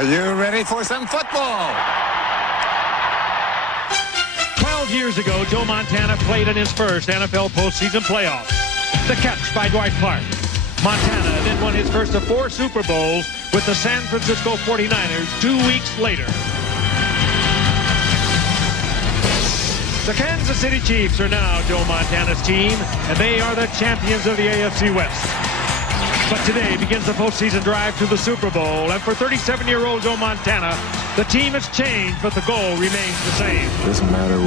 Are you ready for some football? 12 years ago, Joe Montana played in his first NFL postseason playoff. The catch by Dwight Clark. Montana then won his first of 4 Super Bowls with the San Francisco 49ers 2 weeks later. The Kansas City Chiefs are now Joe Montana's team, and they are the champions of the AFC West. But today begins the postseason drive to the Super Bowl, and for 37-year-old Joe Montana, the team has changed, but the goal remains the same. It doesn't matter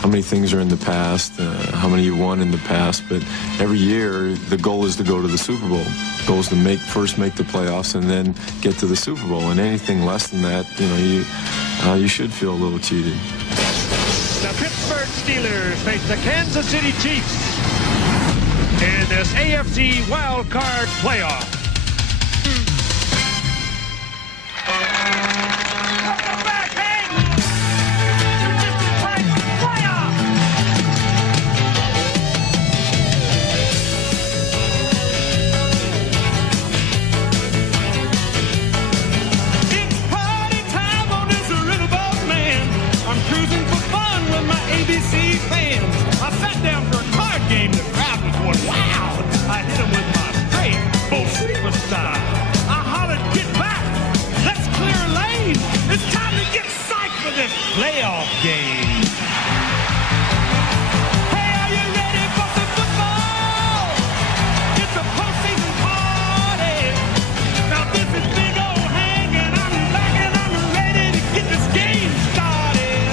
how many things are in the past, how many you won in the past, but every year the goal is to go to the Super Bowl. The goal is to first make the playoffs and then get to the Super Bowl. And anything less than that, you should feel a little cheated. The Pittsburgh Steelers face the Kansas City Chiefs in this AFC wild card playoff. Playoff game. Hey, are you ready for some football? It's a postseason party. Now this is Big Old Hank, and I'm back and I'm ready to get this game started.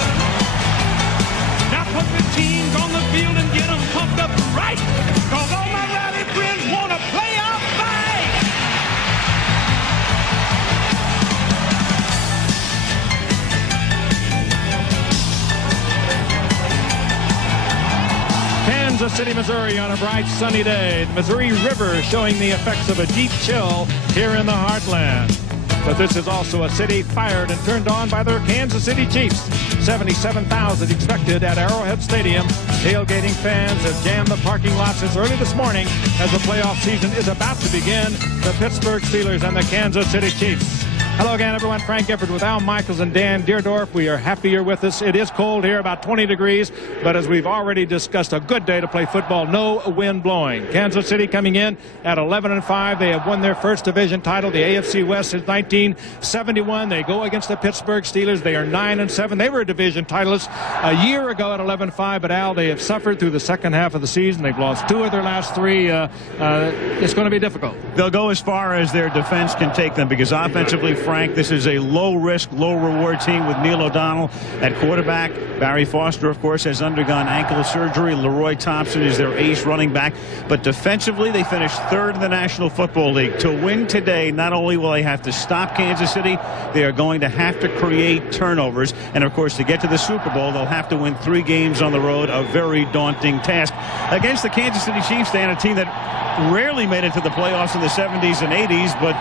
Now put the teams on the field and get them pumped up right, cause all my rowdy friends want a playoff fight. Kansas City, Missouri on a bright sunny day. The Missouri River showing the effects of a deep chill here in the heartland. But this is also a city fired and turned on by their Kansas City Chiefs. 77,000 expected at Arrowhead Stadium. Tailgating fans have jammed the parking lot since early this morning as the playoff season is about to begin. The Pittsburgh Steelers and the Kansas City Chiefs. Hello again, everyone. Frank Gifford with Al Michaels and Dan Deerdorf. We are happy you're with us. It is cold here, about 20 degrees, but as we've already discussed, a good day to play football. No wind blowing. Kansas City coming in at 11-5. They have won their first division title, the AFC West, since 1971. They go against the Pittsburgh Steelers. They are 9-7. They were a division titleist a year ago at 11-5, but Al, they have suffered through the second half of the season. They've lost 2 of their last 3. It's going to be difficult. They'll go as far as their defense can take them because offensively, Frank, this is a low-risk, low-reward team with Neil O'Donnell at quarterback. Barry Foster, of course, has undergone ankle surgery. Leroy Thompson is their ace running back. But defensively, they finished 3rd in the National Football League. To win today, not only will they have to stop Kansas City, they are going to have to create turnovers. And, of course, to get to the Super Bowl, they'll have to win 3 games on the road, a very daunting task. Against the Kansas City Chiefs, they had a team that rarely made it to the playoffs in the 70s and 80s, but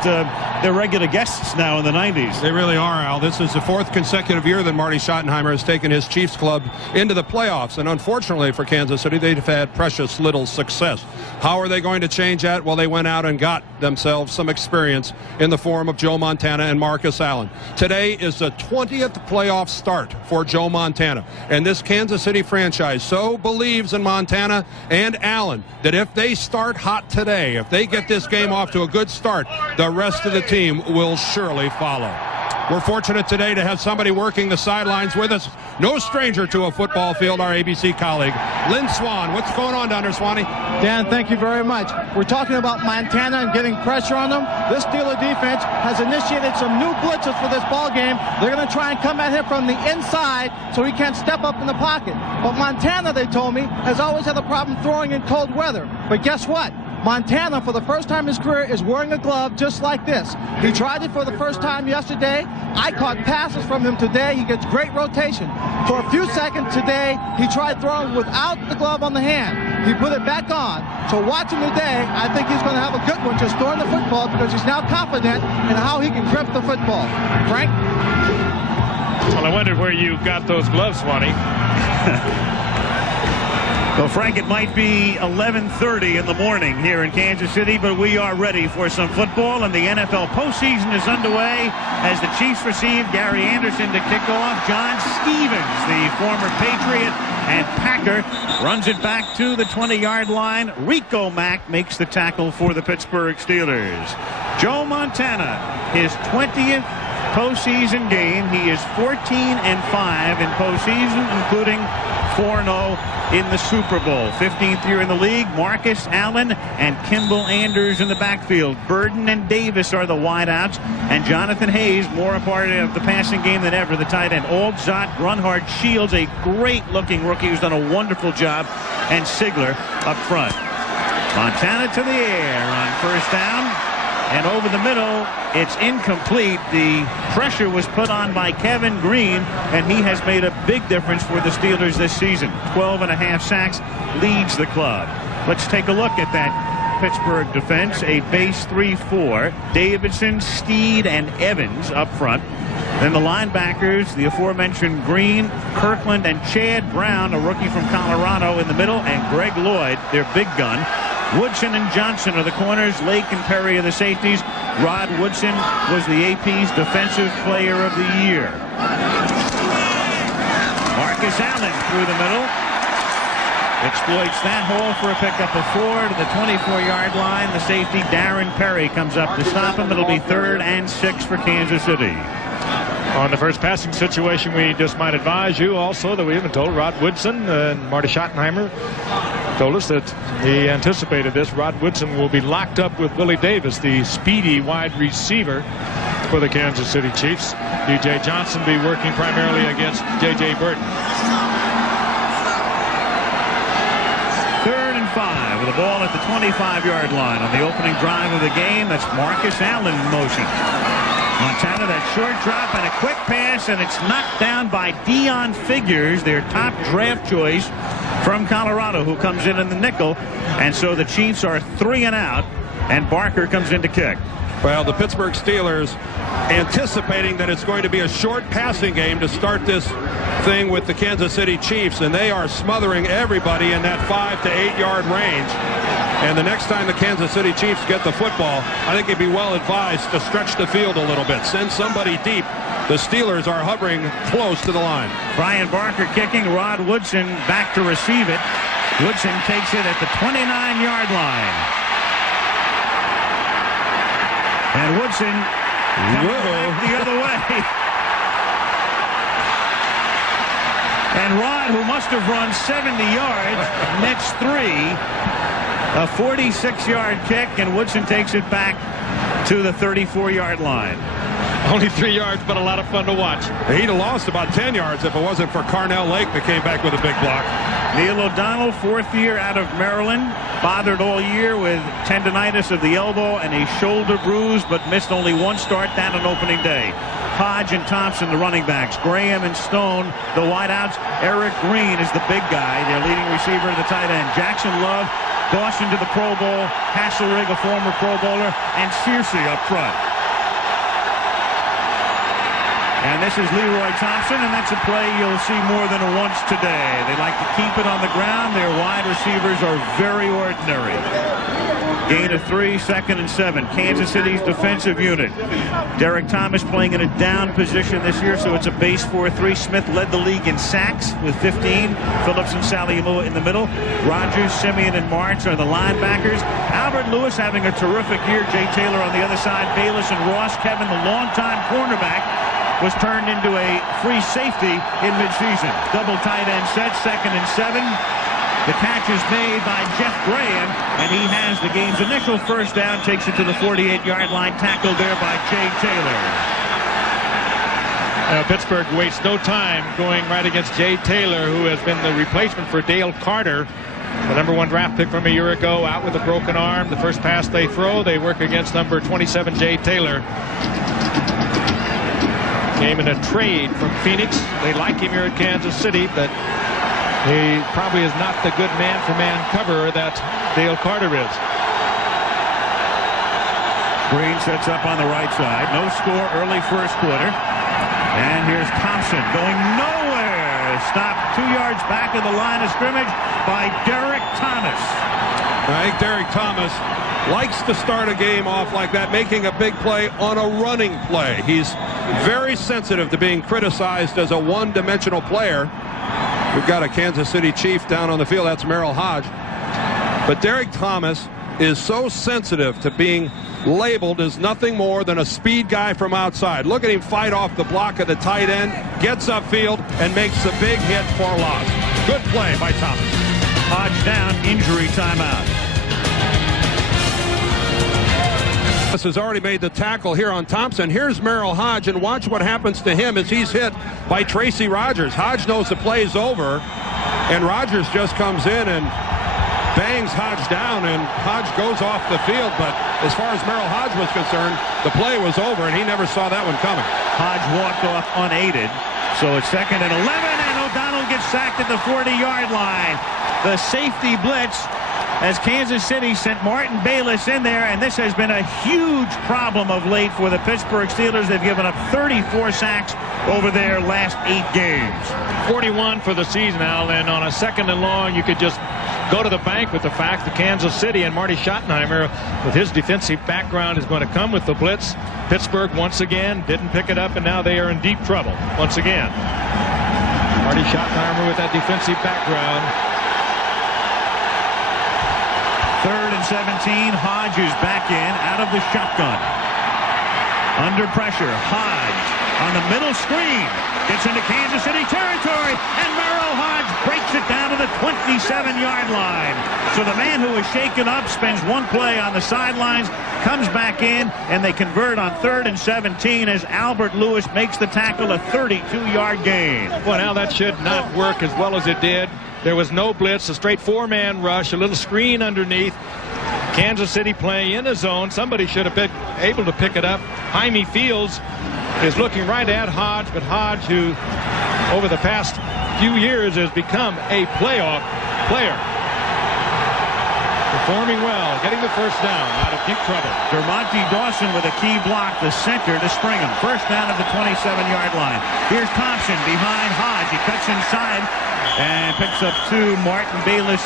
they're regular guests now in the 90s. They really are, Al. This is the 4th consecutive year that Marty Schottenheimer has taken his Chiefs club into the playoffs, and unfortunately for Kansas City, they've had precious little success. How are they going to change that? Well, they went out and got themselves some experience in the form of Joe Montana and Marcus Allen. Today is the 20th playoff start for Joe Montana, and this Kansas City franchise so believes in Montana and Allen that if they start hot today, if they get this game off to a good start, the rest of the team will surely follow. We're fortunate today to have somebody working the sidelines with us. No stranger to a football field, our ABC colleague, Lynn Swan. What's going on down there, Swanee? Dan, thank you very much. We're talking about Montana and getting pressure on them. This Steeler defense has initiated some new blitzes for this ball game. They're going to try and come at him from the inside so he can't step up in the pocket. But Montana, they told me, has always had a problem throwing in cold weather. But guess what? Montana, for the first time in his career, is wearing a glove just like this. He tried it for the first time yesterday. I caught passes from him today. He gets great rotation. For a few seconds today, he tried throwing without the glove on the hand. He put it back on. So watch him today. I think he's going to have a good one just throwing the football because he's now confident in how he can grip the football. Frank? Well, I wondered where you got those gloves, Swanee. Well, Frank, it might be 11:30 in the morning here in Kansas City, but we are ready for some football, and the NFL postseason is underway as the Chiefs receive Gary Anderson to kick off. John Stevens, the former Patriot and Packer, runs it back to the 20-yard line. Rico Mack makes the tackle for the Pittsburgh Steelers. Joe Montana, his 20th postseason game. He is 14-5 in postseason, including 4-0 in the Super Bowl. 15th year in the league. Marcus Allen and Kimball Anders in the backfield. Burden and Davis are the wideouts, and Jonathan Hayes more a part of the passing game than ever, the tight end. Aldzot, Grunhard, Shields, a great-looking rookie who's done a wonderful job, and Sigler up front. Montana to the air on first down. And over the middle, it's incomplete. The pressure was put on by Kevin Green, and he has made a big difference for the Steelers this season. 12.5 sacks, leads the club. Let's take a look at that Pittsburgh defense. A base 3-4. Davidson, Steed, and Evans up front. Then the linebackers, the aforementioned Green, Kirkland, and Chad Brown, a rookie from Colorado in the middle, and Greg Lloyd, their big gun. Woodson and Johnson are the corners. Lake and Perry are the safeties. Rod Woodson was the AP's Defensive Player of the Year. Marcus Allen through the middle. Exploits that hole for a pickup of 4 to the 24-yard line. The safety, Darren Perry, comes up to stop him. It'll be 3rd and 6 for Kansas City. On the first passing situation, we just might advise you also that we haven't told Rod Woodson and Marty Schottenheimer told us that he anticipated this. Rod Woodson will be locked up with Willie Davis, the speedy wide receiver for the Kansas City Chiefs. D.J. Johnson be working primarily against J.J. Burton. 3rd and 5 with the ball at the 25-yard line on the opening drive of the game. That's Marcus Allen in motion. Montana, that short drop and a quick pass, and it's knocked down by Deion Figures, their top draft choice from Colorado, who comes in the nickel. And so the Chiefs are 3 and out, and Barker comes in to kick. Well, the Pittsburgh Steelers anticipating that it's going to be a short passing game to start this thing with the Kansas City Chiefs, and they are smothering everybody in that 5 to 8 yard range. And the next time the Kansas City Chiefs get the football, I think it'd be well advised to stretch the field a little bit. Send somebody deep. The Steelers are hovering close to the line. Brian Barker kicking. Rod Woodson back to receive it. Woodson takes it at the 29-yard line. And Woodson comes back the other way. And Rod, who must have run 70 yards, nets 3. A 46-yard kick, and Woodson takes it back to the 34-yard line. Only 3 yards, but a lot of fun to watch. He'd have lost about 10 yards if it wasn't for Carnell Lake that came back with a big block. Neil O'Donnell, 4th year out of Maryland, bothered all year with tendonitis of the elbow and a shoulder bruise, but missed only 1 start, that on opening day. Hodge and Thompson, the running backs. Graham and Stone, the wideouts. Eric Green is the big guy, their leading receiver at the tight end. Jackson Love, Dawson to the Pro Bowl, Hasselrig, a former Pro Bowler, and Searcy up front. And this is Leroy Thompson, and that's a play you'll see more than once today. They like to keep it on the ground. Their wide receivers are very ordinary. Gain of 3, 2nd and 7. Kansas City's defensive unit. Derek Thomas playing in a down position this year, so it's a base 4-3. Smith led the league in sacks with 15. Phillips and Saliamua in the middle. Rogers, Simeon, and March are the linebackers. Albert Lewis having a terrific year. Jay Taylor on the other side. Bayless and Ross Kevin, the longtime cornerback, was turned into a free safety in midseason. Double tight end set, 2nd and 7. The catch is made by Jeff Graham, and he has the game's initial first down, takes it to the 48-yard line, tackled there by Jay Taylor. Pittsburgh wastes no time going right against Jay Taylor, who has been the replacement for Dale Carter, the #1 draft pick from a year ago, out with a broken arm. The first pass they throw, they work against number 27, Jay Taylor. Came in a trade from Phoenix. They like him here at Kansas City, but he probably is not the good man-for-man cover that Dale Carter is. Green sets up on the right side. No score early first quarter. And here's Thompson going nowhere. stopped 2 yards back of the line of scrimmage by Derek Thomas. I think Derek Thomas likes to start a game off like that, making a big play on a running play. He's very sensitive to being criticized as a one-dimensional player. We've got a Kansas City Chief down on the field. That's Merrill Hodge. But Derek Thomas is so sensitive to being labeled as nothing more than a speed guy from outside. Look at him fight off the block of the tight end, gets upfield, and makes the big hit for loss. Good play by Thomas. Hodge down, injury timeout. Thomas has already made the tackle here on Thompson. Here's Merrill Hodge, and watch what happens to him as he's hit by Tracy Rogers. Hodge knows the play's over, and Rogers just comes in and bangs Hodge down, and Hodge goes off the field. But as far as Merrill Hodge was concerned, the play was over, and he never saw that one coming. Hodge walked off unaided, so it's 2nd and 11, and O'Donnell gets sacked at the 40-yard line. The safety blitz as Kansas City sent Martin Bayless in there, and this has been a huge problem of late for the Pittsburgh Steelers. They've given up 34 sacks over their last 8 games. 41 for the season, Al, and on a 2nd and long, you could just go to the bank with the fact that Kansas City and Marty Schottenheimer, with his defensive background, is going to come with the blitz. Pittsburgh, once again, didn't pick it up, and now they are in deep trouble once again. Marty Schottenheimer with that defensive background. 3rd and 17. Hodge is back in, out of the shotgun. Under pressure, Hodge on the middle screen. Gets into Kansas City territory, and Merrill Hodge breaks it down to the 27-yard line. So the man who was shaken up spends one play on the sidelines, comes back in, and they convert on 3rd and 17 as Albert Lewis makes the tackle, a 32-yard gain. Well, now that should not work as well as it did. There was no blitz, a straight 4-man rush, a little screen underneath. Kansas City playing in a zone. Somebody should have been able to pick it up. Jaime Fields is looking right at Hodge, but Hodge, who over the past few years has become a playoff player. Performing well, getting the first down out of deep trouble. Dermontti Dawson with a key block, the center to spring him. First down at the 27-yard line. Here's Thompson behind Hodge. He cuts inside and picks up 2. Martin Bayless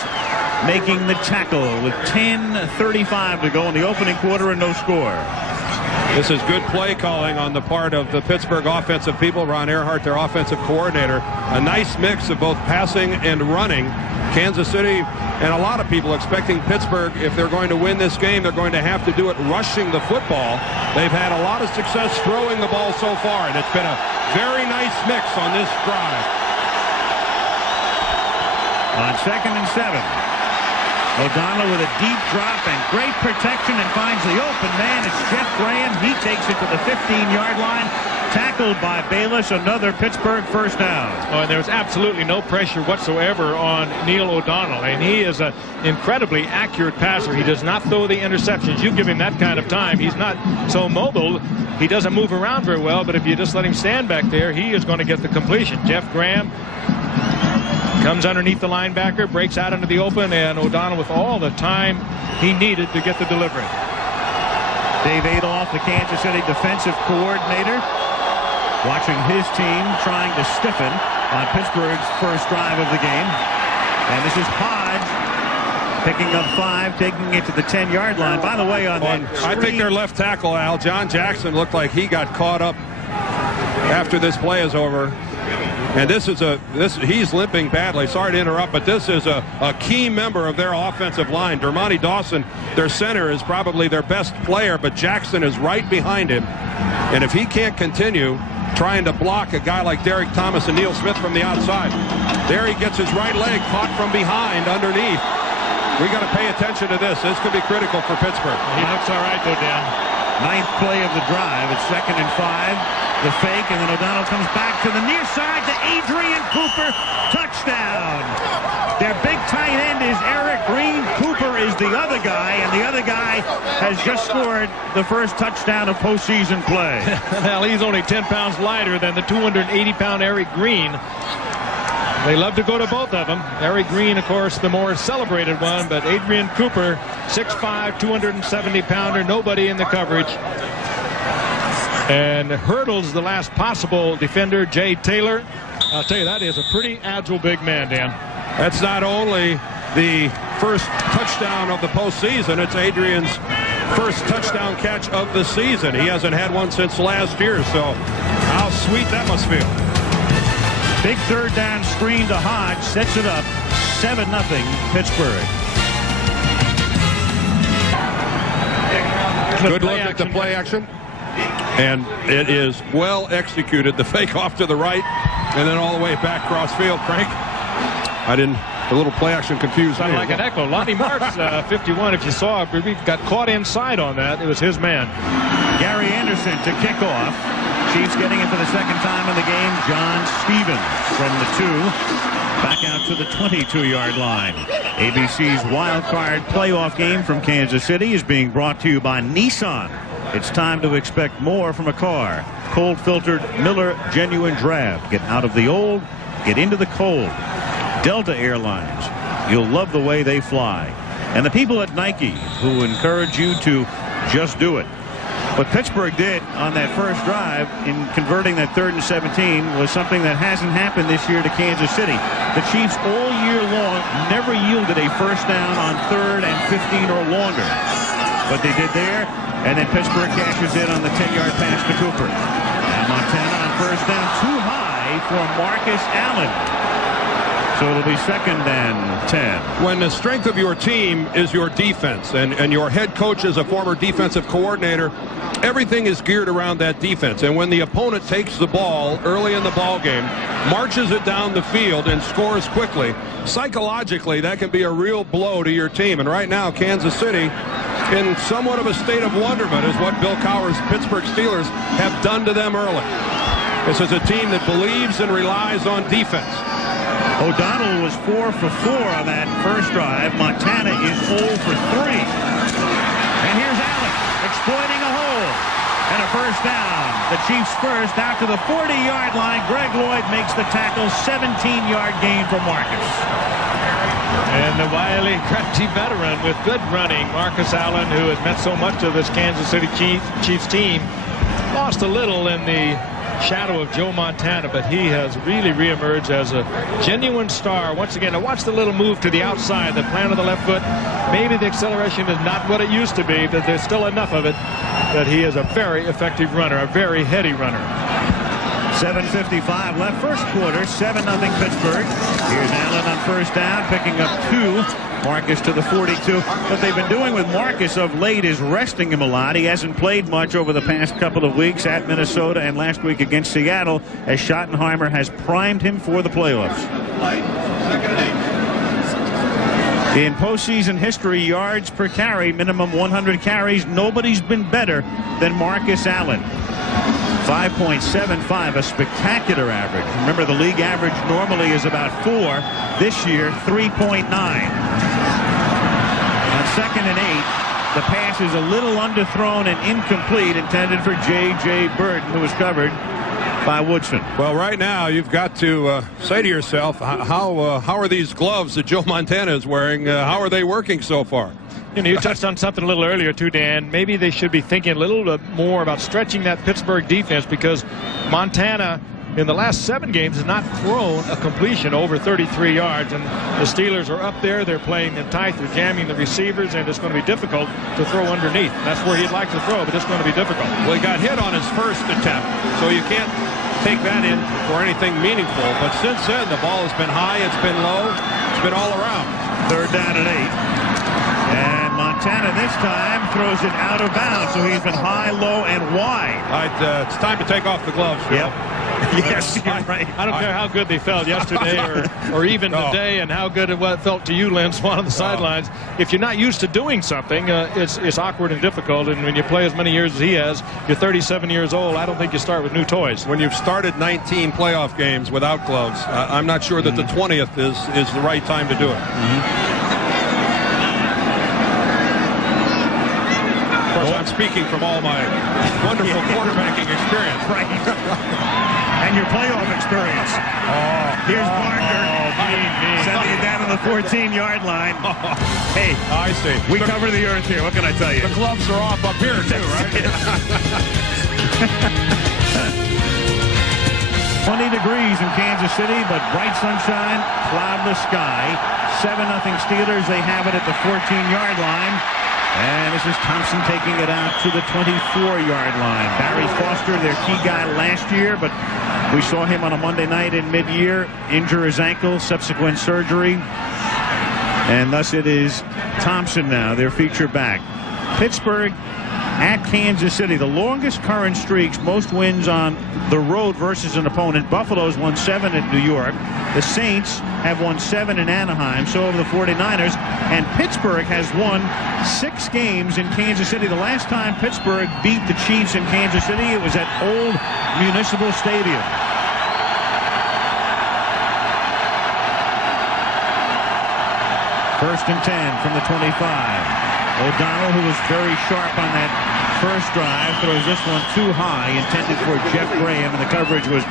making the tackle with 10:35 to go in the opening quarter and no score. This is good play calling on the part of the Pittsburgh offensive people. Ron Earhart, their offensive coordinator. A nice mix of both passing and running. Kansas City and a lot of people expecting Pittsburgh, if they're going to win this game, they're going to have to do it rushing the football. They've had a lot of success throwing the ball so far, and it's been a very nice mix on this drive. On 2nd and 7. O'Donnell with a deep drop and great protection and finds the open man. It's Jeff Graham. He takes it to the 15-yard line. Tackled by Bayless. Another Pittsburgh first down. Oh, and there was absolutely no pressure whatsoever on Neil O'Donnell. And he is an incredibly accurate passer. He does not throw the interceptions. You give him that kind of time. He's not so mobile. He doesn't move around very well. But if you just let him stand back there, he is going to get the completion. Jeff Graham comes underneath the linebacker, breaks out into the open, and O'Donnell with all the time he needed to get the delivery. Dave Adolph, the Kansas City defensive coordinator, watching his team trying to stiffen on Pittsburgh's first drive of the game. And this is Hodge picking up 5, taking it to the 10-yard line. By the way, on that screen, I think their left tackle, Al, John Jackson, looked like he got caught up after this play is over. And he's limping badly. Sorry to interrupt, but this is a key member of their offensive line. Dermontti Dawson, their center, is probably their best player, but Jackson is right behind him. And if he can't continue trying to block a guy like Derek Thomas and Neil Smith from the outside, there he gets his right leg caught from behind underneath. We got to pay attention to this. This could be critical for Pittsburgh. He looks all right, though, Dan. 9th play of the drive. It's 2nd and 5. The fake, and then O'Donnell comes back to the near side to Adrian Cooper. Touchdown. Their big tight end is Eric Green. Cooper is the other guy, and the other guy has just scored the first touchdown of postseason play. Well, he's only 10 pounds lighter than the 280-pound Eric Green. They love to go to both of them. Eric Green, of course, the more celebrated one, but Adrian Cooper, 6'5", 270-pounder, nobody in the coverage. and hurdles the last possible defender, Jay Taylor. I'll tell you, that is a pretty agile big man, Dan. That's not only the first touchdown of the postseason, it's Adrian's first touchdown catch of the season. He hasn't had one since last year, so how sweet that must feel. Big third down screen to Hodge, sets it up, 7-0 Pittsburgh. Good look at the play action. And it is well executed. The fake off to the right and then all the way back crossfield. Frank, the little play action confused me. Sounded like an echo. Lonnie Marks, 51, if you saw it, got caught inside on that. It was his man. Gary Anderson to kick off. Chiefs getting it for the second time in the game. John Stevens from the 2. Back out to the 22-yard line. ABC's wild card playoff game from Kansas City is being brought to you by Nissan. It's time to expect more from a car. Cold filtered Miller Genuine Draft. Get out of the old, get into the cold. Delta Airlines. You'll love the way they fly. And the people at Nike who encourage you to just do it. What Pittsburgh did on that first drive in converting that 3rd and 17 was something that hasn't happened this year to Kansas City. The Chiefs all year long never yielded a first down on 3rd and 15 or longer. But they did there, and then Pittsburgh cashes in on the 10-yard pass to Cooper. And Montana on first down too high for Marcus Allen. So it'll be 2nd and 10. When the strength of your team is your defense and your head coach is a former defensive coordinator, everything is geared around that defense. And when the opponent takes the ball early in the ball game, marches it down the field and scores quickly, psychologically that can be a real blow to your team. And right now Kansas City, in somewhat of a state of wonderment, is what Bill Cowher's Pittsburgh Steelers have done to them early. This is a team that believes and relies on defense. O'Donnell was 4 for 4 on that first drive. Montana is 0 for 3. And here's Allen exploiting a hole. And a first down. The Chiefs first out to the 40-yard line. Greg Lloyd makes the tackle. 17-yard gain for Marcus. And the wily, crafty veteran with good running, Marcus Allen, who has meant so much to this Kansas City Chiefs team, lost a little in the shadow of Joe Montana, but he has really reemerged as a genuine star once again. Now watch the little move to the outside, the plant of the left foot. Maybe the acceleration is not what it used to be, but there's still enough of it that he is a very effective runner, a very heady runner. 7:55 left first quarter, 7-0 Pittsburgh. Here's Allen on first down, picking up 2. Marcus to the 42. What they've been doing with Marcus of late is resting him a lot. He hasn't played much over the past couple of weeks at Minnesota and last week against Seattle, as Schottenheimer has primed him for the playoffs. In postseason history, yards per carry, minimum 100 carries, nobody's been better than Marcus Allen. 5.75, a spectacular average. Remember, the league average normally is about 4. This year, 3.9. On 2nd and 8, the pass is a little underthrown and incomplete, intended for J.J. Burton, who was covered by Woodson. Well, right now you've got to say to yourself, how are these gloves that Joe Montana is wearing, how are they working so far? You know, you touched on something a little earlier too, Dan. Maybe they should be thinking a little bit more about stretching that Pittsburgh defense, because Montana in the last 7 games has not thrown a completion over 33 yards, and the Steelers are up there. They're playing them tight. They're jamming the receivers, and it's going to be difficult to throw underneath. That's where he'd like to throw, but it's going to be difficult. Well, he got hit on his first attempt, so you can't take that in for anything meaningful. But since then, the ball has been high, it's been low, it's been all around. 3rd down and 8. And Montana this time throws it out of bounds, so he's been high, low, and wide. It's time to take off the gloves, Phil. Yep. Yes, you're right. I don't care how good they felt yesterday or even today, and how good it felt to you, Lynn Swan, on the sidelines. If you're not used to doing something, it's awkward and difficult. And when you play as many years as he has, you're 37 years old. I don't think you start with new toys. When you've started 19 playoff games without gloves, I'm not sure that the 20th is the right time to do it. Of course, I'm speaking from all my wonderful quarterbacking experience. Right. And your playoff experience. Here's Barker. Sending it down to the 14-yard line. Hey, I see. We cover the earth here. What can I tell you? The gloves are off up here, too, right? 20 degrees in Kansas City, but bright sunshine, cloudless sky. 7-0 Steelers. They have it at the 14-yard line. And this is Thompson taking it out to the 24-yard line. Barry Foster, their key guy last year, but we saw him on a Monday night in mid-year injure his ankle, subsequent surgery. And thus it is Thompson now, their feature back. Pittsburgh at Kansas City. The longest current streaks, most wins on the road versus an opponent. Buffalo's won 7 at New York. The Saints have won 7 in Anaheim. So have the 49ers. And Pittsburgh has won 6 games in Kansas City. The last time Pittsburgh beat the Chiefs in Kansas City, it was at Old Municipal Stadium. First and 10 from the 25. O'Donnell, who was very sharp on that first drive, throws this one too high, intended for Jeff Graham, and the coverage was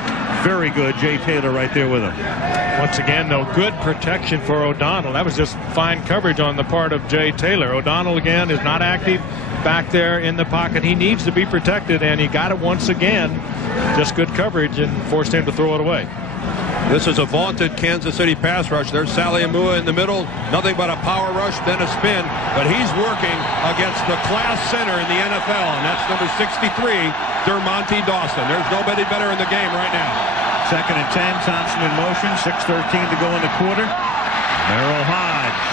very good. Jay Taylor right there with him. Once again, though, good protection for O'Donnell. That was just fine coverage on the part of Jay Taylor. O'Donnell, again, is not active back there in the pocket. He needs to be protected, and he got it once again. Just good coverage and forced him to throw it away. This is a vaunted Kansas City pass rush. There's Sally Amua in the middle. Nothing but a power rush, then a spin. But he's working against the class center in the NFL, and that's number 63, Dermonte Dawson. There's nobody better in the game right now. Second and 10, Thompson in motion, 6:13 to go in the quarter. Merrill Hodge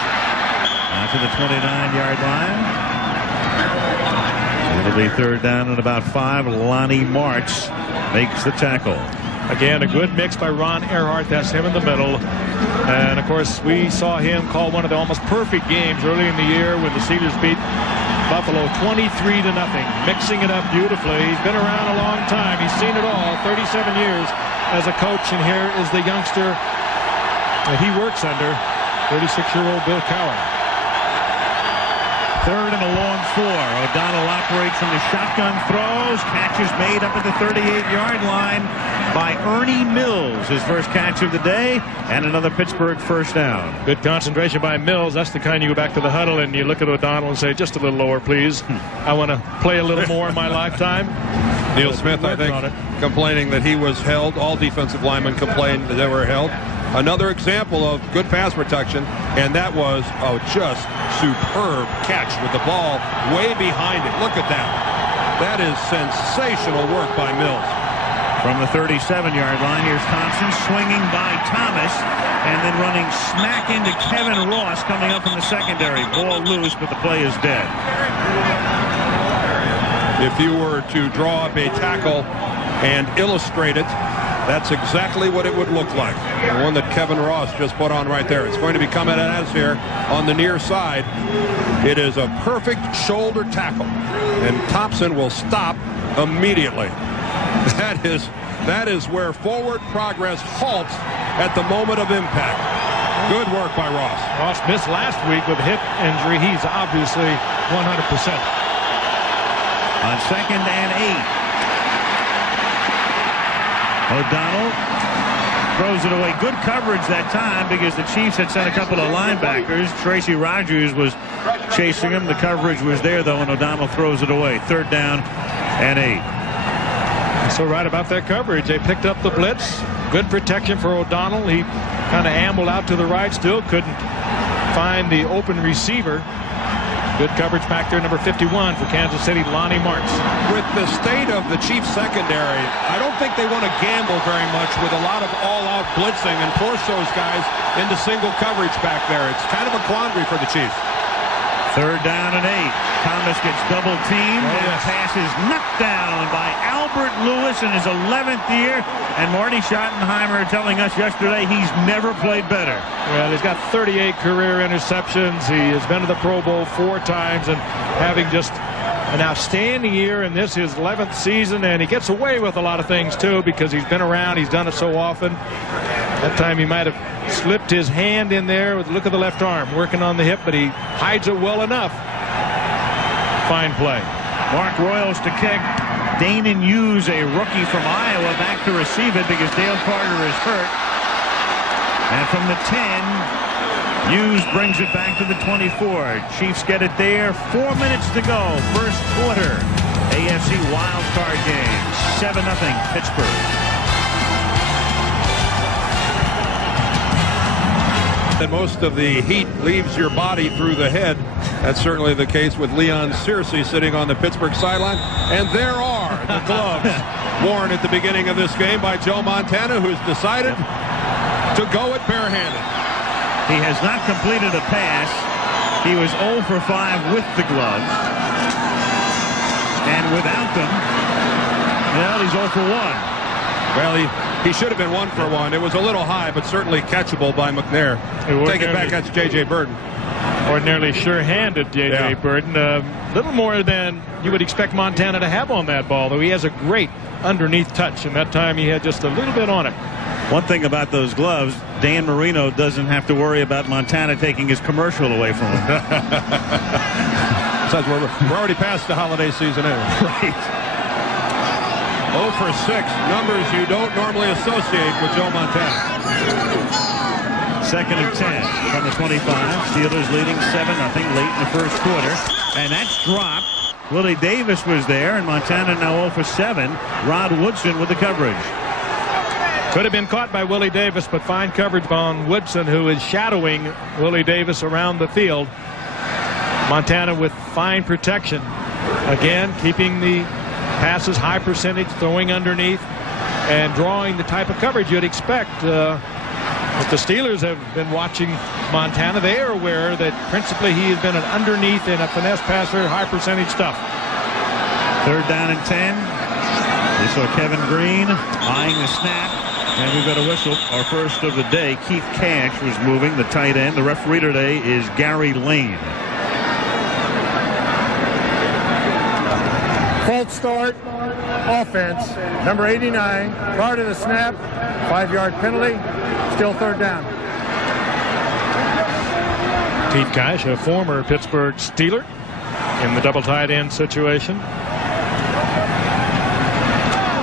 out to the 29-yard line. It'll be third down and about 5. Lonnie Martz makes the tackle. Again, a good mix by Ron Earhart. That's him in the middle. And, of course, we saw him call one of the almost perfect games early in the year when the Steelers beat Buffalo 23-0, mixing it up beautifully. He's been around a long time. He's seen it all, 37 years as a coach. And here is the youngster that he works under, 36-year-old Bill Cowher. Third and a long 4. O'Donnell operates from the shotgun throws. Catch is made up at the 38-yard line by Ernie Mills. His first catch of the day, and another Pittsburgh first down. Good concentration by Mills. That's the kind you go back to the huddle and you look at O'Donnell and say, just a little lower, please. I want to play a little more in my lifetime. Neil Smith, I think, complaining that he was held. All defensive linemen complained that they were held. Another example of good pass protection, and that was a just superb catch with the ball way behind it. Look at that. That is sensational work by Mills. From the 37-yard line, here's Thompson swinging by Thomas and then running smack into Kevin Ross coming up from the secondary. Ball loose, but the play is dead. If you were to draw up a tackle and illustrate it, that's exactly what it would look like. The one that Kevin Ross just put on right there. It's going to be coming at us here on the near side. It is a perfect shoulder tackle, and Thompson will stop immediately. That is where forward progress halts at the moment of impact. Good work by Ross. Ross missed last week with a hip injury. He's obviously 100%. On second and 8. O'Donnell throws it away. Good coverage that time because the Chiefs had sent a couple of linebackers. Tracy Rogers was chasing him. The coverage was there, though, and O'Donnell throws it away. Third down and 8. So right about that coverage. They picked up the blitz. Good protection for O'Donnell. He kind of ambled out to the right. Still couldn't find the open receiver. Good coverage back there, number 51 for Kansas City, Lonnie Martz. With the state of the Chiefs secondary, I don't think they want to gamble very much with a lot of all-out blitzing and force those guys into single coverage back there. It's kind of a quandary for the Chiefs. Third down and 8. Thomas gets double teamed and pass is knocked down by Albert Lewis in his 11th year. And Marty Schottenheimer telling us yesterday he's never played better. Well, he's got 38 career interceptions. He has been to the Pro Bowl 4 times and having just an outstanding year in this, his 11th season. And he gets away with a lot of things, too, because he's been around. He's done it so often. That time he might have slipped his hand in there with the look of the left arm, working on the hip, but he hides it well enough. Fine play. Mark Royals to kick. Danon Hughes, a rookie from Iowa, back to receive it because Dale Carter is hurt. And from the 10, Hughes brings it back to the 24. Chiefs get it there. 4 minutes to go. First quarter. AFC wild card game. 7-0 Pittsburgh. And most of the heat leaves your body through the head. That's certainly the case with Leon Searcy sitting on the Pittsburgh sideline. And there are the gloves worn at the beginning of this game by Joe Montana, who's decided to go it barehanded. He has not completed a pass. He was 0 for 5 with the gloves. And without them, well, he's 0 for 1. Well, he should have been 1 for 1. It was a little high, but certainly catchable by McNair. Take it back, that's J.J. Burden. Ordinarily sure-handed J.J. Burden. A little more than you would expect Montana to have on that ball, though he has a great underneath touch, and that time he had just a little bit on it. One thing about those gloves, Dan Marino doesn't have to worry about Montana taking his commercial away from him. Besides, we're already past the holiday season anyway. Right. 0 for 6, numbers you don't normally associate with Joe Montana. 2nd and 10 from the 25. Steelers leading 7-0 late in the first quarter. And that's dropped. Willie Davis was there, and Montana now 0 for 7. Rod Woodson with the coverage. Could have been caught by Willie Davis, but fine coverage on Woodson, who is shadowing Willie Davis around the field. Montana with fine protection. Again, keeping the passes high percentage, throwing underneath, and drawing the type of coverage you'd expect. If the Steelers have been watching Montana, they are aware that principally he has been an underneath and a finesse passer, high percentage stuff. 3rd down and 10. We saw Kevin Green eyeing the snap, and we've got a whistle. Our first of the day. Keith Cash was moving, the tight end. The referee today is Gary Lane. False start, offense, number 89, prior to the snap, 5-yard penalty, still 3rd down. Keith Cash, a former Pittsburgh Steeler, in the double tight end situation.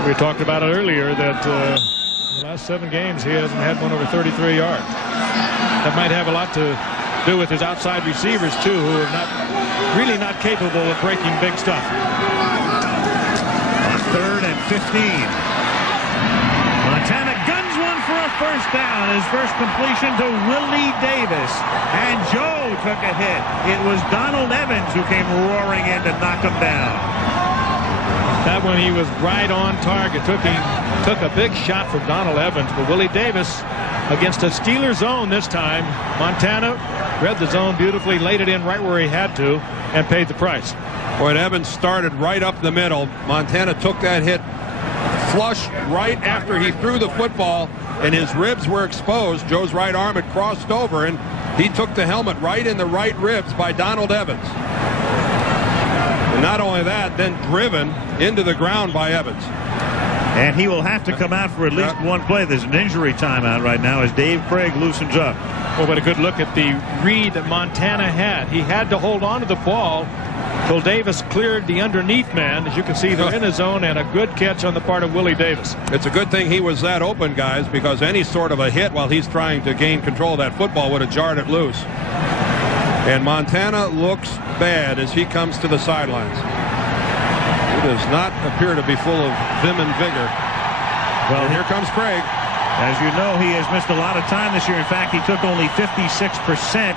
We talked about it earlier that the last 7 games he hasn't had one over 33 yards. That might have a lot to do with his outside receivers too, who are really not capable of breaking big stuff. 3rd and 15. Montana guns one for a first down. His first completion to Willie Davis. And Joe took a hit. It was Donald Evans who came roaring in to knock him down. That one he was right on target. Took a big shot from Donald Evans, but Willie Davis against a Steeler zone this time. Montana read the zone beautifully, laid it in right where he had to, and paid the price. When Evans started right up the middle, Montana took that hit flush right after he threw the football, and his ribs were exposed. Joe's right arm had crossed over, and he took the helmet right in the right ribs by Donald Evans. And not only that, then driven into the ground by Evans. And he will have to come out for at least one play. There's an injury timeout right now as Dave Craig loosens up. Well, but a good look at the read that Montana had. He had to hold on to the ball till Davis cleared the underneath man. As you can see, they're in his zone, and a good catch on the part of Willie Davis. It's a good thing he was that open, guys, because any sort of a hit while he's trying to gain control of that football would have jarred it loose. And Montana looks bad as he comes to the sidelines. He does not appear to be full of vim and vigor. Well, here comes Craig. As you know, he has missed a lot of time this year. In fact, he took only 56%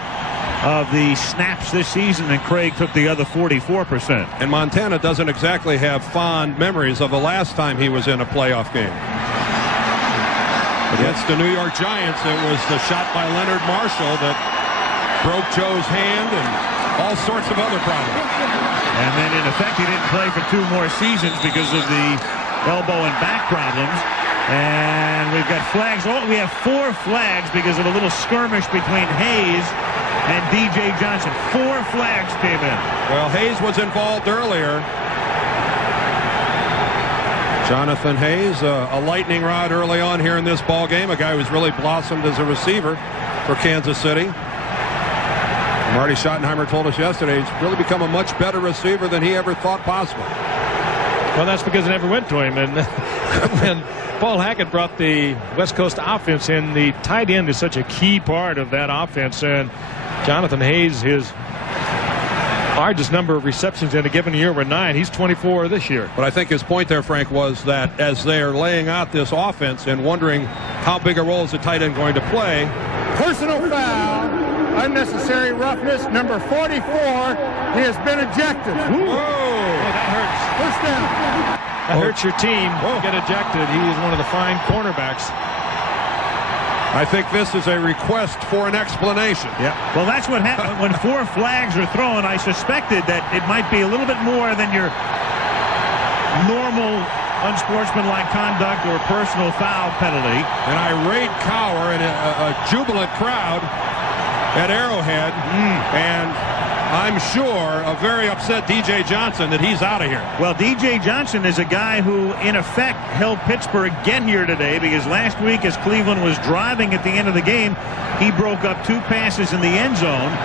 of the snaps this season, and Craig took the other 44%. And Montana doesn't exactly have fond memories of the last time he was in a playoff game. Against the New York Giants, it was the shot by Leonard Marshall that broke Joe's hand and all sorts of other problems. And then, in effect, he didn't play for 2 more seasons because of the elbow and back problems. And we've got flags. Oh, we have 4 flags because of a little skirmish between Hayes and D.J. Johnson. 4 flags came in. Well, Hayes was involved earlier. Jonathan Hayes, a lightning rod early on here in this ball game. A guy who's really blossomed as a receiver for Kansas City. Marty Schottenheimer told us yesterday he's really become a much better receiver than he ever thought possible. Well, that's because it never went to him. And when Paul Hackett brought the West Coast offense in, the tight end is such a key part of that offense. And Jonathan Hayes, his largest number of receptions in a given year were 9. He's 24 this year. But I think his point there, Frank, was that as they are laying out this offense and wondering how big a role is the tight end going to play. Personal foul, unnecessary roughness, number 44. He has been ejected. Whoa, that hurts. First down. That hurts your team. Get ejected. He is one of the fine cornerbacks. I think this is a request for an explanation. Yeah. Well, that's what happened when 4 flags are thrown. I suspected that it might be a little bit more than your normal unsportsmanlike conduct or personal foul penalty. An irate cower and a jubilant crowd at Arrowhead. And I'm sure a very upset D.J. Johnson that he's out of here. Well, D.J. Johnson is a guy who, in effect, helped Pittsburgh get here today, because last week as Cleveland was driving at the end of the game, he broke up 2 passes in the end zone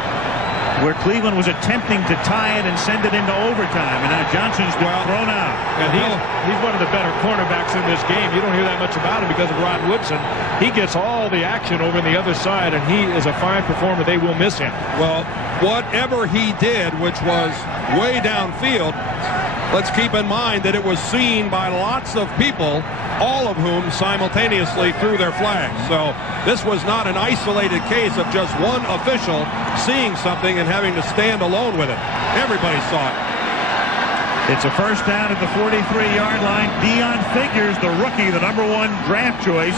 where Cleveland was attempting to tie it and send it into overtime. And now Johnson's been thrown out. And he's one of the better cornerbacks in this game. You don't hear that much about him because of Rod Woodson. He gets all the action over on the other side, and he is a fine performer. They will miss him. Well, whatever he did, which was way downfield, let's keep in mind that it was seen by lots of people, all of whom simultaneously threw their flags. So this was not an isolated case of just one official seeing something and having to stand alone with it. Everybody saw it. It's a first down at the 43-yard line. Dion Figures, the rookie, the #1 draft choice.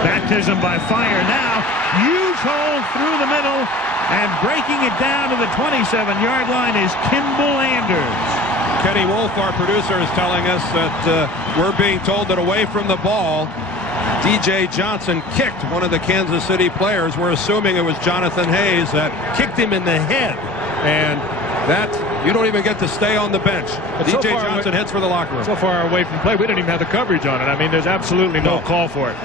Baptism by fire now. Huge hole through the middle, and breaking it down to the 27-yard line is Kimball Anders. Kenny Wolf, our producer, is telling us that we're being told that away from the ball, D.J. Johnson kicked one of the Kansas City players. We're assuming it was Jonathan Hayes that kicked him in the head. And that, you don't even get to stay on the bench. D.J. Johnson heads for the locker room. So far away from play, we didn't even have the coverage on it. I mean, there's absolutely no call for it.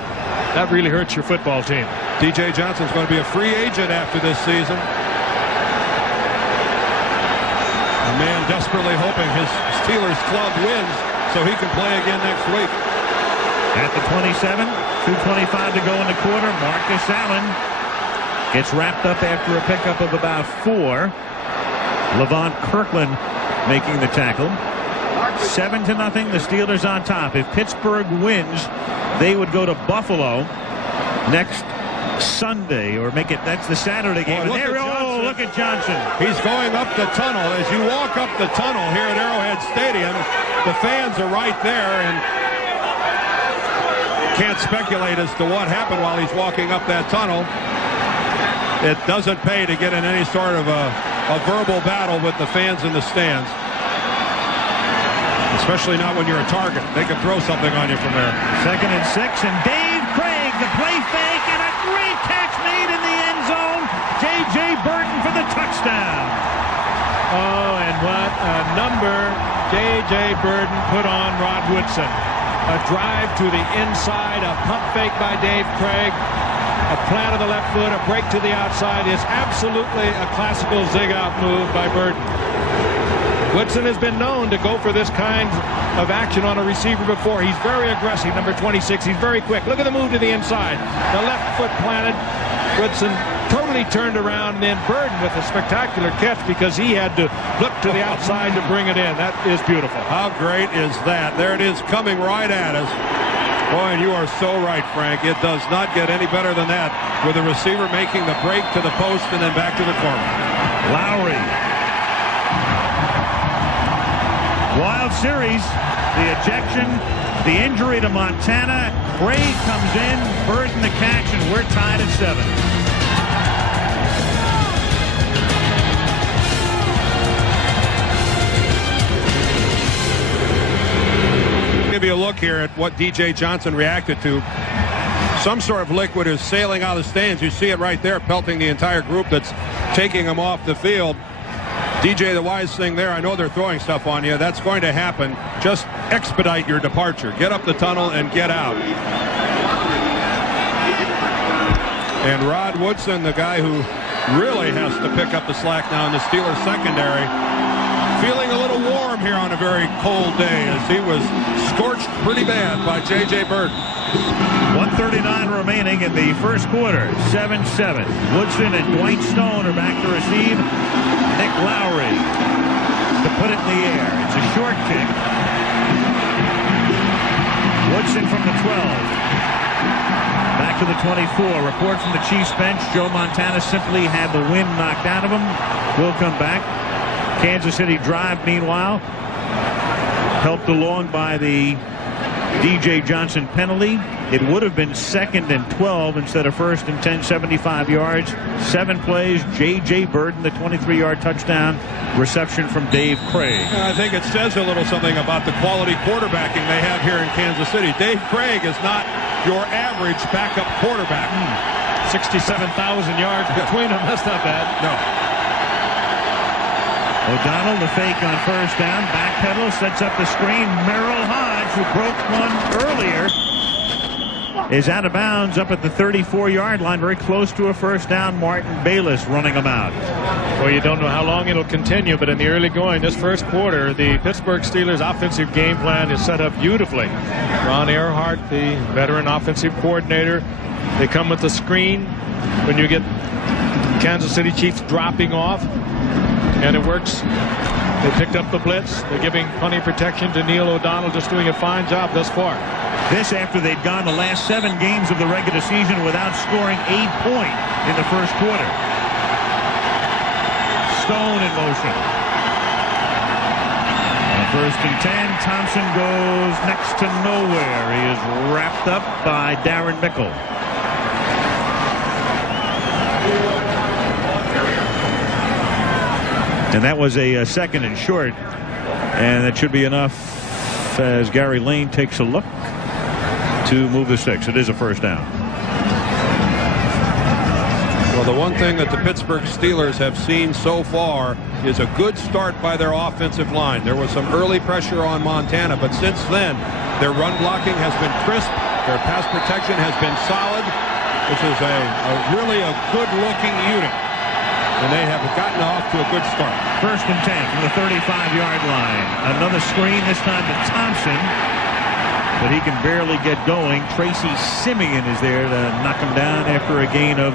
That really hurts your football team. D.J. Johnson's going to be a free agent after this season. A man desperately hoping his Steelers club wins so he can play again next week. At the 27, 2:25 to go in the quarter. Marcus Allen gets wrapped up after a pickup of about 4. Levant Kirkland making the tackle. 7-0. The Steelers on top. If Pittsburgh wins, they would go to Buffalo next Sunday, or make it, that's the Saturday game. Look at Johnson. He's going up the tunnel. As you walk up the tunnel here at Arrowhead Stadium, the fans are right there, and can't speculate as to what happened while he's walking up that tunnel. It doesn't pay to get in any sort of a verbal battle with the fans in the stands. Especially not when you're a target. They can throw something on you from there. 2nd and 6, and Dave Craig, the play fake, and a great catch made in the end zone. J.J. Burton for the touchdown. Oh, and what a number J.J. Burton put on Rod Woodson. A drive to the inside, a pump fake by Dave Craig, a plant of the left foot, a break to the outside. Is absolutely a classical zig-out move by Burton. Woodson has been known to go for this kind of action on a receiver before. He's very aggressive, number 26. He's very quick. Look at the move to the inside. The left foot planted. Woodson totally turned around, and then Burton with a spectacular catch because he had to look to the outside to bring it in. That is beautiful. How great is that? There it is, coming right at us. Boy, and you are so right, Frank. It does not get any better than that, with the receiver making the break to the post and then back to the corner. Lowry. Wild series. The ejection, the injury to Montana. Craig comes in, Burton the catch, and we're tied at 7. Give you a look here at what D.J. Johnson reacted to. Some sort of liquid is sailing out of the stands. You see it right there, pelting the entire group that's taking him off the field. DJ, the wise thing there, I know they're throwing stuff on you. That's going to happen. Just expedite your departure. Get up the tunnel and get out. And Rod Woodson, the guy who really has to pick up the slack now in the Steelers secondary, feeling a little warm here on a very cold day as he was scorched pretty bad by J.J. Burton. 1:39 remaining in the first quarter. 7-7. Woodson and Dwight Stone are back to receive. Nick Lowry in the air. It's a short kick. Woodson from the 12. Back to the 24. Report from the Chiefs bench. Joe Montana simply had the wind knocked out of him. Will come back. Kansas City drive, meanwhile, helped along by the DJ Johnson penalty. It would have been 2nd and 12 instead of 1st and 10, 75 yards. 7 plays. J.J. Burden, the 23-yard touchdown reception from Dave Craig. I think it says a little something about the quality quarterbacking they have here in Kansas City. Dave Craig is not your average backup quarterback. 67,000 yards between them. That's not bad. No. O'Donnell, the fake on first down. Backpedal, sets up the screen. Merrill Hodge, who broke one earlier, is out of bounds up at the 34-yard line, very close to a first down. Martin Bayless running him out. Well, you don't know how long it'll continue, but in the early going, this first quarter, the Pittsburgh Steelers offensive game plan is set up beautifully. Ron Earhart, the veteran offensive coordinator, they come with the screen when you get Kansas City Chiefs dropping off, and it works. They picked up the blitz. They're giving plenty of protection to Neil O'Donnell, just doing a fine job thus far. This after they'd gone the last 7 games of the regular season without scoring a point in the first quarter. Stone in motion. On 1st and 10, Thompson goes next to nowhere. He is wrapped up by Darren Mickle. And that was a 2nd and short, and that should be enough as Gary Lane takes a look to move the sticks. It is a first down. Well, the one thing that the Pittsburgh Steelers have seen so far is a good start by their offensive line. There was some early pressure on Montana, but since then, their run blocking has been crisp. Their pass protection has been solid. This is really a good-looking unit, and they have gotten off to a good start. 1st and 10 from the 35-yard line. Another screen, this time to Thompson, but he can barely get going. Tracy Simeon is there to knock him down after a gain of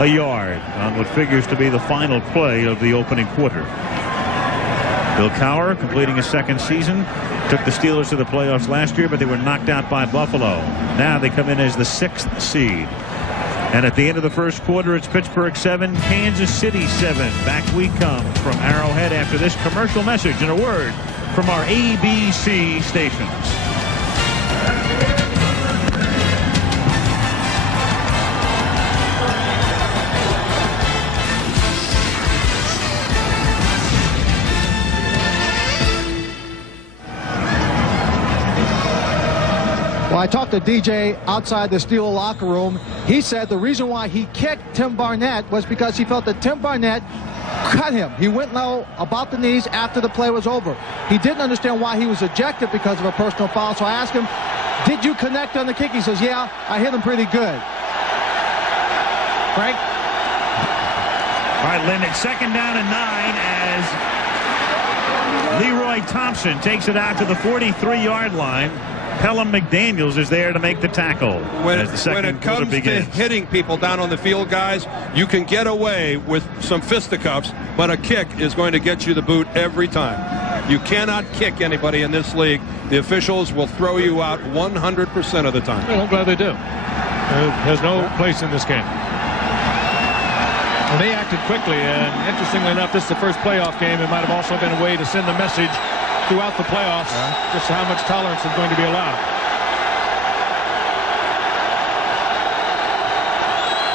a yard on what figures to be the final play of the opening quarter. Bill Cowher, completing his 2nd season, took the Steelers to the playoffs last year, but they were knocked out by Buffalo. Now they come in as the 6th seed. And at the end of the first quarter, it's Pittsburgh 7, Kansas City 7. Back we come from Arrowhead after this commercial message and a word from our ABC stations. Well, I talked to DJ outside the Steeler locker room. He said the reason why he kicked Tim Barnett was because he felt that Tim Barnett cut him. He went low about the knees after the play was over. He didn't understand why he was ejected because of a personal foul. So I asked him, did you connect on the kick? He says, yeah, I hit him pretty good. Frank? All right, Lynn, it's 2nd down and 9 as Leroy Thompson takes it out to the 43-yard line. Pelham McDaniels is there to make the tackle. When it comes to hitting people down on the field, guys, you can get away with some fisticuffs, but a kick is going to get you the boot every time. You cannot kick anybody in this league. The officials will throw you out 100% of the time. Well, I'm glad they do. There's no place in this game. Well, they acted quickly, and interestingly enough, this is the first playoff game. It might have also been a way to send a message throughout the playoffs, just how much tolerance is going to be allowed.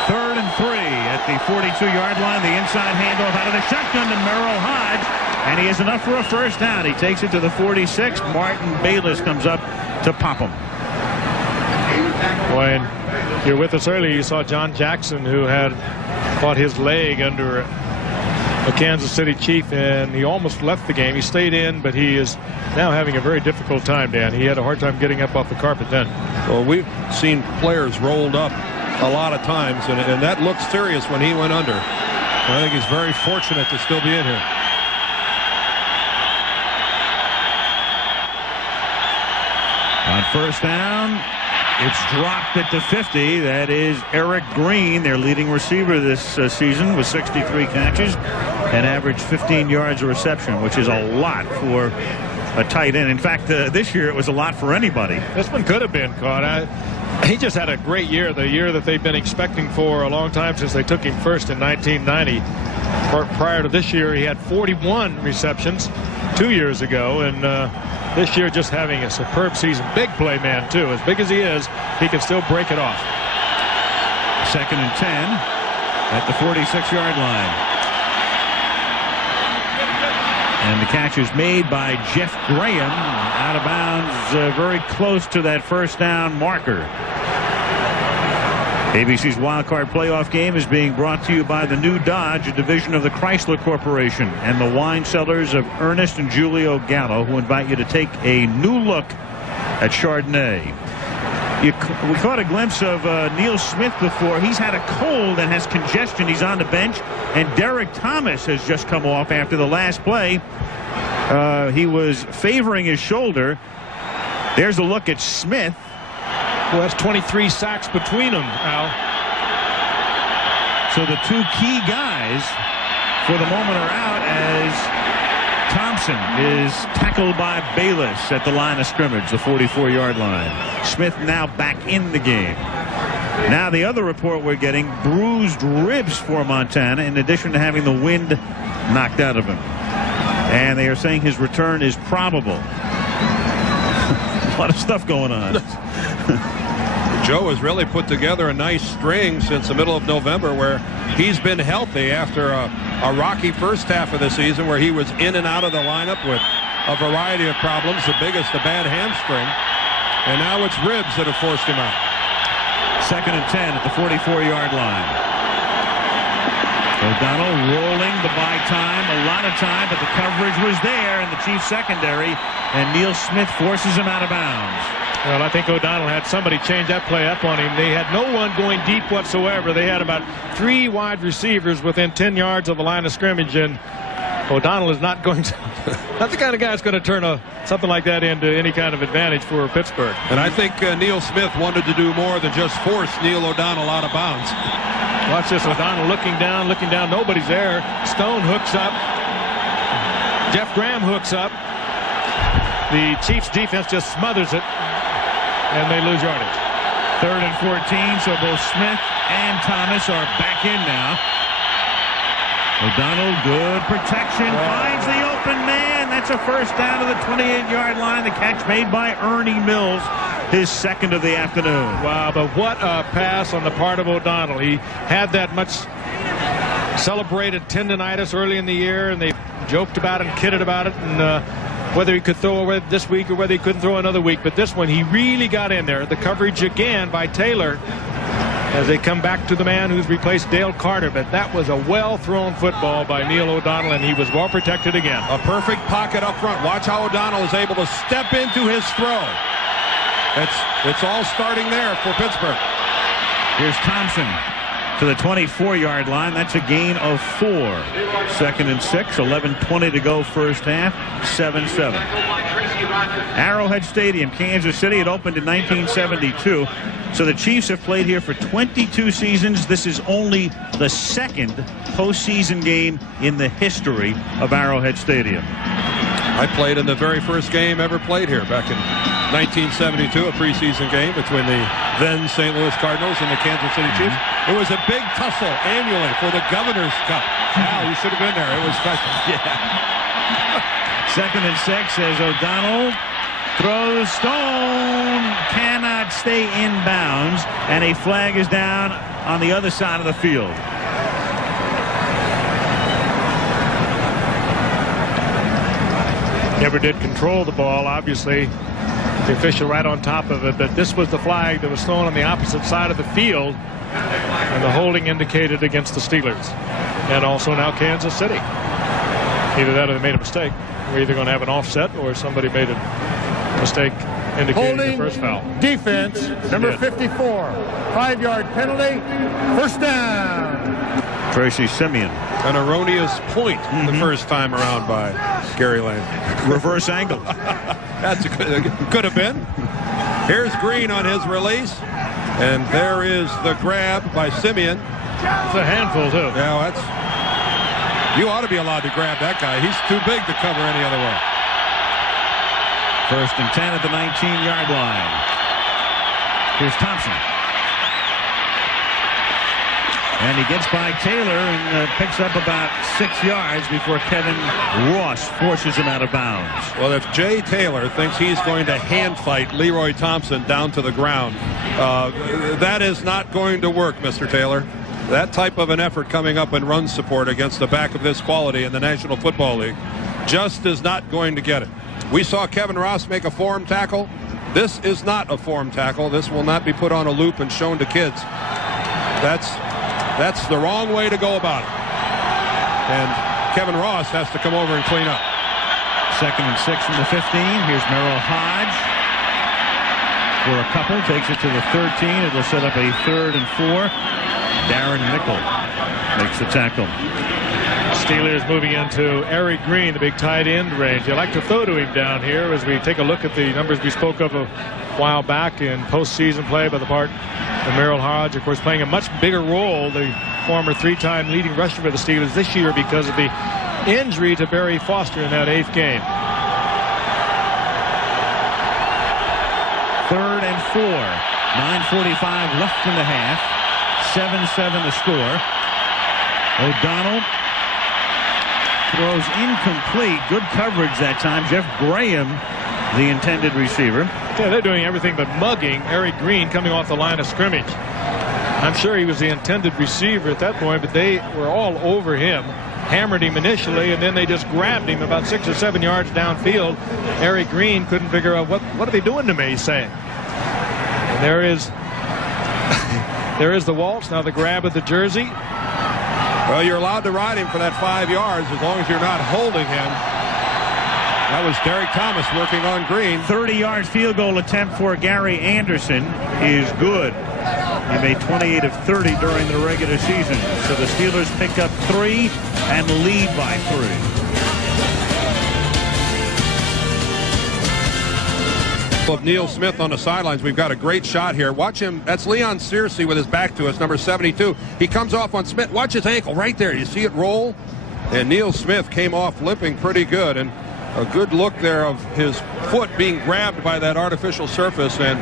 3rd and 3 at the 42-yard line. The inside handoff out of the shotgun to Merrill Hodge, and he has enough for a first down. He takes it to the 46. Martin Bayless comes up to pop him. Boy, and you're with us earlier. You saw John Jackson, who had caught his leg under a Kansas City Chief, and he almost left the game. He stayed in, but he is now having a very difficult time, Dan. He had a hard time getting up off the carpet then. Well, we've seen players rolled up a lot of times, and that looked serious when he went under. I think he's very fortunate to still be in here. On first down, It's dropped at the 50. That is Eric Green, their leading receiver this season, with 63 catches and averaged 15 yards a reception, which is a lot for a tight end. In fact, this year it was a lot for anybody. This one could have been caught. He just had a great year, the year that they've been expecting for a long time since they took him first in 1990. Prior to this year, he had 41 receptions 2 years ago, and this year just having a superb season. Big play man, too. As big as he is, he can still break it off. 2nd and 10 at the 46-yard line. And the catch is made by Jeff Graham, out of bounds, very close to that first down marker. ABC's Wild Card Playoff game is being brought to you by the new Dodge, a division of the Chrysler Corporation, and the wine cellars of Ernest and Julio Gallo, who invite you to take a new look at Chardonnay. We caught a glimpse of Neil Smith before. He's had a cold and has congestion. He's on the bench. And Derek Thomas has just come off after the last play. He was favoring his shoulder. There's a look at Smith. Well, that's 23 sacks between them, Al. So the two key guys for the moment are out as Thompson is tackled by Bayless at the line of scrimmage, the 44-yard line. Smith now back in the game. Now the other report we're getting, bruised ribs for Montana, in addition to having the wind knocked out of him. And they are saying his return is probable. A lot of stuff going on. Joe has really put together a nice string since the middle of November, where he's been healthy after a rocky first half of the season where he was in and out of the lineup with a variety of problems, the biggest a bad hamstring, and now it's ribs that have forced him out. 2nd and 10 at the 44-yard line. O'Donnell rolling to buy time, a lot of time, but the coverage was there in the Chiefs secondary, and Neil Smith forces him out of bounds. Well, I think O'Donnell had somebody change that play up on him. They had no one going deep whatsoever. They had about 3 wide receivers within 10 yards of the line of scrimmage, and O'Donnell is not going to not the kind of guy that's going to turn something like that into any kind of advantage for Pittsburgh. And I think Neil Smith wanted to do more than just force Neil O'Donnell out of bounds. Watch this, O'Donnell looking down, nobody's there. Stone hooks up. Jeff Graham hooks up. The Chiefs defense just smothers it, and they lose yardage. 3rd and 14, so both Smith and Thomas are back in now. O'Donnell, good protection, finds the open man. That's a first down to the 28-yard line. The catch made by Ernie Mills, his second of the afternoon. Wow, but what a pass on the part of O'Donnell. He had that much celebrated tendonitis early in the year, and they joked about it and kidded about it, and whether he could throw this week or whether he couldn't throw another week. But this one, he really got in there. The coverage again by Taylor as they come back to the man who's replaced Dale Carter. But that was a well-thrown football by Neil O'Donnell, and he was well protected again. A perfect pocket up front. Watch how O'Donnell is able to step into his throw. It's all starting there for Pittsburgh. Here's Thompson to the 24-yard line. That's a gain of 4. 2nd and 6, 11:20 to go first half, 7-7. Arrowhead Stadium, Kansas City. It opened in 1972. So the Chiefs have played here for 22 seasons. This is only the 2nd postseason game in the history of Arrowhead Stadium. I played in the very first game ever played here back in 1972, a preseason game between the then St. Louis Cardinals and the Kansas City Chiefs. It was a big tussle annually for the Governor's Cup. Wow, you should have been there. It was special. Yeah. 2nd and 6 as O'Donnell throws. Stone cannot stay in bounds, and a flag is down on the other side of the field. Never did control the ball, obviously. The official right on top of it, but this was the flag that was thrown on the opposite side of the field, and the holding indicated against the Steelers, and also now Kansas City. Either that or they made a mistake. We're either going to have an offset or somebody made a mistake indicating the first foul. Defense, number 54, 5-yard penalty, first down. Tracy Simeon. An erroneous point the first time around by Gary Lane. Reverse angle. That's could have been. Here's Green on his release. And there is the grab by Simeon. It's a handful, too. Yeah, you ought to be allowed to grab that guy. He's too big to cover any other way. 1st and 10 at the 19-yard line. Here's Thompson. And he gets by Taylor and picks up about 6 yards before Kevin Ross forces him out of bounds. Well, if Jay Taylor thinks he's going to hand fight Leroy Thompson down to the ground, that is not going to work, Mr. Taylor. That type of an effort coming up in run support against the back of this quality in the National Football League just is not going to get it. We saw Kevin Ross make a form tackle. This is not a form tackle. This will not be put on a loop and shown to kids. That's the wrong way to go about it. And Kevin Ross has to come over and clean up. 2nd and 6 from the 15. Here's Merrill Hodge for a couple. Takes it to the 13. It'll set up a 3rd and 4. Darren Nickel makes the tackle. Steelers moving into Eric Green, the big tight end range. I like to throw to him down here as we take a look at the numbers we spoke of a while back in postseason play by the part of Merrill Hodge, of course, playing a much bigger role, the former 3-time leading rusher for the Steelers this year because of the injury to Barry Foster in that 8th game. 3rd and 4. 9:45 left in the half. 7-7 the score. O'Donnell throws incomplete. Good coverage that time. Jeff Graham, the intended receiver. Yeah, they're doing everything but mugging Eric Green coming off the line of scrimmage. I'm sure he was the intended receiver at that point, but they were all over him. Hammered him initially, and then they just grabbed him about 6 or 7 yards downfield. Eric Green couldn't figure out what are they doing to me, he's saying. And there is there is the waltz. Now the grab of the jersey. Well, you're allowed to ride him for that 5 yards as long as you're not holding him. That was Derek Thomas working on Green. 30-yard field goal attempt for Gary Anderson is good. He made 28 of 30 during the regular season. So the Steelers pick up 3 and lead by 3. Of Neil Smith on the sidelines. We've got a great shot here. Watch him. That's Leon Searcy with his back to us, number 72. He comes off on Smith. Watch his ankle right there. You see it roll? And Neil Smith came off limping pretty good. And a good look there of his foot being grabbed by that artificial surface and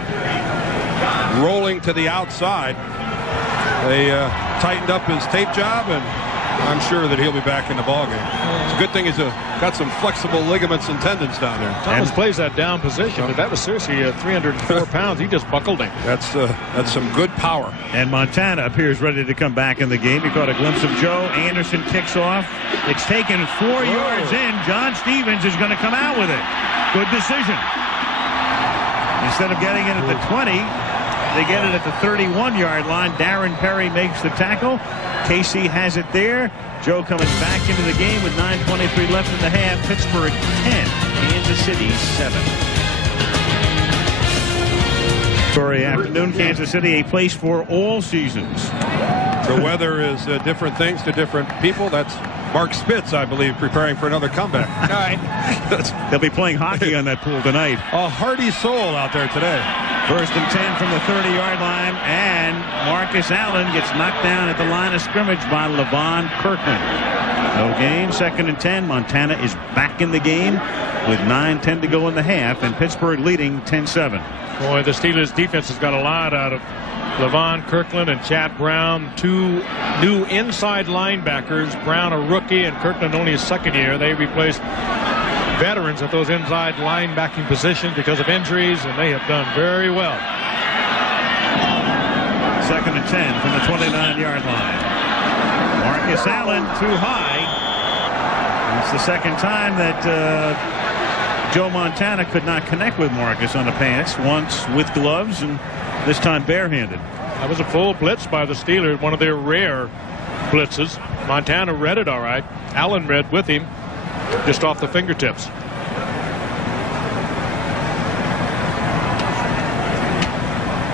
rolling to the outside. They tightened up his tape job, and I'm sure that he'll be back in the ballgame. It's a good thing he's got some flexible ligaments and tendons down there. Thomas plays that down position, but that was seriously 304 pounds. He just buckled him. That's some good power. And Montana appears ready to come back in the game. You caught a glimpse of Joe. Anderson kicks off. It's taken 4 yards in. John Stevens is going to come out with it. Good decision. Instead of getting it at the 20, they get it at the 31-yard line. Darren Perry makes the tackle. Casey has it there. Joe coming back into the game with 9:23 left in the half. Pittsburgh 10, Kansas City 7. Sorry, afternoon, Kansas City, a place for all seasons. The weather is different things to different people. That's Mark Spitz, I believe, preparing for another comeback. All right. They'll be playing hockey on that pool tonight. A hearty soul out there today. 1st and 10 from the 30-yard line, and Marcus Allen gets knocked down at the line of scrimmage by Levon Kirkland. No gain. 2nd and 10. Montana is back in the game with 9:10 to go in the half, and Pittsburgh leading 10-7. Boy, the Steelers defense has got a lot out of Levon Kirkland and Chad Brown, 2 new inside linebackers. Brown a rookie and Kirkland only his 2nd year. They replaced veterans at those inside linebacking positions because of injuries, and they have done very well. 2nd and 10 from the 29-yard line. Marcus Allen too high. It's the 2nd time that Joe Montana could not connect with Marcus on a pass, once with gloves and this time barehanded. That was a full blitz by the Steelers, one of their rare blitzes. Montana read it all right. Allen read with him, just off the fingertips.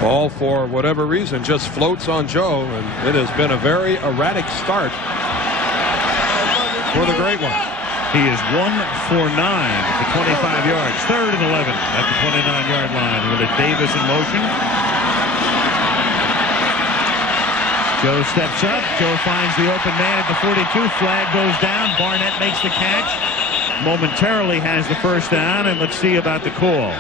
Ball, for whatever reason, just floats on Joe, and it has been a very erratic start for the great one. He is 1 for 9 for 25 yards. 3rd and 11 at the 29-yard line with a Davis in motion. Joe steps up. Joe finds the open man at the 42. Flag goes down. Barnett makes the catch. Momentarily has the first down, and let's see about the call.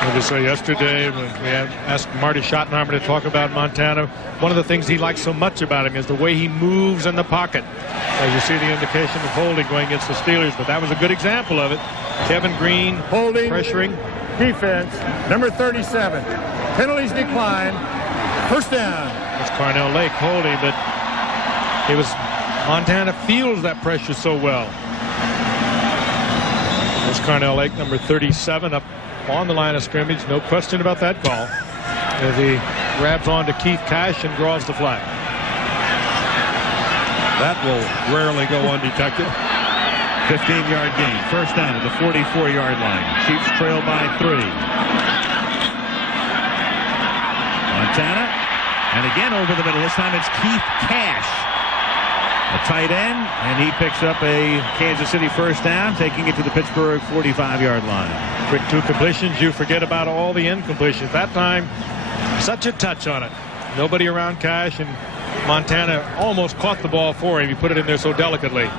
I just say yesterday when we asked Marty Schottenheimer to talk about Montana, one of the things he likes so much about him is the way he moves in the pocket. As you see the indication of holding going against the Steelers, but that was a good example of it. Kevin Green Holding. pressuring. Defense, number 37. Penalties decline. First down. It's Carnell Lake holding, but it was Montana feels that pressure so well. It's Carnell Lake, number 37, up on the line of scrimmage. No question about that call. As he grabs on to Keith Cash and draws the flag. That will rarely go undetected. 15-yard gain. First down at the 44-yard line. Chiefs trail by 3. Montana. And again over the middle. This time it's Keith Cash, a tight end, and he picks up a Kansas City first down, taking it to the Pittsburgh 45-yard line. Quick 2 completions. You forget about all the incompletions. That time, such a touch on it. Nobody around Cash, and Montana almost caught the ball for him. He put it in there so delicately.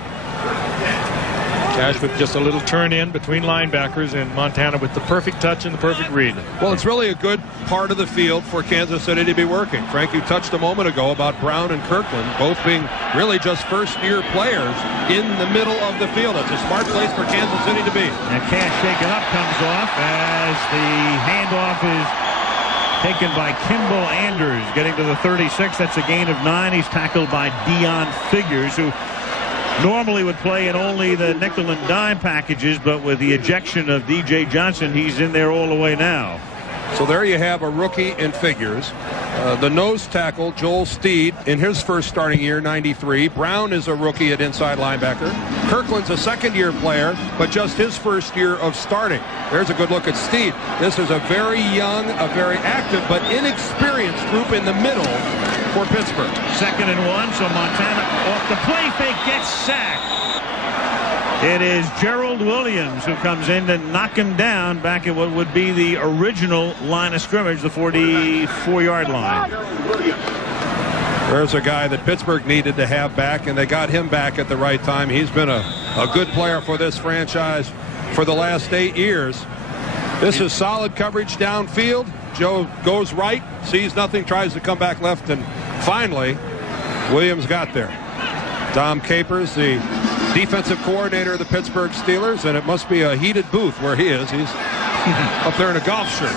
Cash with just a little turn in between linebackers, and Montana with the perfect touch and the perfect read. Well, it's really a good part of the field for Kansas City to be working. Frank, you touched a moment ago about Brown and Kirkland both being really just first-year players in the middle of the field. It's a smart place for Kansas City to be. And Cash shaken up comes off as the handoff is taken by Kimball Anders, getting to the 36. That's a gain of 9. He's tackled by Dion Figures, who normally would play in only the nickel and dime packages, but with the ejection of D.J. Johnson, he's in there all the way now. So there you have a rookie in Figures. The nose tackle, Joel Steed, in his first starting year, 93. Brown is a rookie at inside linebacker. Kirkland's a second-year player, but just his first year of starting. There's a good look at Steed. This is a very young, a very active, but inexperienced group in the middle for Pittsburgh. 2nd and 1, so Montana off the play fake gets sacked. It is Gerald Williams who comes in to knock him down back at what would be the original line of scrimmage, the 44-yard line. There's a guy that Pittsburgh needed to have back, and they got him back at the right time. He's been a good player for this franchise for the last 8 years. This is solid coverage downfield. Joe goes right, sees nothing, tries to come back left, and finally, Williams got there. Tom Capers, the defensive coordinator of the Pittsburgh Steelers, and it must be a heated booth where he is. He's up there in a golf shirt.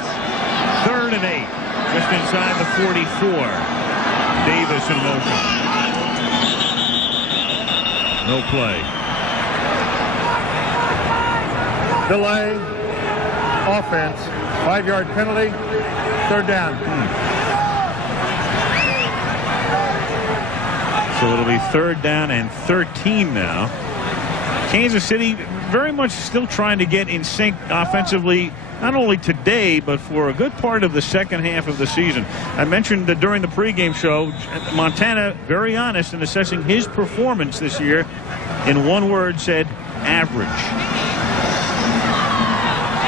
3rd and 8, just inside the 44. Davis in motion. No play. Delay. Offense. 5-yard penalty. 3rd down. So it'll be 3rd down and 13 now. Kansas City very much still trying to get in sync offensively, not only today, but for a good part of the second half of the season. I mentioned that during the pregame show, Montana, very honest in assessing his performance this year, in one word said average.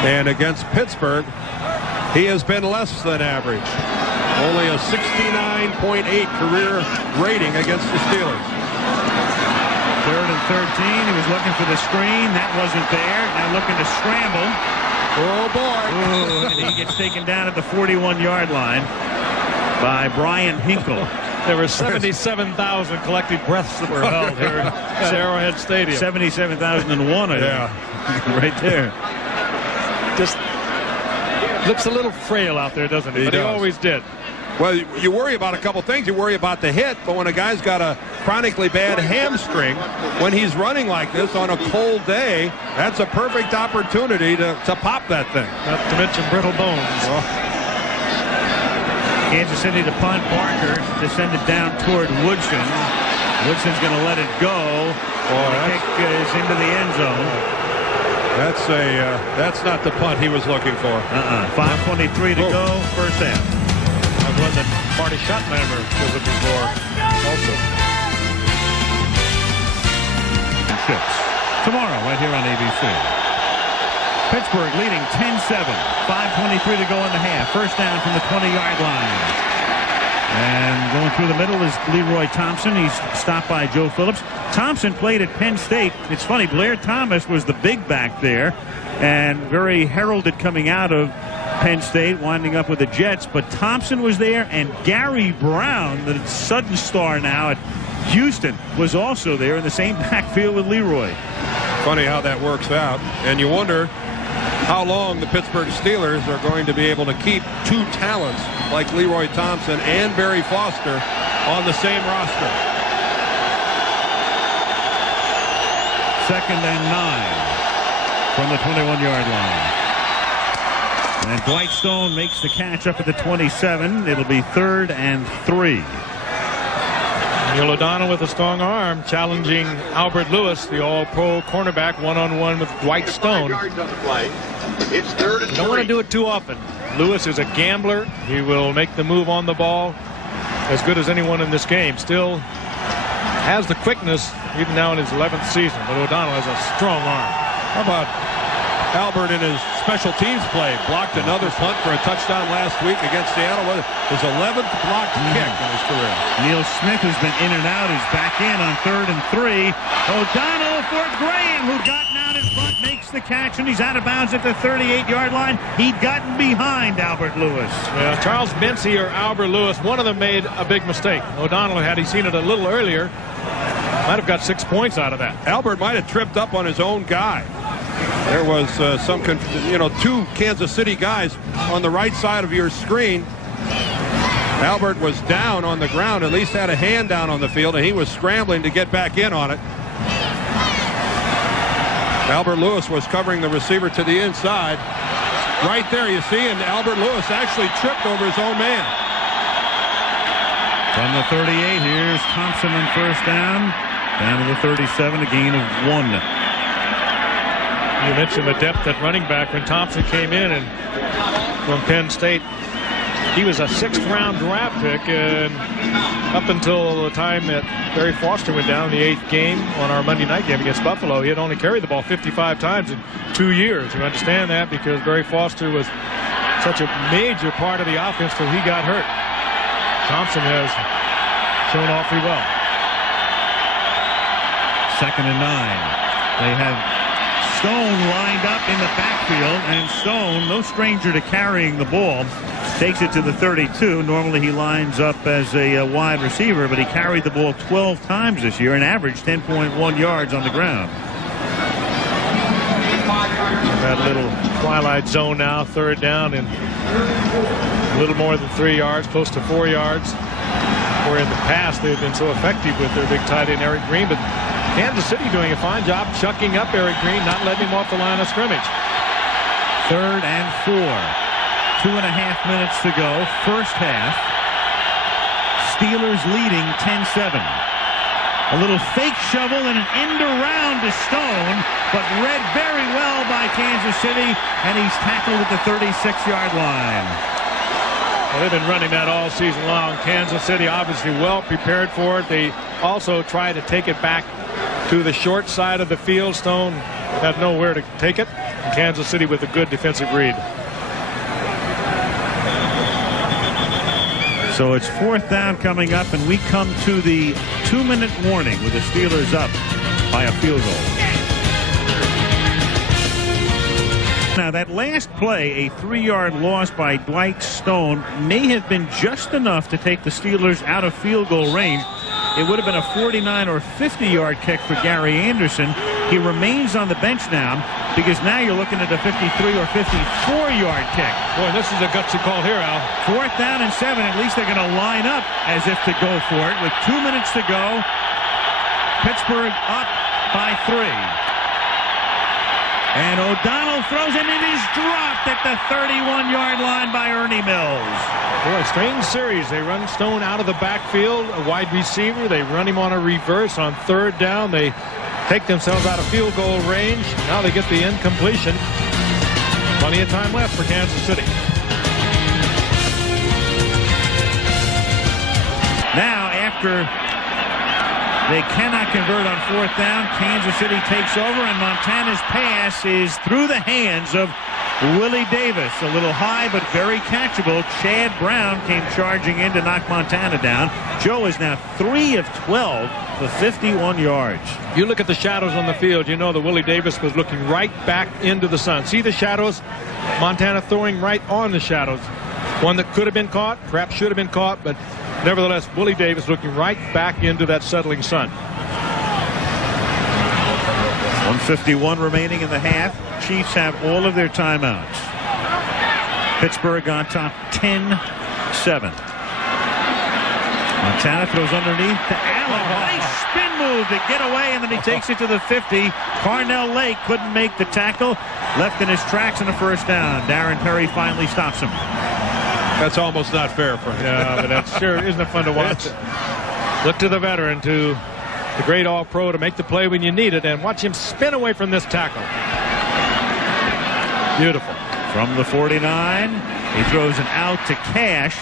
And against Pittsburgh, he has been less than average. Only a 69.8 career rating against the Steelers. 3rd and 13. He was looking for the screen. That wasn't there. Now looking to scramble. Oh, boy. Ooh, and he gets taken down at the 41-yard line by Brian Hinkle. There were 77,000 collective breaths that were held here at Arrowhead Stadium. 77,001, yeah. Right there. Just looks a little frail out there, doesn't he? But he always did. Well, you worry about a couple things. You worry about the hit, but when a guy's got a chronically bad hamstring, when he's running like this on a cold day, that's a perfect opportunity to pop that thing. Not to mention brittle bones. Oh. Kansas City to punt. Barker to send it down toward Woodson. Woodson's going to let it go. The kick is into the end zone. That's not the punt he was looking for. 5:23 to go. First half. That one that Marty Schottenheimer was looking for also. tomorrow right here on ABC. Pittsburgh leading 10-7. 5:23 to go in the half. First down from the 20-yard line. And going through the middle is Leroy Thompson. He's stopped by Joe Phillips. Thompson played at Penn State. It's funny, Blair Thomas was the big back there and very heralded coming out of Penn State, winding up with the Jets. But Thompson was there, and Gary Brown, the sudden star now at Houston, was also there in the same backfield with Leroy. Funny how that works out. And you wonder how long the Pittsburgh Steelers are going to be able to keep two talents like Leroy Thompson and Barry Foster on the same roster. 2nd and 9 from the 21-yard line. And Dwight Stone makes the catch up at the 27. It'll be 3rd and 3. Neil O'Donnell with a strong arm challenging Albert Lewis, the all-pro cornerback, one-on-one with Dwight Stone. It's 3rd and 3. Don't want to do it too often. Lewis is a gambler. He will make the move on the ball as good as anyone in this game. Still has the quickness even now in his 11th season, but O'Donnell has a strong arm. How about Albert in his special teams play? Blocked another punt for a touchdown last week against Seattle. His 11th blocked kick in his career. Neil Smith has been in and out. He's back in on 3rd and 3. O'Donnell for Graham, who'd gotten out in front, makes the catch, and he's out of bounds at the 38-yard line. He'd gotten behind Albert Lewis. Yeah, Charles Bensey or Albert Lewis, one of them made a big mistake. O'Donnell, had he seen it a little earlier, might have got 6 points out of that. Albert might have tripped up on his own guy. There was two Kansas City guys on the right side of your screen. Albert was down on the ground, at least had a hand down on the field, and he was scrambling to get back in on it. Albert Lewis was covering the receiver to the inside. Right there you see, and Albert Lewis actually tripped over his own man. From the 38, here's Thompson on first down. Down to the 37, a gain of 1. You mentioned the depth at running back when Thompson came in and from Penn State. He was a 6th-round draft pick, and up until the time that Barry Foster went down in the 8th game on our Monday night game against Buffalo, he had only carried the ball 55 times in 2 years. You understand that because Barry Foster was such a major part of the offense till he got hurt. Thompson has shown awfully well. 2nd and 9. They have Stone lined up in the backfield, and Stone, no stranger to carrying the ball, takes it to the 32. Normally he lines up as a wide receiver, but he carried the ball 12 times this year and averaged 10.1 yards on the ground. That little twilight zone now, 3rd down and a little more than 3 yards, close to 4 yards. Where in the past they've been so effective with their big tight end Eric Green, but Kansas City doing a fine job chucking up Eric Green, not letting him off the line of scrimmage. 3rd and 4. 2.5 minutes to go. First half. Steelers leading 10-7. A little fake shovel and an end around to Stone, but read very well by Kansas City, and he's tackled at the 36-yard line. Well, they've been running that all season long. Kansas City obviously well prepared for it. They also try to take it back to the short side of the field. Stone had nowhere to take it. And Kansas City with a good defensive read. So it's 4th down coming up, and we come to the 2-minute warning with the Steelers up by a field goal. Now, that last play, a 3-yard loss by Dwight Stone, may have been just enough to take the Steelers out of field goal range. It would have been a 49 or 50-yard kick for Gary Anderson. He remains on the bench now because now you're looking at a 53 or 54-yard kick. Boy, this is a gutsy call here, Al. 4th down and 7. At least they're going to line up as if to go for it. With 2 minutes to go, Pittsburgh up by 3. And O'Donnell throws it, and it is dropped at the 31-yard line by Ernie Mills. Boy, strange series. They run Stone out of the backfield, a wide receiver. They run him on a reverse on 3rd down. They take themselves out of field goal range. Now they get the incompletion. Plenty of time left for Kansas City. Now, after They cannot convert on 4th down. Kansas City takes over, and Montana's pass is through the hands of Willie Davis. A little high, but very catchable. Chad Brown came charging in to knock Montana down. Joe is now 3 of 12 for 51 yards. You look at the shadows on the field, you know that Willie Davis was looking right back into the sun. See the shadows? Montana throwing right on the shadows. One that could have been caught, perhaps should have been caught, but nevertheless, Willie Davis looking right back into that settling sun. 1:51 remaining in the half. Chiefs have all of their timeouts. Pittsburgh on top 10-7. Montana throws underneath to Allen. Nice spin move to get away, and then he takes it to the 50. Carnell Lake couldn't make the tackle. Left in his tracks in the 1st down. Darren Perry finally stops him. That's almost not fair for him. Yeah, but that sure isn't it fun to watch. Look to the veteran, to the great all-pro, to make the play when you need it, and watch him spin away from this tackle. Beautiful. From the 49, he throws an out to Cash,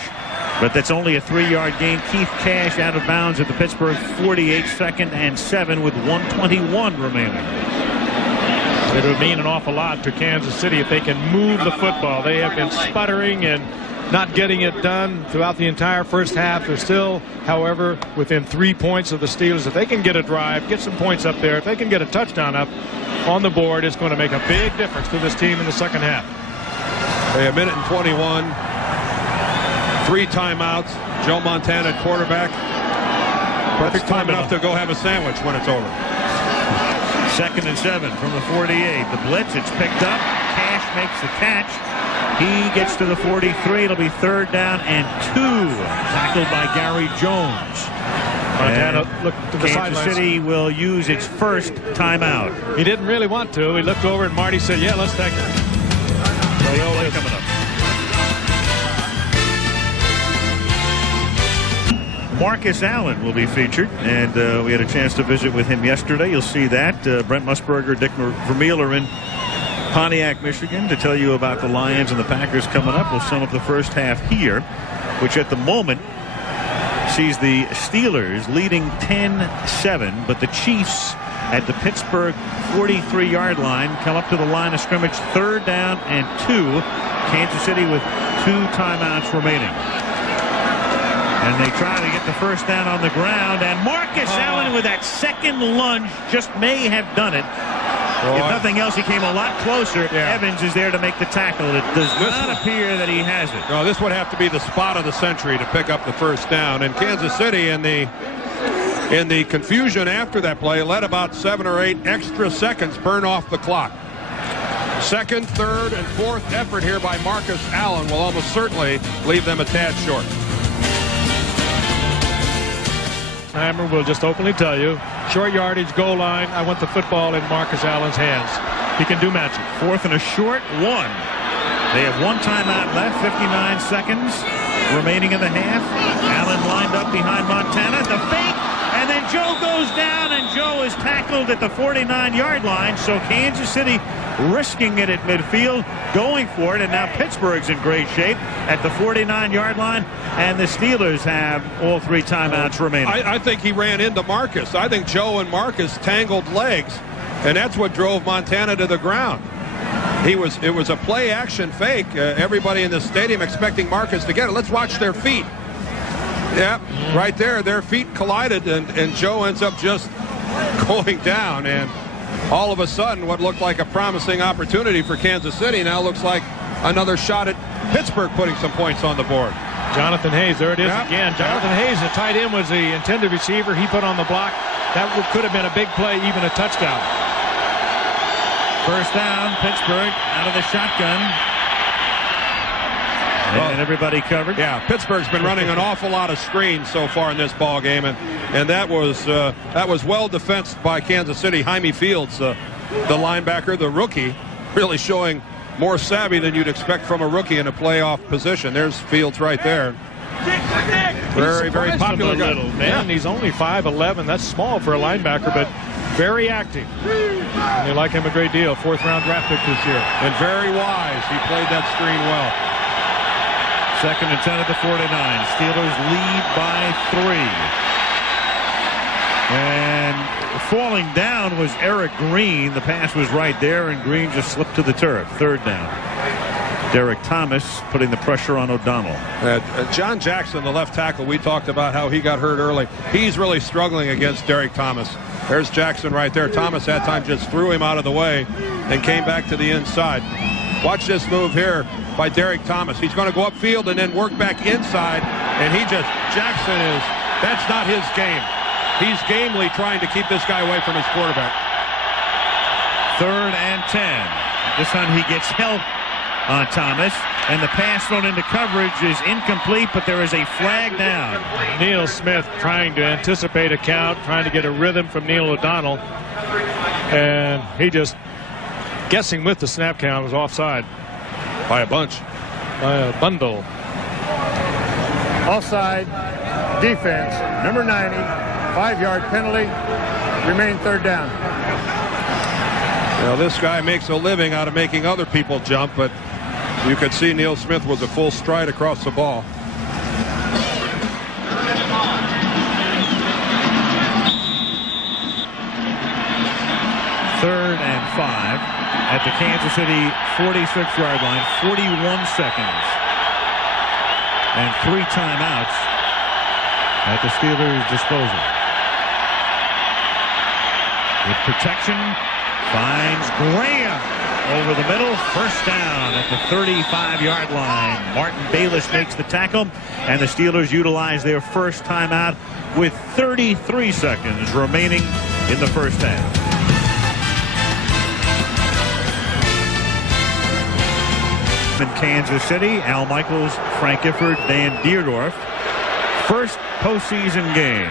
but that's only a 3-yard gain. Keith Cash out of bounds at the Pittsburgh 48, 2nd and 7 with 1:21 remaining. It would mean an awful lot to Kansas City if they can move the football. They have been sputtering and not getting it done throughout the entire first half. They're still, however, within 3 points of the Steelers. If they can get a drive, get some points up there, if they can get a touchdown up on the board, it's going to make a big difference to this team in the second half. A minute and 21. 3 timeouts. Joe Montana at quarterback. Perfect time enough to go have a sandwich when it's over. 2nd and 7 from the 48. The blitz, it's picked up. Cash makes the catch. He gets to the 43. It'll be 3rd down and 2. Tackled by Gary Jones. Montana looked to the Kansas sidelines. City will use its first timeout. He didn't really want to. He looked over and Marty said, yeah, let's take it. Big play coming up. Marcus Allen will be featured, and we had a chance to visit with him yesterday. You'll see that. Brent Musburger, Dick Vermeil are in Pontiac, Michigan, to tell you about the Lions and the Packers coming up. We'll sum up the first half here, which at the moment sees the Steelers leading 10-7, but the Chiefs at the Pittsburgh 43-yard line come up to the line of scrimmage, 3rd down and 2. Kansas City with 2 timeouts remaining. And they try to get the 1st down on the ground, and Marcus Allen with that second lunge just may have done it. If nothing else, he came a lot closer. Yeah. Evans is there to make the tackle. It does not appear that he has it. No, this would have to be the spot of the century to pick up the 1st down. And Kansas City, in the confusion after that play, let about 7 or 8 extra seconds burn off the clock. 2nd, 3rd, and 4th effort here by Marcus Allen will almost certainly leave them a tad short. Hammer will just openly tell you, short yardage, goal line, I want the football in Marcus Allen's hands. He can do magic. 4th and a short, 1. They have 1 timeout left, 59 seconds remaining in the half. Allen lined up behind Montana. The fake, and then Joe goes down, and Joe is tackled at the 49-yard line. So Kansas City risking it at midfield, going for it, and now Pittsburgh's in great shape at the 49-yard line, and the Steelers have all 3 timeouts remaining. I think he ran into Marcus. I think Joe and Marcus tangled legs, and that's what drove Montana to the ground. It was a play-action fake. Everybody in the stadium expecting Marcus to get it. Let's watch their feet. Yeah, right there, their feet collided, and Joe ends up just going down, and all of a sudden what looked like a promising opportunity for Kansas City now looks like another shot at Pittsburgh putting some points on the board. Jonathan Hayes, there it is again. Jonathan Hayes, the tight end, was the intended receiver. He put on the block. That could have been a big play, even a touchdown. 1st down, Pittsburgh out of the shotgun. And everybody covered. Yeah, Pittsburgh's been running an awful lot of screens so far in this ball game, and that was well defensed by Kansas City. Jaime Fields, the linebacker, the rookie, really showing more savvy than you'd expect from a rookie in a playoff position. There's Fields right there. Very, very popular guy. Man, he's only 5'11". That's small for a linebacker, but very active. And they like him a great deal. 4th-round draft pick this year. And very wise. He played that screen well. 2nd and 10 at the 49. Steelers lead by 3. And falling down was Eric Green. The pass was right there, and Green just slipped to the turf. Third down. Derek Thomas putting the pressure on O'Donnell. John Jackson, the left tackle, we talked about how he got hurt early. He's really struggling against Derek Thomas. There's Jackson right there. Thomas that time just threw him out of the way and came back to the inside. Watch this move here by Derek Thomas. He's going to go upfield and then work back inside, and Jackson that's not his game. He's gamely trying to keep this guy away from his quarterback. 3rd and 10. This time he gets help on Thomas, and the pass thrown into coverage is incomplete, but there is a flag down. Neil Smith trying to anticipate a count, trying to get a rhythm from Neil O'Donnell, and he just guessing with the snap count was offside By a bunch. by a bundle. Offside, defense, number 90, 5-yard penalty, remain 3rd down. Now this guy makes a living out of making other people jump, but you could see Neil Smith was a full stride across the ball. Third and 5 at the Kansas City 46-yard line. 41 seconds. And 3 timeouts at the Steelers' disposal. With protection, finds Graham over the middle. First down at the 35-yard line. Martin Bayless makes the tackle, and the Steelers utilize their first timeout with 33 seconds remaining in the first half. In Kansas City, Al Michaels, Frank Gifford, Dan Deerdorf. First postseason game.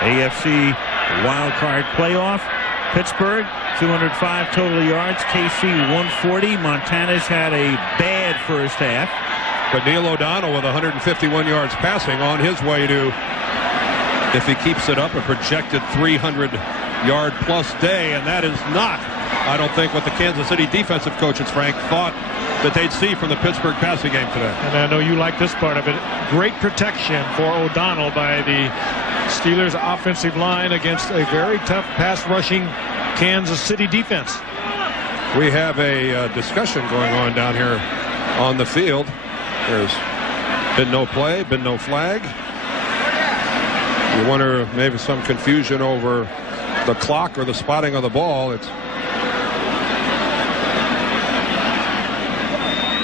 AFC wildcard playoff. Pittsburgh, 205 total yards. KC, 140. Montana's had a bad first half. But Neil O'Donnell with 151 yards passing on his way to, if he keeps it up, a projected 300-yard plus day, and that is not, I don't think, what the Kansas City defensive coaches, Frank, thought that they'd see from the Pittsburgh passing game today. And I know you like this part of it. Great protection for O'Donnell by the Steelers offensive line against a very tough pass rushing Kansas City defense. We have a discussion going on down here on the field. There's been no play, been no flag. You wonder maybe some confusion over the clock or the spotting of the ball. It's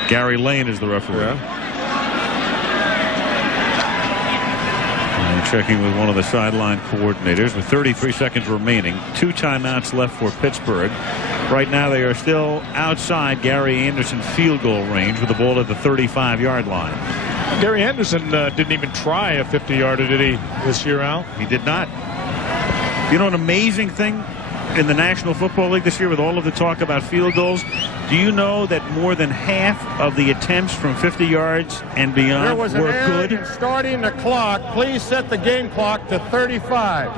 Gary Lane is the referee. Yeah. And checking with one of the sideline coordinators with 33 seconds remaining. 2 timeouts left for Pittsburgh. Right now they are still outside Gary Anderson field goal range with the ball at the 35-yard line. Gary Anderson didn't even try a 50-yarder, did he, this year, Al? He did not. You know, an amazing thing in the National Football League this year with all of the talk about field goals, do you know that more than half of the attempts from 50 yards and beyond There was were an error good? in starting the clock. Please set the game clock to 35.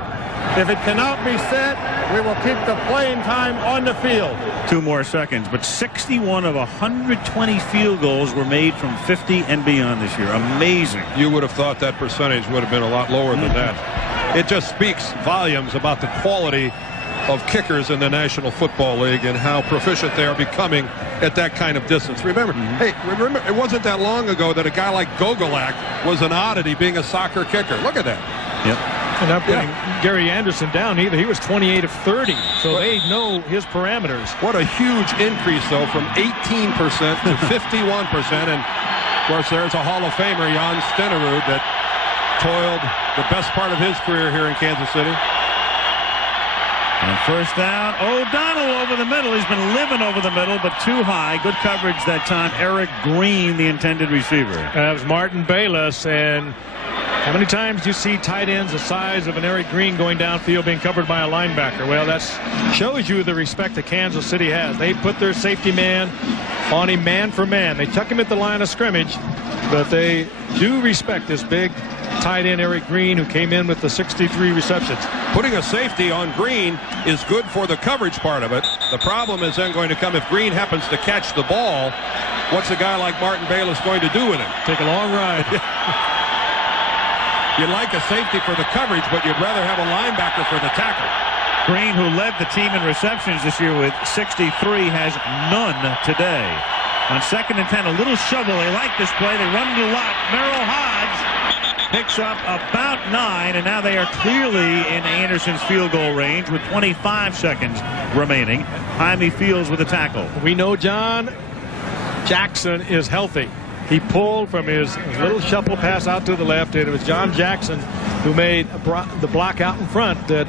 If it cannot be set, we will keep the playing time on the field. 2 more seconds, but 61 of 120 field goals were made from 50 and beyond this year. Amazing. You would have thought that percentage would have been a lot lower than that. It just speaks volumes about the quality of kickers in the National Football League and how proficient they are becoming at that kind of distance. Remember, remember, it wasn't that long ago that a guy like Gogolak was an oddity being a soccer kicker. Look at that. Yep. And not putting Gary Anderson down either. He was 28 of 30, so they know his parameters. What a huge increase, though, from 18% to 51%. And, of course, there's a Hall of Famer, Jan Stenerud, that toiled the best part of his career here in Kansas City. And first down, O'Donnell over the middle. He's been living over the middle, but too high. Good coverage that time. Eric Green, the intended receiver. That was Martin Bayless. And how many times do you see tight ends the size of an Eric Green going downfield being covered by a linebacker? Well, that shows you the respect that Kansas City has. They put their safety man on him man for man. They tuck him at the line of scrimmage, but they do respect this big tight end Eric Green, who came in with the 63 receptions. Putting a safety on Green is good for the coverage part of it. The problem is then going to come if Green happens to catch the ball. What's a guy like Martin Bayless going to do with it? Take a long ride. You'd like a safety for the coverage, but you'd rather have a linebacker for the tackle. Green, who led the team in receptions this year with 63, has none today. On 2nd and 10, a little shovel. They like this play. They run it a lot. Merrill Hodge picks up about 9, and now they are clearly in Anderson's field goal range with 25 seconds remaining. Jaime Fields with a tackle. We know John Jackson is healthy. He pulled from his little shuffle pass out to the left, and it was John Jackson who made the block out in front that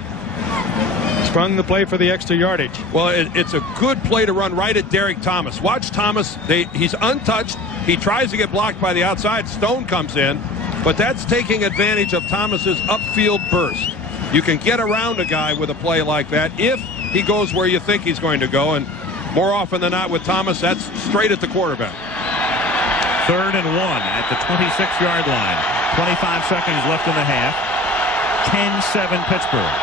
sprung the play for the extra yardage. Well, it's a good play to run right at Derek Thomas. Watch Thomas. He's untouched. He tries to get blocked by the outside. Stone comes in, but that's taking advantage of Thomas's upfield burst. You can get around a guy with a play like that if he goes where you think he's going to go, and more often than not with Thomas, that's straight at the quarterback. 3rd and 1 at the 26-yard line. 25 seconds left in the half. 10-7 Pittsburgh.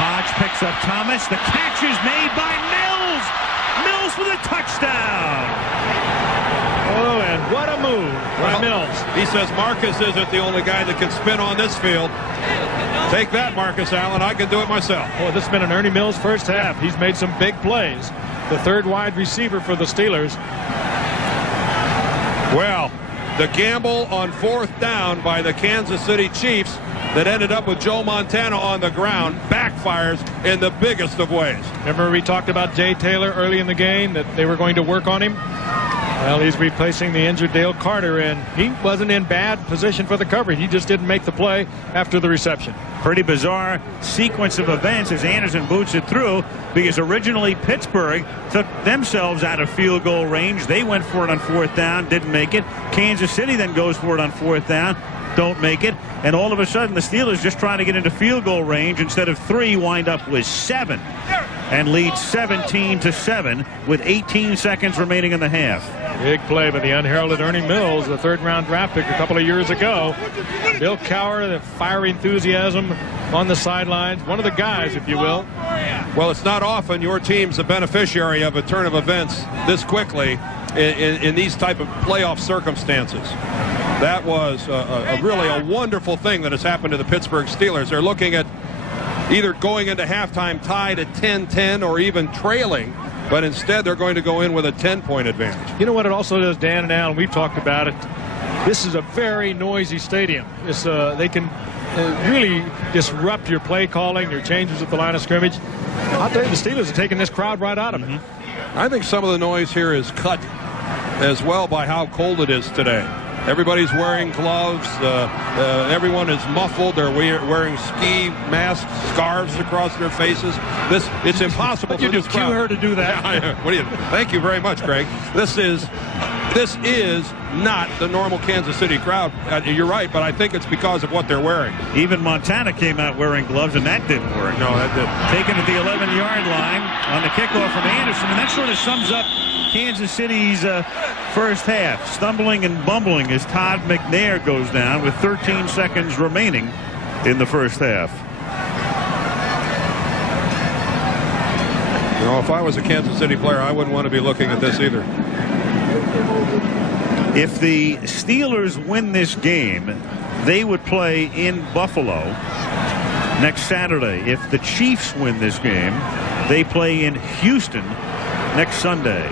Hodge picks up Thomas. The catch is made by Mills. Mills with a touchdown. Oh, and what a move by Mills. He says Marcus isn't the only guy that can spin on this field. Take that, Marcus Allen. I can do it myself. Well, this has been an Ernie Mills first half. He's made some big plays. The 3rd wide receiver for the Steelers. Well, the gamble on 4th down by the Kansas City Chiefs that ended up with Joe Montana on the ground backfires in the biggest of ways. Remember we talked about Jay Taylor early in the game, that they were going to work on him? Well, he's replacing the injured Dale Carter, and he wasn't in bad position for the coverage. He just didn't make the play after the reception. Pretty bizarre sequence of events as Anderson boots it through, because originally Pittsburgh took themselves out of field goal range. They went for it on 4th down, didn't make it. Kansas City then goes for it on 4th down, don't make it. And all of a sudden the Steelers, just trying to get into field goal range, instead of 3, wind up with 7 and lead 17-7 with 18 seconds remaining in the half. Big play by the unheralded Ernie Mills, the 3rd-round draft pick a couple of years ago. Bill Cowher, the fiery enthusiasm on the sidelines. One of the guys, if you will. Well, it's not often your team's a beneficiary of a turn of events this quickly in these type of playoff circumstances. That was really a wonderful thing that has happened to the Pittsburgh Steelers. They're looking at either going into halftime tied at 10-10 or even trailing, but instead they're going to go in with a 10-point advantage. You know what it also does, Dan and Alan, we've talked about it. This is a very noisy stadium. They can really disrupt your play calling, your changes at the line of scrimmage. I'll tell you, the Steelers are taking this crowd right out of it. I think some of the noise here is cut as well by how cold it is today. Everybody's wearing gloves. Everyone is muffled. They're wearing ski masks, scarves across their faces. It's impossible for this crowd. Cue her to do that. Yeah, thank you very much, Greg. This is not the normal Kansas City crowd. You're right, but I think it's because of what they're wearing. Even Montana came out wearing gloves, and that didn't work. No, that didn't. Taken at the 11-yard line on the kickoff from Anderson, and that sort of sums up Kansas City's first half. Stumbling and bumbling as Todd McNair goes down with 13 seconds remaining in the first half. You know, if I was a Kansas City player, I wouldn't want to be looking at this either. If the Steelers win this game, they would play in Buffalo next Saturday. If the Chiefs win this game, they play in Houston next Sunday.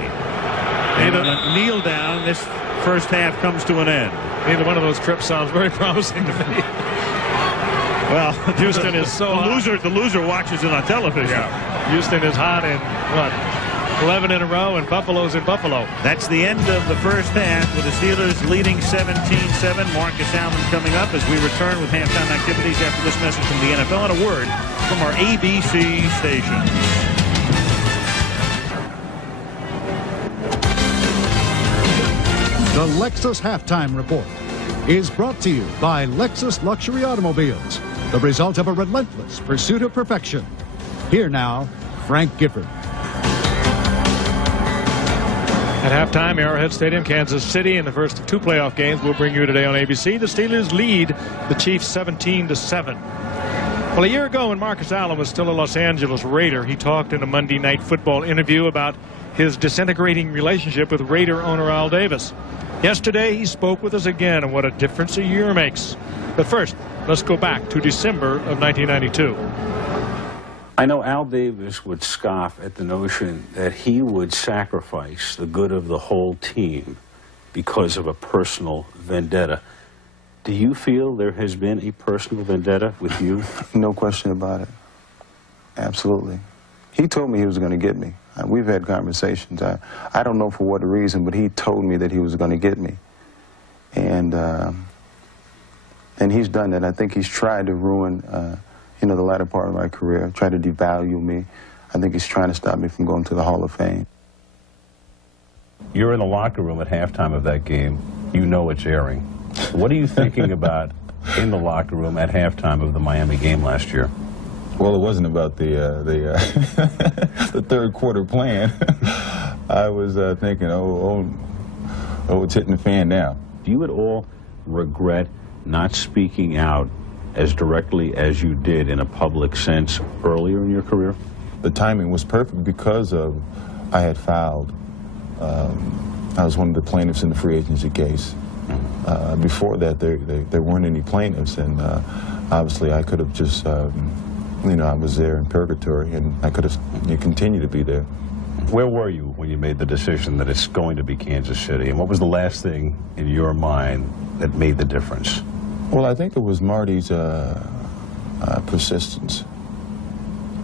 And on a kneel down, this first half comes to an end. Either one of those trips sounds very promising to me. Well, Houston is so the loser watches it on television. Yeah. Houston is hot in, what, 11 in a row, and Buffalo's in Buffalo. That's the end of the first half with the Steelers leading 17-7. Marcus Allen coming up as we return with halftime activities after this message from the NFL and a word from our ABC station. The Lexus Halftime Report is brought to you by Lexus Luxury Automobiles, the result of a relentless pursuit of perfection. Here now, Frank Gifford. At halftime, Arrowhead Stadium, Kansas City, in the first of 2 playoff games we'll bring you today on ABC. The Steelers lead the Chiefs 17-7. Well, a year ago when Marcus Allen was still a Los Angeles Raider, he talked in a Monday Night Football interview about his disintegrating relationship with Raider owner Al Davis. Yesterday, he spoke with us again on what a difference a year makes. But first, let's go back to December of 1992. I know Al Davis would scoff at the notion that he would sacrifice the good of the whole team because of a personal vendetta. Do you feel there has been a personal vendetta with you? No question about it. Absolutely. He told me he was going to get me. We've had conversations. I don't know for what reason, but he told me that he was going to get me. And he's done that. I think he's tried to ruin, you know, the latter part of my career, tried to devalue me. I think he's trying to stop me from going to the Hall of Fame. You're in the locker room at halftime of that game. You know it's airing. What are you thinking about in the locker room at halftime of the Miami game last year? Well, it wasn't about the the third quarter plan. I was thinking, oh, it's hitting the fan now. Do you at all regret not speaking out as directly as you did in a public sense earlier in your career? The timing was perfect because of I had filed. I was one of the plaintiffs in the free agency case. Before that, there weren't any plaintiffs, and obviously I could have just, you know, I was there in purgatory, and I could have continued to be there. Where were you when you made the decision that it's going to be Kansas City, and what was the last thing in your mind that made the difference? Well, I think it was Marty's persistence.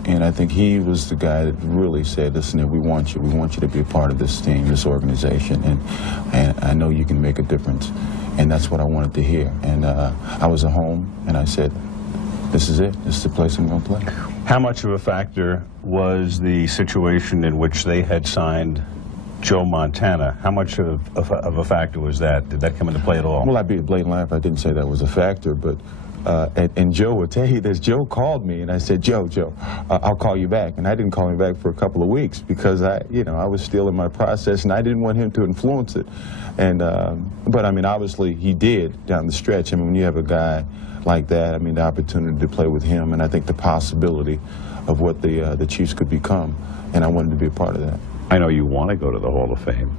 And I think he was the guy that really said, listen, we want you to be a part of this team, this organization, and I know you can make a difference. And that's what I wanted to hear. And I was at home, and I said, this is it. This is the place I'm going to play. How much of a factor was the situation in which they had signed Joe Montana? How much of a factor was that? Did that come into play at all? Well, I'd be a blatant liar if I didn't say that was a factor, but and Joe would tell you this. Joe called me, and I said, Joe, I'll call you back. And I didn't call him back for a couple of weeks because I was still in my process, and I didn't want him to influence it. And but I mean, obviously he did down the stretch. I mean, when you have a guy like that, I mean, the opportunity to play with him, and I think the possibility of what the Chiefs could become, and I wanted to be a part of that. I know you want to go to the Hall of Fame.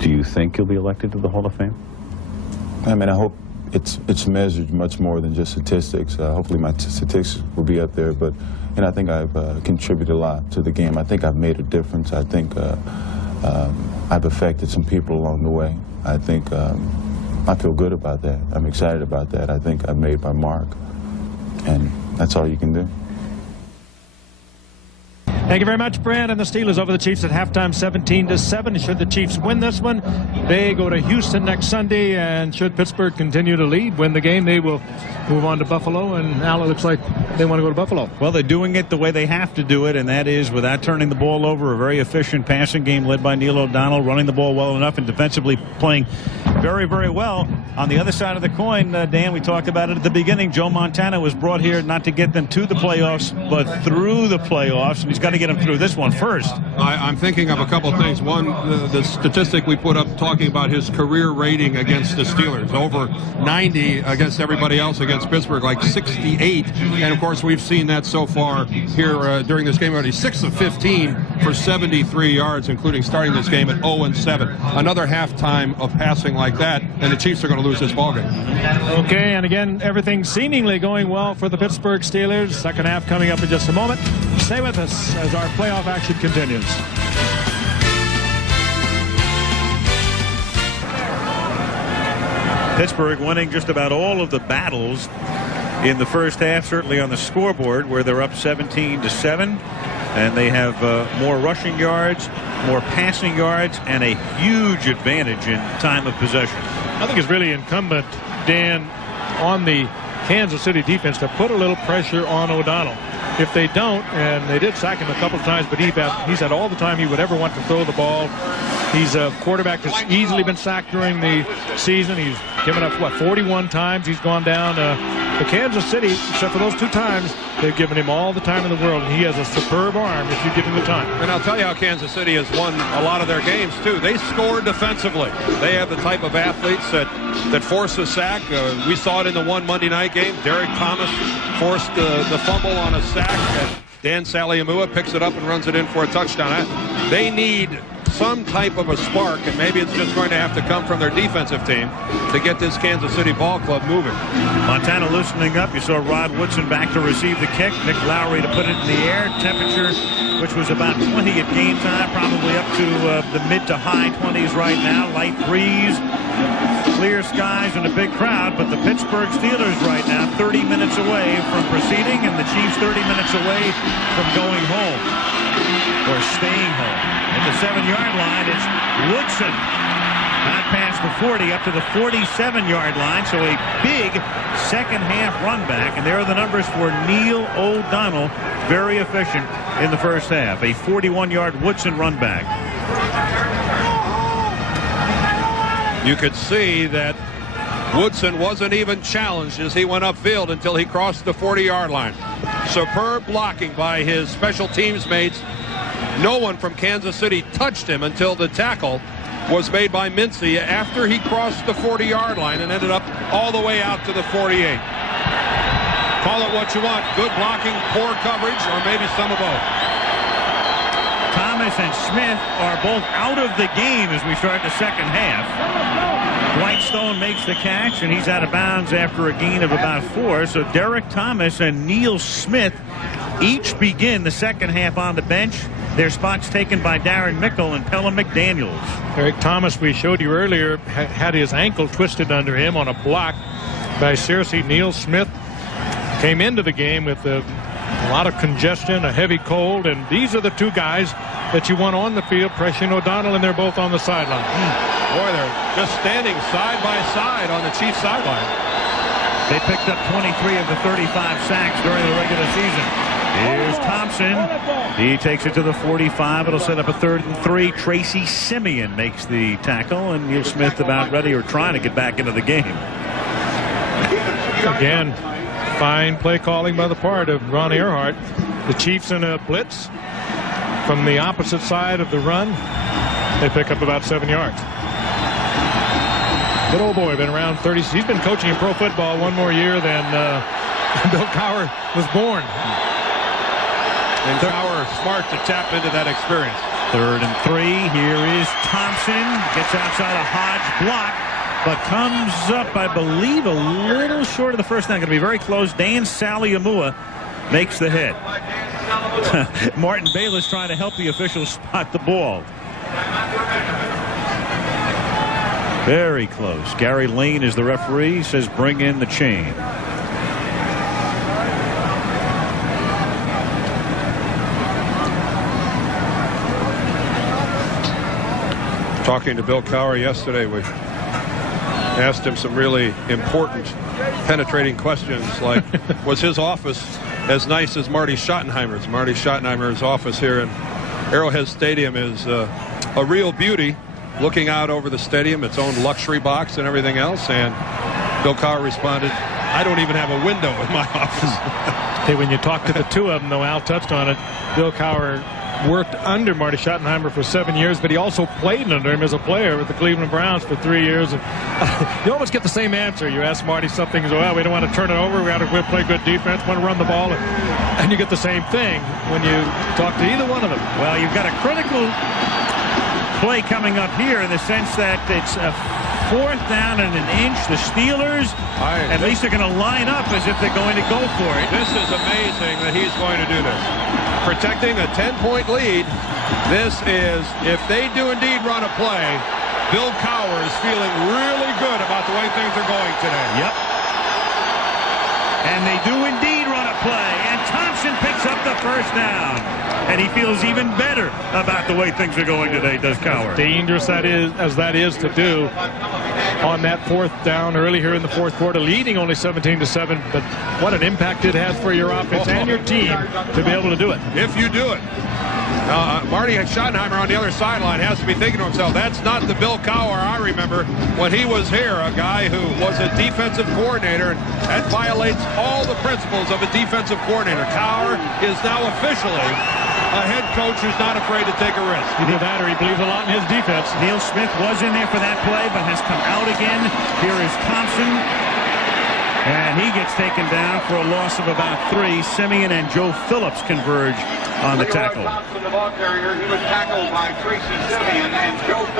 Do you think you'll be elected to the Hall of Fame? I mean, I hope it's measured much more than just statistics. Hopefully my statistics will be up there, but I think I've contributed a lot to the game. I think I've made a difference. I think I've affected some people along the way. I think I feel good about that. I'm excited about that. I think I've made my mark, and that's all you can do. Thank you very much, Brad. And the Steelers over the Chiefs at halftime, 17-7. Should the Chiefs win this one, they go to Houston next Sunday. And should Pittsburgh continue to lead, win the game, they will move on to Buffalo. And Al, it looks like they want to go to Buffalo. Well, they're doing it the way they have to do it, and that is without turning the ball over. A very efficient passing game led by Neil O'Donnell, running the ball well enough and defensively playing very, very well. On the other side of the coin, Dan, we talked about it at the beginning. Joe Montana was brought here not to get them to the playoffs, but through the playoffs, and he's got to get them through this one first. I'm thinking of a couple of things. One, the statistic we put up talking about his career rating against the Steelers, over 90 against everybody else against Pittsburgh, like 68. And, of course, we've seen that so far here during this game already. 6 of 15 for 73 yards, including starting this game at 0-7. Another halftime of passing like that, and the Chiefs are going to lose this ballgame. Okay, and again, everything seemingly going well for the Pittsburgh Steelers. Second half coming up in just a moment. Stay with us as our playoff action continues. Pittsburgh winning just about all of the battles in the first half, certainly on the scoreboard, where they're up 17-7. And they have more rushing yards, more passing yards, and a huge advantage in time of possession. I think it's really incumbent, Dan, on the Kansas City defense to put a little pressure on O'Donnell. If they don't, and they did sack him a couple of times, but he's had all the time he would ever want to throw the ball. He's a quarterback that's easily been sacked during the season. He's given up, 41 times he's gone down. The Kansas City, except for those 2 times, they've given him all the time in the world, and he has a superb arm if you give him the time. And I'll tell you how Kansas City has won a lot of their games, too. They score defensively. They have the type of athletes that force a sack. We saw it in the one Monday night game. Derek Thomas forced the fumble on a sack. And Dan Saliamua picks it up and runs it in for a touchdown. They need some type of a spark, and maybe it's just going to have to come from their defensive team to get this Kansas City ball club moving. Montana loosening up. You saw Rod Woodson back to receive the kick. Nick Lowry to put it in the air. Temperature, which was about 20 at game time, probably up to the mid to high 20s right now. Light breeze, clear skies, and a big crowd. But the Pittsburgh Steelers right now 30 minutes away from proceeding, and the Chiefs 30 minutes away from going home or staying home. At the 7-yard line, it's Woodson. Not past the 40, up to the 47-yard line. So a big second half run back. And there are the numbers for Neil O'Donnell. Very efficient in the first half. A 41-yard Woodson run back. You could see that Woodson wasn't even challenged as he went upfield until he crossed the 40-yard line. Superb blocking by his special teams mates. No one from Kansas City touched him until the tackle was made by Mincy after he crossed the 40-yard line and ended up all the way out to the 48. Call it what you want. Good blocking, poor coverage, or maybe some of both. Thomas and Smith are both out of the game as we start the second half. Whitestone makes the catch, and he's out of bounds after a gain of about 4. So Derek Thomas and Neil Smith each begin the second half on the bench. Their spots taken by Darren Mickle and Pella McDaniels. Eric Thomas, we showed you earlier, had his ankle twisted under him on a block by Searcy. Neil Smith came into the game with a lot of congestion, a heavy cold, and these are the two guys that you want on the field, Preston O'Donnell, and they're both on the sideline. Boy, they're just standing side by side on the Chiefs sideline. They picked up 23 of the 35 sacks during the regular season. Here's Thompson. He takes it to the 45. It'll set up a 3rd and 3. Tracy Simeon makes the tackle, and Neil Smith about ready or trying to get back into the game. Again, fine play calling by the part of Ron Earhart. The Chiefs in a blitz from the opposite side of the run. They pick up about 7 yards. Good old boy, been around 30. He's been coaching in pro football one more year than Bill Cowher was born. And Cowher smart to tap into that experience. 3rd and 3. Here is Thompson. Gets outside a Hodge block, but comes up, I believe, a little short of the first down. Going to be very close. Dan Saliamua makes the hit. Martin Bayless trying to help the officials spot the ball. Very close. Gary Lane is the referee. Says bring in the chain. Talking to Bill Cowher yesterday, we asked him some really important penetrating questions like, was his office as nice as Marty Schottenheimer's? Marty Schottenheimer's office here in Arrowhead Stadium is a real beauty, looking out over the stadium, its own luxury box and everything else. And Bill Cowher responded, I don't even have a window in my office. Hey, when you talk to the two of them, though, Al touched on it, Bill Cowher worked under Marty Schottenheimer for 7 years, but he also played under him as a player with the Cleveland Browns for 3 years. And you almost get the same answer. You ask Marty something, he goes, well, we don't want to turn it over. We got to play good defense, want to run the ball. And you get the same thing when you talk to either one of them. Well, you've got a critical play coming up here in the sense that it's a 4th down and an inch. The Steelers, at least they're going to line up as if they're going to go for it. This is amazing that he's going to do this. Protecting a 10-point lead. This is, if they do indeed run a play, Bill Cowher is feeling really good about the way things are going today. Yep. And they do indeed run a play, and Thompson picks up the first down. And he feels even better about the way things are going today, does Cowher. As dangerous as that is to do on that 4th down early here in the 4th quarter, leading only 17-7, but what an impact it has for your offense and your team to be able to do it. If you do it. Marty Schottenheimer on the other sideline has to be thinking to himself, that's not the Bill Cowher I remember when he was here, a guy who was a defensive coordinator, and that violates all the principles of a defensive coordinator. Cowher is now officially a head coach who's not afraid to take a risk. Either that or he believes a lot in his defense. Neil Smith was in there for that play, but has come out again. Here is Thompson. And he gets taken down for a loss of about 3. Simeon and Joe Phillips converge on the tackle.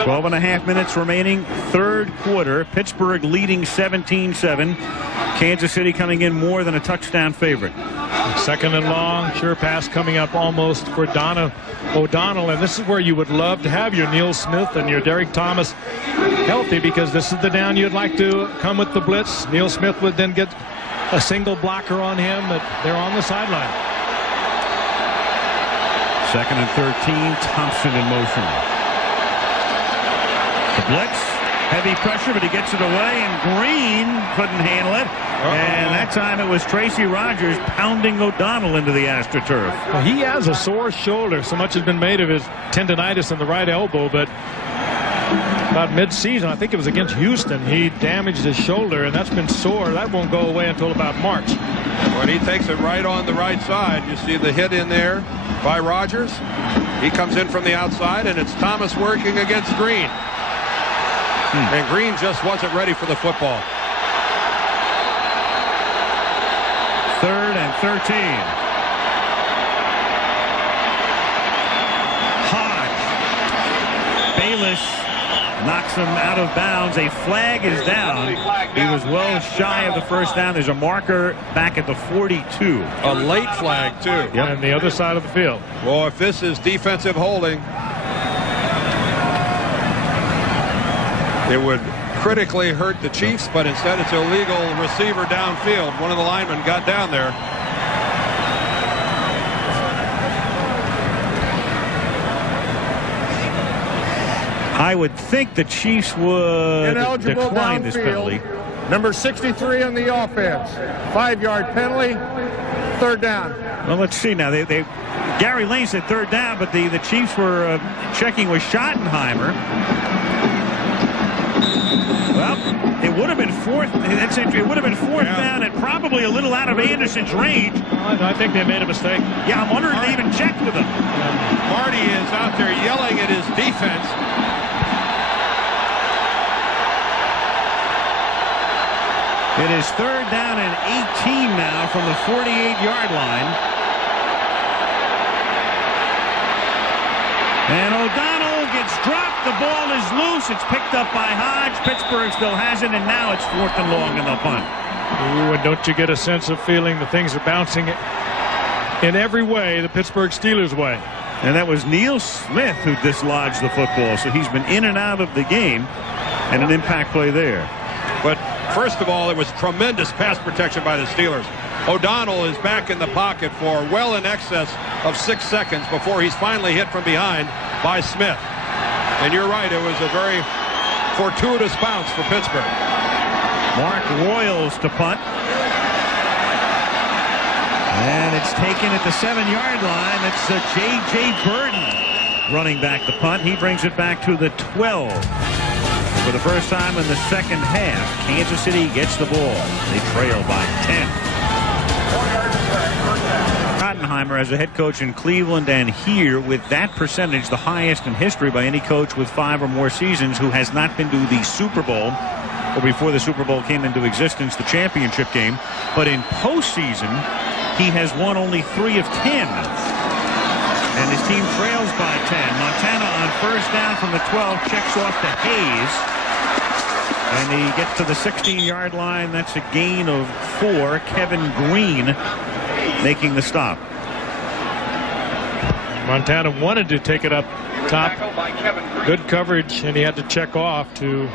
12.5 minutes remaining, third quarter. Pittsburgh leading 17-7. Kansas City coming in more than a touchdown favorite. Second and long, sure pass coming up almost for O'Donnell, and this is where you would love to have your Neil Smith and your Derek Thomas healthy, because this is the down you'd like to come with the blitz. Neil Smith would then get a single blocker on him, but they're on the sideline. Second and 13, Thompson in motion. The blitz, heavy pressure, but he gets it away, and Green couldn't handle it. And that time it was Tracy Rogers pounding O'Donnell into the AstroTurf. Well, he has a sore shoulder. So much has been made of his tendonitis in the right elbow, but about mid-season, I think it was against Houston, he damaged his shoulder, and that's been sore. That won't go away until about March. When he takes it right on the right side, you see the hit in there by Rogers. He comes in from the outside, and it's Thomas working against Green. And Green just wasn't ready for the football. Third and 13. Hodge. Bayless knocks him out of bounds. A flag is down. He was well shy of the first down. There's a marker back at the 42. A late flag, too. Yep. On the other side of the field. Well, if this is defensive holding, it would critically hurt the Chiefs, but instead it's illegal receiver downfield. One of the linemen got down there. I would think the Chiefs would decline this penalty. Number 63 on the offense. 5-yard penalty. Third down. Well, let's see now. Gary Lane said third down, but the Chiefs were checking with Schottenheimer. Well, it would have been fourth. It would have been fourth down and probably a little out of Anderson's range. I think they made a mistake. Yeah, I'm wondering if they even checked with him. Marty is out there yelling at his defense. It is third down and 18 now from the 48-yard line. And O'Donnell gets dropped. The ball is loose. It's picked up by Hodge. Pittsburgh still has it, and now it's fourth and long in the punt. Ooh, and don't you get a sense of feeling that things are bouncing in every way the Pittsburgh Steelers way? And that was Neil Smith who dislodged the football, so he's been in and out of the game, and an impact play there. But first of all, it was tremendous pass protection by the Steelers. O'Donnell is back in the pocket for well in excess of 6 seconds before he's finally hit from behind by Smith. And you're right, it was a very fortuitous bounce for Pittsburgh. Mark Royals to punt. And it's taken at the 7-yard line. It's J.J. Burden running back the punt. He brings it back to the 12. For the first time in the second half, Kansas City gets the ball. They trail by 10. Schottenheimer as a head coach in Cleveland, and here with that percentage, the highest in history by any coach with 5 or more seasons who has not been to the Super Bowl, or before the Super Bowl came into existence, the championship game. But in postseason, he has won only 3 of 10. And his team trails by 10. Montana on first down from the 12 checks off to Hayes. And he gets to the 16-yard line. That's a gain of 4. Kevin Green making the stop. Montana wanted to take it up top. Good coverage, and he had to check off to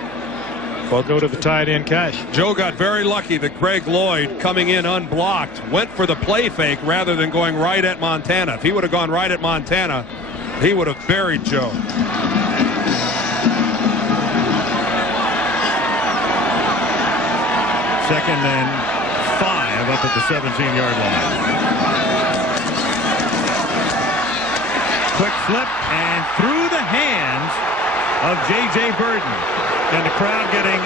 go to the tight end Cash. Joe got very lucky that Greg Lloyd, coming in unblocked, went for the play fake rather than going right at Montana. If he would have gone right at Montana, he would have buried Joe. Second and 5 up at the 17-yard line. Quick flip and through the hands of J.J. Burden. And the crowd getting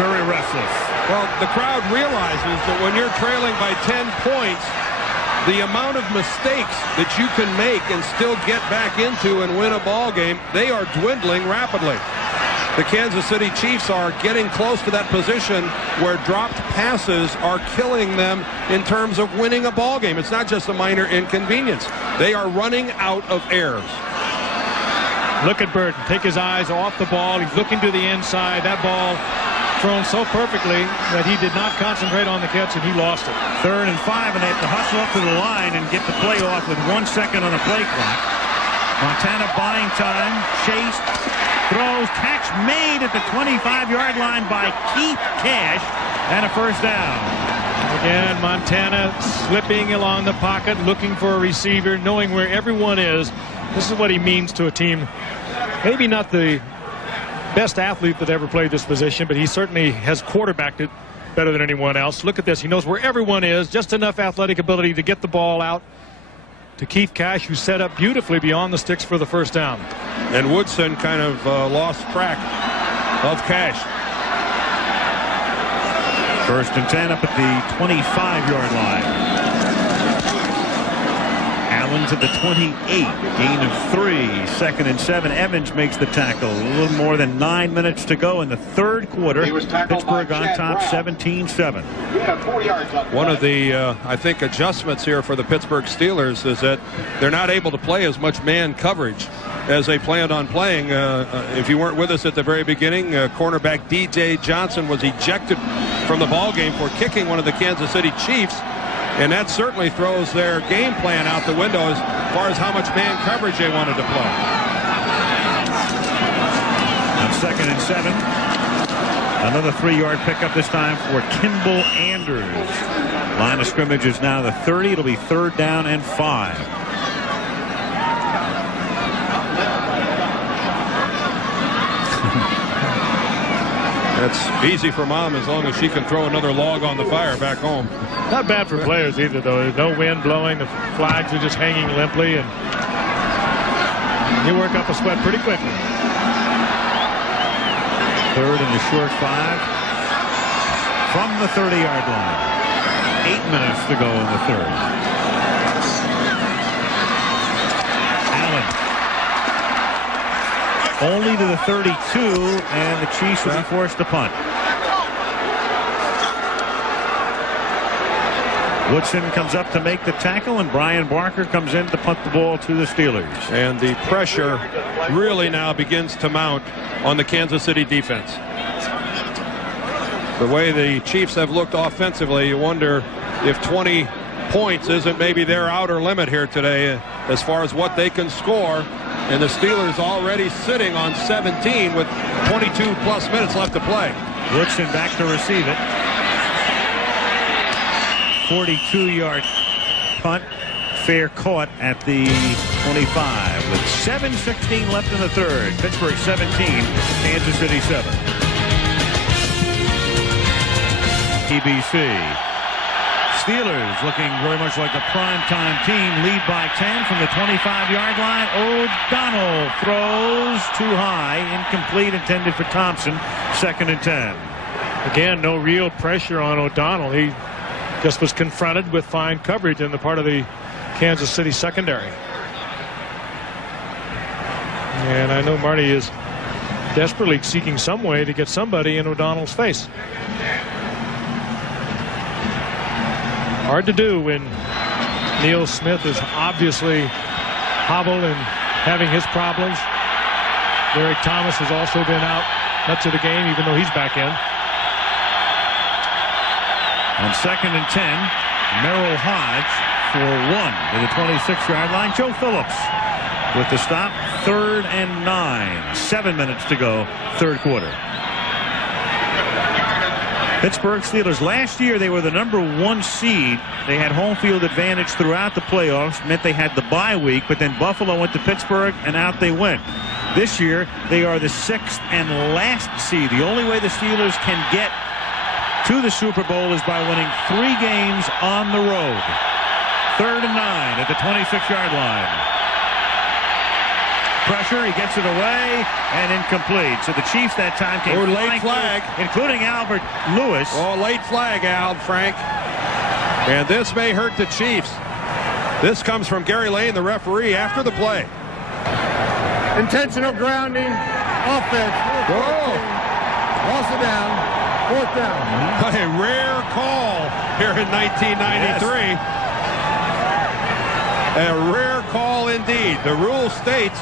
very restless. Well, the crowd realizes that when you're trailing by 10 points, the amount of mistakes that you can make and still get back into and win a ball game, they are dwindling rapidly. the Kansas City Chiefs are getting close to that position where dropped passes are killing them in terms of winning a ball game. It's not just a minor inconvenience. They are running out of errors. Look at Burton. Take his eyes off the ball. He's looking to the inside. That ball thrown so perfectly that he did not concentrate on the catch, and he lost it. 3rd and 5, and they have to hustle up to the line and get the play off with 1 second on the play clock. Montana buying time. Chase throws. Catch made at the 25-yard line by Keith Cash, and a first down. Again, Montana slipping along the pocket, looking for a receiver, knowing where everyone is. This is what he means to a team. Maybe not the best athlete that ever played this position, but he certainly has quarterbacked it better than anyone else. Look at this. He knows where everyone is, just enough athletic ability to get the ball out to Keith Cash, who set up beautifully beyond the sticks for the first down. And Woodson kind of lost track of Cash. 1st and 10 up at the 25-yard line. Allen to the 28, gain of 3, 2nd and 7. Evans makes the tackle. A little more than 9 minutes to go in the 3rd quarter. Pittsburgh on top 17-7. One of the, I think, adjustments here for the Pittsburgh Steelers is that they're not able to play as much man coverage as they planned on playing. If you weren't with us at the very beginning, cornerback D.J. Johnson was ejected from the ball game for kicking one of the Kansas City Chiefs. And that certainly throws their game plan out the window as far as how much man coverage they wanted to play. On 2nd and 7. Another 3-yard pickup this time for Kimball Anders. Line of scrimmage is now the 30. It'll be 3rd down and 5. That's easy for Mom as long as she can throw another log on the fire back home. Not bad for players either, though. There's no wind blowing. The flags are just hanging limply, and you work up a sweat pretty quickly. 3rd and a short 5 from the 30-yard line. 8 minutes to go in the 3rd. Only to the 32, and the Chiefs will be forced to punt. Woodson comes up to make the tackle, and Brian Barker comes in to punt the ball to the Steelers. And the pressure really now begins to mount on the Kansas City defense. The way the Chiefs have looked offensively, you wonder if 20 points isn't maybe their outer limit here today as far as what they can score. And the Steelers already sitting on 17 with 22-plus minutes left to play. Woodson back to receive it. 42-yard punt. Fair caught at the 25 with 7:16 left in the 3rd. Pittsburgh 17, Kansas City 7. TBC. Steelers looking very much like a primetime team. Lead by 10 from the 25-yard line. O'Donnell throws too high. Incomplete, intended for Thompson. 2nd and 10. Again, no real pressure on O'Donnell. He just was confronted with fine coverage in the part of the Kansas City secondary. And I know Marty is desperately seeking some way to get somebody in O'Donnell's face. Hard to do when Neil Smith is obviously hobbled and having his problems. Derek Thomas has also been out much of the game, even though he's back in. On 2nd and 10, Merrill Hodge for 1 to the 26-yard line. Joe Phillips with the stop. 3rd and 9. 7 minutes to go, 3rd quarter. Pittsburgh Steelers, last year they were the #1 seed. They had home field advantage throughout the playoffs, meant they had the bye week, but then Buffalo went to Pittsburgh and out they went. This year they are the 6th and last seed. The only way the Steelers can get to the Super Bowl is by winning 3 games on the road. 3rd and 9 at the 26-yard line. Pressure, he gets it away, and incomplete. So the Chiefs that time came late flag, including Albert Lewis. Oh, late flag, Al, Frank. And this may hurt the Chiefs. This comes from Gary Lane, the referee, after the play. Intentional grounding, offense. Whoa. Lost it down. Fourth down. A rare call here in 1993. Yes. A rare call indeed. The rule states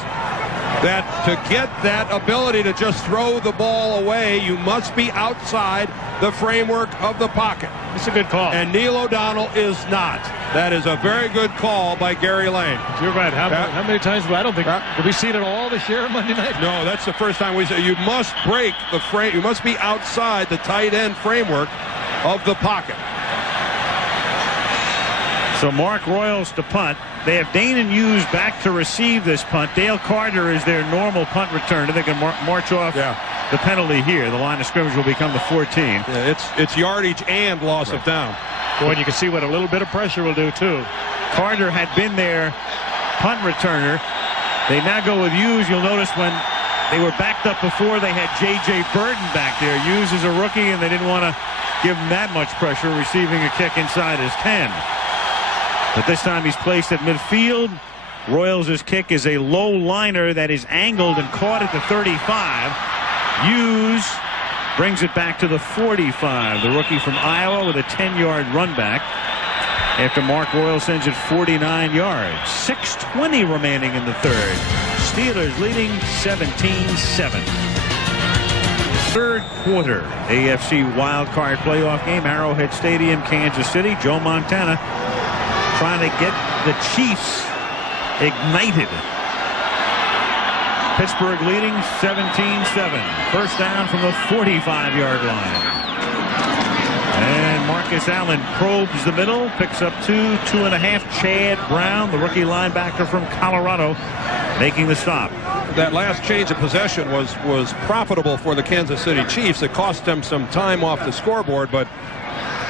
that to get that ability to just throw the ball away, you must be outside the framework of the pocket. It's a good call. And Neil O'Donnell is not. That is a very good call by Gary Lane. You're right. How many times? I don't think have we seen it all this year Monday night? No, that's the first time we say you must break the frame. You must be outside the tight end framework of the pocket. So Mark Royals to punt. They have Danon Hughes back to receive this punt. Dale Carter is their normal punt returner. They can march off the penalty here. The line of scrimmage will become the 14. Yeah, it's yardage and loss of down. Boy, and you can see what a little bit of pressure will do too. Carter had been their punt returner. They now go with Hughes. You'll notice when they were backed up before, they had J.J. Burden back there. Hughes is a rookie, and they didn't want to give him that much pressure, receiving a kick inside his 10. But this time he's placed at midfield. Royals' kick is a low liner that is angled and caught at the 35. Hughes brings it back to the 45. The rookie from Iowa with a 10-yard run back after Mark Royal sends it 49 yards. 6:20 remaining in the third. Steelers leading 17-7. Third quarter AFC wildcard playoff game, Arrowhead Stadium, Kansas City. Joe Montana trying to get the Chiefs ignited. Pittsburgh leading 17-7. First down from the 45-yard line. And Marcus Allen probes the middle, picks up 2.5. Chad Brown, the rookie linebacker from Colorado, making the stop. That last change of possession was profitable for the Kansas City Chiefs. It cost them some time off the scoreboard, but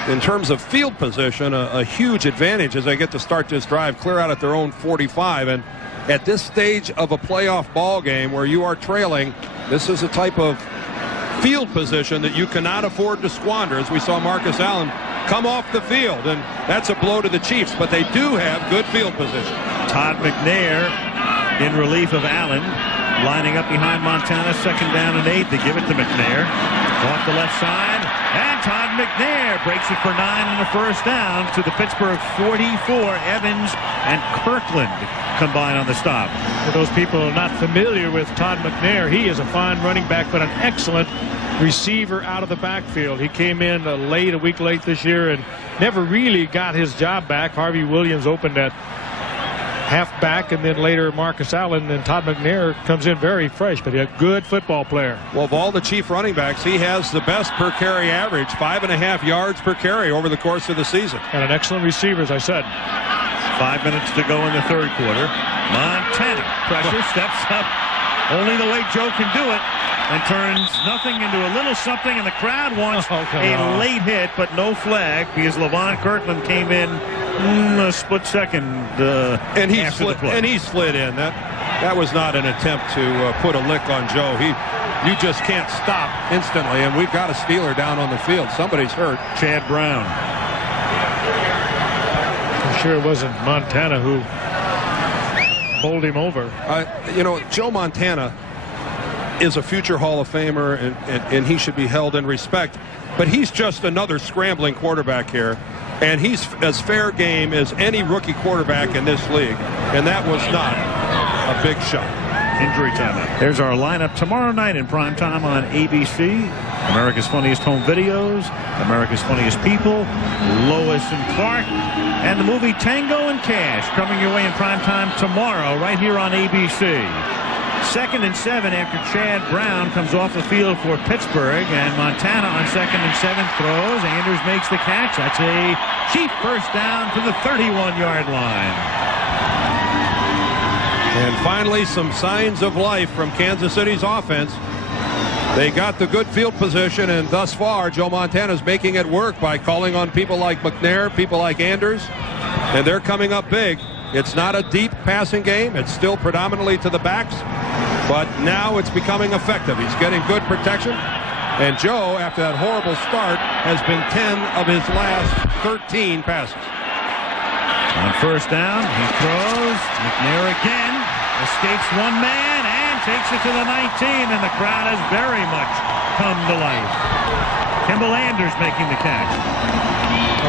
in terms of field position, a huge advantage as they get to start this drive clear out at their own 45. And at this stage of a playoff ball game where you are trailing, this is a type of field position that you cannot afford to squander, as we saw Marcus Allen come off the field, and that's a blow to the Chiefs, but they do have good field position. Todd McNair in relief of Allen, lining up behind Montana. Second down and 8. They give it to McNair off the left side, and Todd McNair breaks it for 9 on the first down to the Pittsburgh 44. Evans and Kirkland combine on the stop. For those people who are not familiar with Todd McNair, he is a fine running back, but an excellent receiver out of the backfield. He came in a week late this year, and never really got his job back. Harvey Williams opened at halfback, and then later Marcus Allen, and Todd McNair comes in very fresh, but he's a good football player. Well, of all the Chief running backs, he has the best per carry average, 5.5 yards per carry over the course of the season. And an excellent receiver, as I said. 5 minutes to go in the third quarter. Montana pressure, steps up only the way Joe can do it, and turns nothing into a little something, and the crowd wants a late hit, but no flag because Levon Kirkland came in a split second and he slid in. That was not an attempt to put a lick on Joe. You just can't stop instantly, and we've got a Steeler down on the field. Somebody's hurt. Chad Brown. I'm sure it wasn't Montana who bowled him over. You know, Joe Montana is a future Hall of Famer, and he should be held in respect, but he's just another scrambling quarterback here, and he's as fair game as any rookie quarterback in this league, and that was not a big shot. Injury time. There's our lineup tomorrow night in prime time on ABC. America's Funniest Home Videos, America's Funniest People, Lois and Clark, and the movie Tango and Cash coming your way in prime time tomorrow right here on ABC. 2nd and 7 after Chad Brown comes off the field for Pittsburgh, and Montana on 2nd and 7 throws. Anders makes the catch. That's a Chief first down to the 31-yard line. And finally, some signs of life from Kansas City's offense. They got the good field position, and thus far, Joe Montana's making it work by calling on people like McNair, people like Anders, and they're coming up big. It's not a deep passing game. It's still predominantly to the backs, but now it's becoming effective. He's getting good protection, and Joe, after that horrible start, has been 10 of his last 13 passes. On first down, he throws. McNair again escapes one man, and takes it to the 19, and the crowd has very much come to life. Kimball Anders making the catch.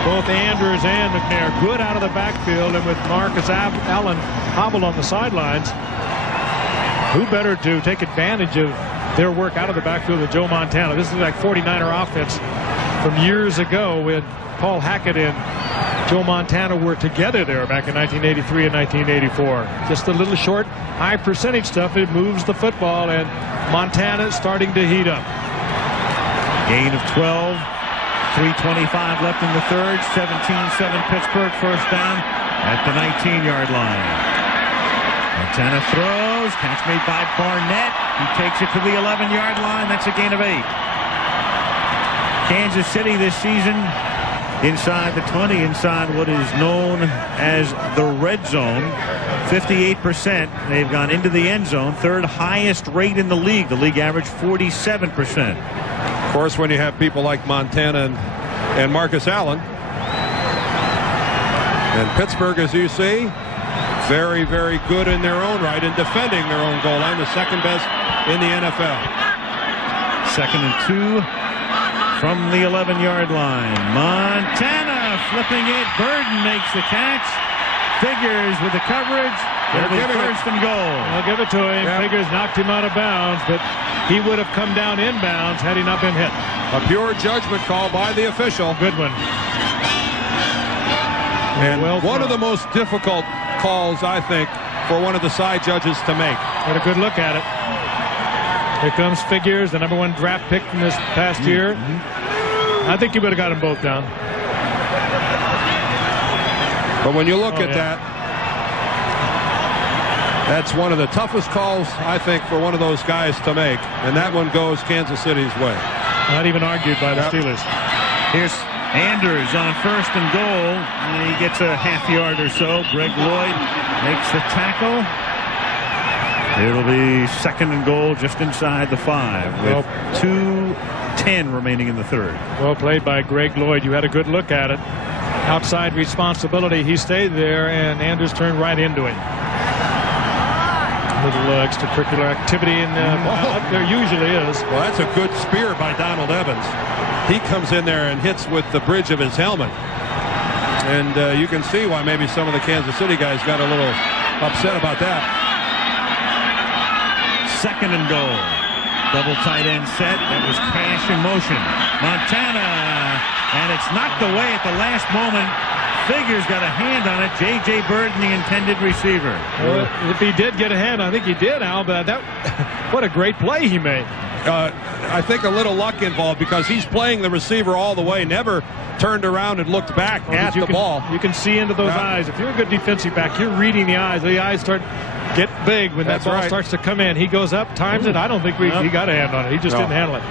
Both Anders and McNair good out of the backfield, and with Marcus Allen hobbled on the sidelines, who better to take advantage of their work out of the backfield than Joe Montana? This is like 49er offense from years ago when Paul Hackett and Joe Montana were together there back in 1983 and 1984. Just a little short, high percentage stuff. It moves the football, and Montana is starting to heat up. Gain of 12. 3:25 left in the third. 17-7 Pittsburgh. First down at the 19-yard line. Montana throws. Catch made by Barnett. He takes it to the 11-yard line. That's a gain of 8. Kansas City this season inside the 20, inside what is known as the red zone. 58%. They've gone into the end zone. Third highest rate in the league. The league average 47%. Of course, when you have people like Montana and Marcus Allen, and Pittsburgh, as you see, very, very good in their own right in defending their own goal line, the second best in the NFL. 2nd and 2 from the 11-yard line. Montana flipping it. Burden makes the catch. Figures with the coverage. It'll be first and goal. I'll give it to him. Yep. Figures knocked him out of bounds, but he would have come down inbounds had he not been hit. A pure judgment call by the official. Good one. And one of the most difficult calls, I think, for one of the side judges to make. Had a good look at it. Here comes Figures, the #1 draft pick from this past year. I think he would have got them both down. But when you look at that, that's one of the toughest calls, I think, for one of those guys to make. And that one goes Kansas City's way. Not even argued by the Steelers. Here's Anders on first and goal. And he gets a half-yard or so. Greg Lloyd makes the tackle. It'll be 2nd and goal just inside the 5 with 2:10 remaining in the third. Well played by Greg Lloyd. You had a good look at it. Outside responsibility. He stayed there, and Anders turned right into it. Little extracurricular activity in there usually is. Well, that's a good spear by Donald Evans. He comes in there and hits with the bridge of his helmet. And you can see why maybe some of the Kansas City guys got a little upset about that. 2nd and goal. Double tight end set. That was Cash in motion. Montana. And it's knocked away at the last moment. Figures got a hand on it. J.J. Bird, the intended receiver. Well, if he did get a hand, I think he did, Al, but what a great play he made. I think a little luck involved because he's playing the receiver all the way, never turned around and looked back at the ball. You can see into those eyes. If you're a good defensive back, you're reading the eyes. The eyes get big when that ball starts to come in. He goes up, times it. I don't think he got a hand on it. He just didn't handle it.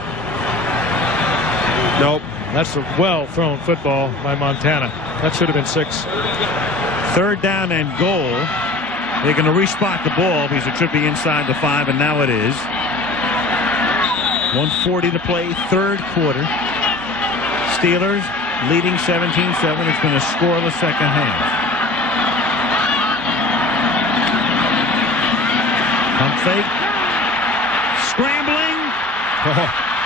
Nope. That's a well-thrown football by Montana. That should have been 6. 3rd down and goal. They're going to respot the ball because it should be inside the 5, and now it is. 1:40 to play, third quarter. Steelers leading 17-7. It's been a scoreless second half. Pump fake. Scrambling.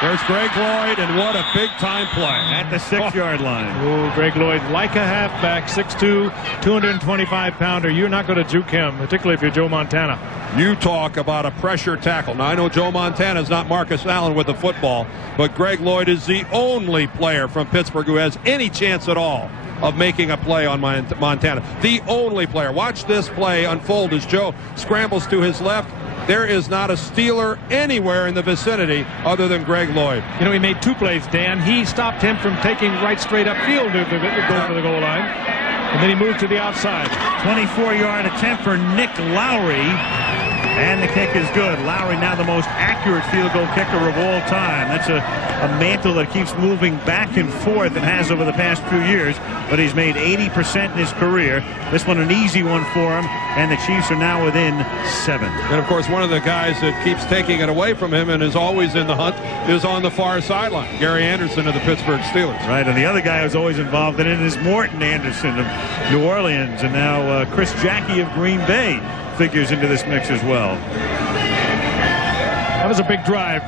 There's Greg Lloyd, and what a big-time play. At the 6-yard line. Oh, Greg Lloyd, like a halfback, 6'2", 225-pounder. You're not going to juke him, particularly if you're Joe Montana. You talk about a pressure tackle. Now, I know Joe Montana is not Marcus Allen with the football, but Greg Lloyd is the only player from Pittsburgh who has any chance at all of making a play on Montana. The only player. Watch this play unfold as Joe scrambles to his left. There is not a Steeler anywhere in the vicinity other than Greg Lloyd. You know, he made 2 plays, Dan. He stopped him from taking right straight upfield to go for the goal line. And then he moved to the outside. 24-yard attempt for Nick Lowry. And the kick is good. Lowry now the most accurate field goal kicker of all time. That's a mantle that keeps moving back and forth and has over the past few years. But he's made 80% in his career. This one an easy one for him. And the Chiefs are now within 7. And, of course, one of the guys that keeps taking it away from him and is always in the hunt is on the far sideline. Gary Anderson of the Pittsburgh Steelers. Right, and the other guy who's always involved in it is Morton Anderson of New Orleans. And now Chris Jackie of Green Bay figures into this mix as well. That was a big drive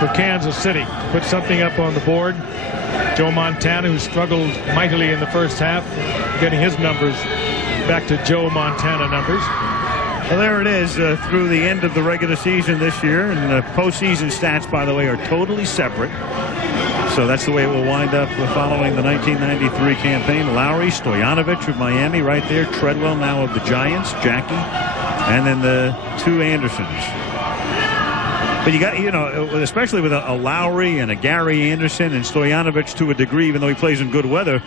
for Kansas City. Put something up on the board. Joe Montana, who struggled mightily in the first half, getting his numbers back to Joe Montana numbers. Well, there it is through the end of the regular season this year. And the postseason stats, by the way, are totally separate. So that's the way it will wind up following the 1993 campaign. Lowry, Stoyanovich of Miami right there. Treadwell now of the Giants, Jackie, and then the two Andersons. But you got, you know, especially with a Lowry and a Gary Anderson and Stoyanovich to a degree, even though he plays in good weather,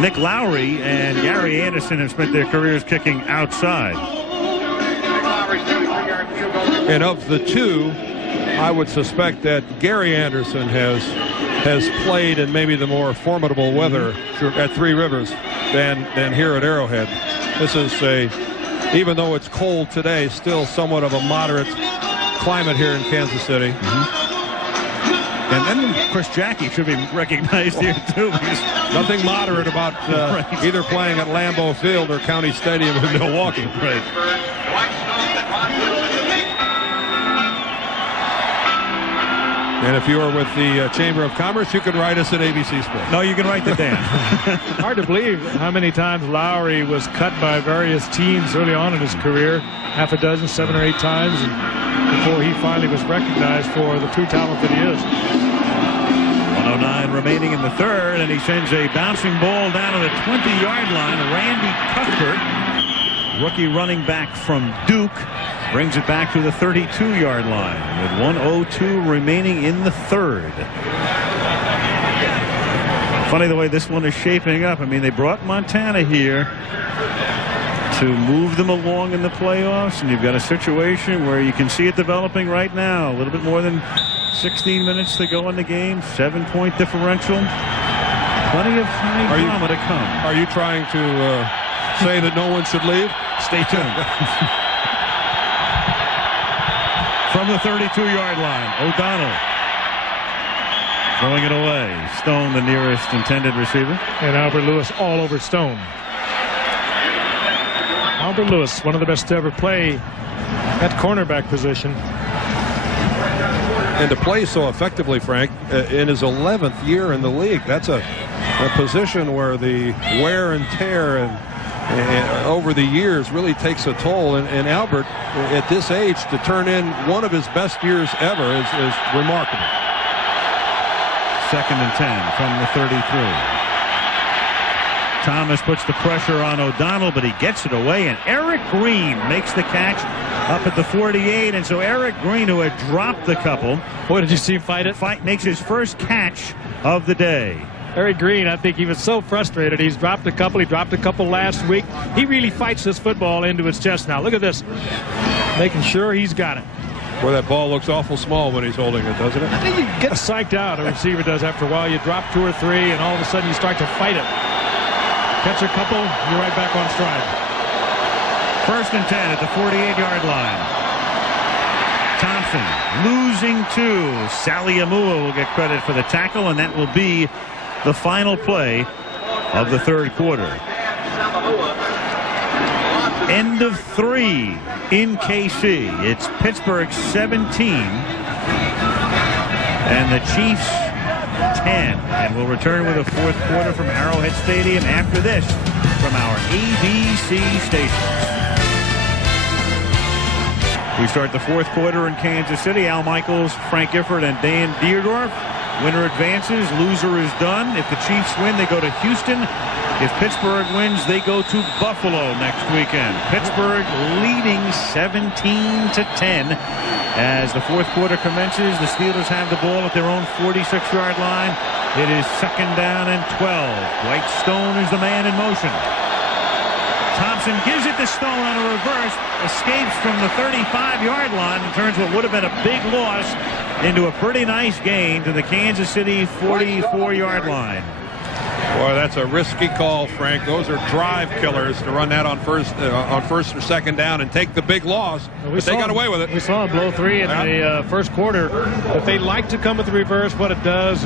Nick Lowry and Gary Anderson have spent their careers kicking outside. And of the two, I would suspect that Gary Anderson has played in maybe the more formidable weather at Three Rivers than here at Arrowhead. This is even though it's cold today, still somewhat of a moderate climate here in Kansas City. And then Chris Jackie should be recognized here too. Nothing moderate about either playing at Lambeau Field or County Stadium in Milwaukee. Right. And if you are with the Chamber of Commerce, you can write us at ABC Sports. No, you can write that down. Hard to believe how many times Lowry was cut by various teams early on in his career. Half a dozen, 7 or 8 times, before he finally was recognized for the true talent that he is. 109 remaining in the third, and he sends a bouncing ball down to the 20-yard line. Randy Cuthbert, rookie running back from Duke, brings it back to the 32-yard line with 1:02 remaining in the third. Funny the way this one is shaping up. I mean, they brought Montana here to move them along in the playoffs, and you've got a situation where you can see it developing right now. A little bit more than 16 minutes to go in the game, 7-point differential. Plenty of high drama to come. Are you trying to say that no one should leave? Stay tuned. From the 32-yard line, O'Donnell throwing it away. Stone, the nearest intended receiver. And Albert Lewis all over Stone. Albert Lewis, one of the best to ever play at cornerback position. And to play so effectively, Frank, in his 11th year in the league, that's a position where the wear and tear and over the years really takes a toll. And Albert, at this age, to turn in one of his best years ever is remarkable. 2nd and 10 from the 33. Thomas puts the pressure on O'Donnell, but he gets it away, and Eric Green makes the catch up at the 48. And so Eric Green, who had dropped the couple, boy, did you see him fight it? Makes his first catch of the day. Eric Green, I think he was so frustrated. He's dropped a couple. He dropped a couple last week. He really fights this football into his chest now. Look at this. Making sure he's got it. Boy, that ball looks awful small when he's holding it, doesn't it? I think you get psyched out. A receiver does after a while. You drop 2 or 3, and all of a sudden you start to fight it. Catch a couple, you're right back on stride. 1st and 10 at the 48-yard line. Thompson losing 2. Sally Amua will get credit for the tackle, and that will be the final play of the third quarter. End of 3 in KC. It's Pittsburgh 17 and the Chiefs 10. And we'll return with a fourth quarter from Arrowhead Stadium after this from our ABC stations. We start the fourth quarter in Kansas City. Al Michaels, Frank Gifford, and Dan Dierdorf. Winner advances, loser is done. If the Chiefs win, they go to Houston. If Pittsburgh wins, they go to Buffalo next weekend. Pittsburgh leading 17-10 as the fourth quarter commences. The Steelers have the ball at their own 46-yard line. It is 2nd down and 12. Dwight Stone is the man in motion. Thompson gives it to Stone on a reverse, escapes from the 35-yard line and turns what would have been a big loss into a pretty nice gain to the Kansas City 44-yard line. Boy, that's a risky call, Frank. Those are drive killers to run that on first or 2nd down and take the big loss. But they got away with it. We saw him blow 3 in the first quarter. But they like to come with the reverse. What it does,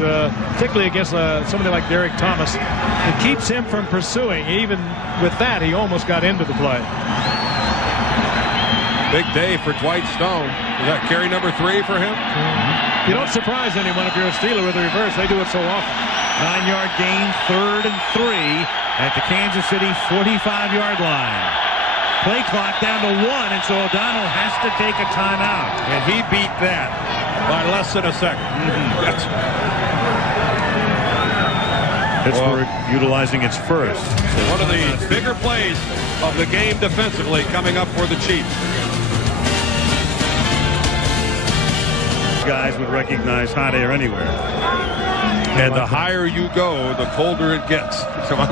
particularly against somebody like Derek Thomas, it keeps him from pursuing. Even with that, he almost got into the play. Big day for Dwight Stone. Is that carry number 3 for him? You don't surprise anyone if you're a Steeler with a reverse. They do it so often. 9-yard gain, 3rd and 3 at the Kansas City 45-yard line. Play clock down to 1, and so O'Donnell has to take a timeout. And he beat that by less than a second. Pittsburgh utilizing its first. One of the bigger plays of the game defensively coming up for the Chiefs. Guys would recognize hot air anywhere. And the higher you go, the colder it gets. So I'm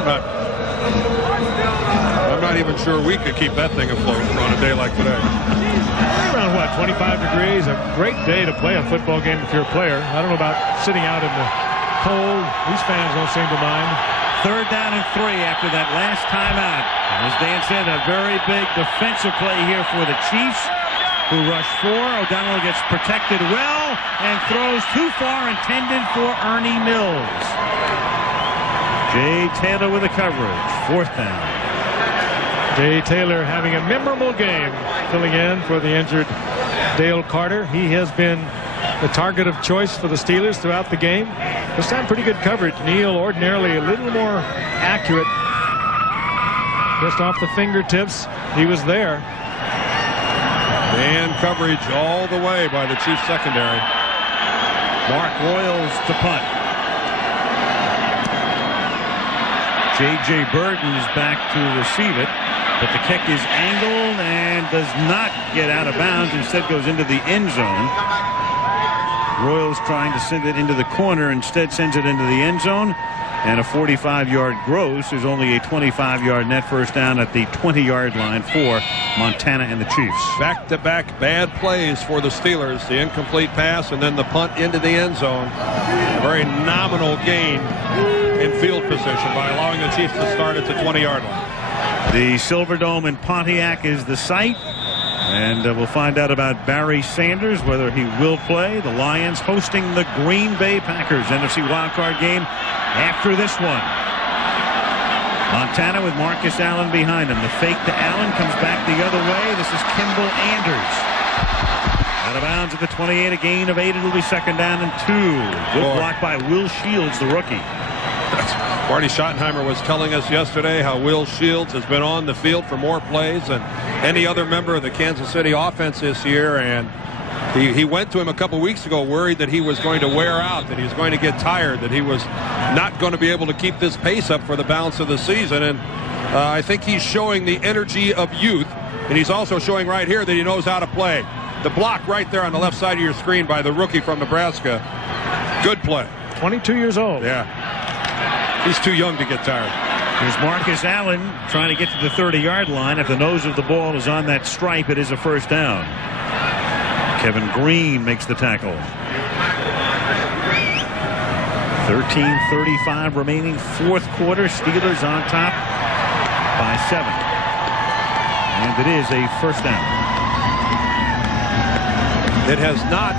not even sure we could keep that thing afloat on a day like today. Around what, 25 degrees? A great day to play a football game if you're a player. I don't know about sitting out in the cold. These fans don't seem to mind. 3rd down and 3 after that last timeout. As Dan said, a very big defensive play here for the Chiefs, who rush 4. O'Donnell gets protected well and throws too far, intended for Ernie Mills. Jay Taylor with the coverage. 4th down. Jay Taylor having a memorable game, filling in for the injured Dale Carter. He has been the target of choice for the Steelers throughout the game. This time pretty good coverage. Neal ordinarily a little more accurate. Just off the fingertips, he was there. And coverage all the way by the Chiefs secondary. Mark Royals to punt. J.J. Burton is back to receive it, but the kick is angled and does not get out of bounds. Instead goes into the end zone. Royals trying to send it into the corner, instead sends it into the end zone. And a 45-yard gross is only a 25-yard net first down at the 20-yard line for Montana and the Chiefs. Back-to-back bad plays for the Steelers. The incomplete pass and then the punt into the end zone. A very nominal gain in field position by allowing the Chiefs to start at the 20-yard line. The Silverdome in Pontiac is the site. And we'll find out about Barry Sanders, whether he will play. The Lions hosting the Green Bay Packers. NFC wildcard game after this one. Montana with Marcus Allen behind him. The fake to Allen comes back the other way. This is Kimball Anders. Out of bounds at the 28, a gain of 8. It'll be 2nd down and 2. Good block by Will Shields, the rookie. Marty Schottenheimer was telling us yesterday how Will Shields has been on the field for more plays than any other member of the Kansas City offense this year, and he went to him a couple weeks ago worried that he was going to wear out, that he was going to get tired, that he was not going to be able to keep this pace up for the balance of the season. And I think he's showing the energy of youth, and he's also showing right here that he knows how to play. The block right there on the left side of your screen by the rookie from Nebraska. Good play. 22 years old. Yeah. He's too young to get tired. Here's Marcus Allen trying to get to the 30-yard line. If the nose of the ball is on that stripe, it is a first down. Kevin Green makes the tackle. 13:35 remaining, 4th quarter. Steelers on top by 7. And it is a first down. It has not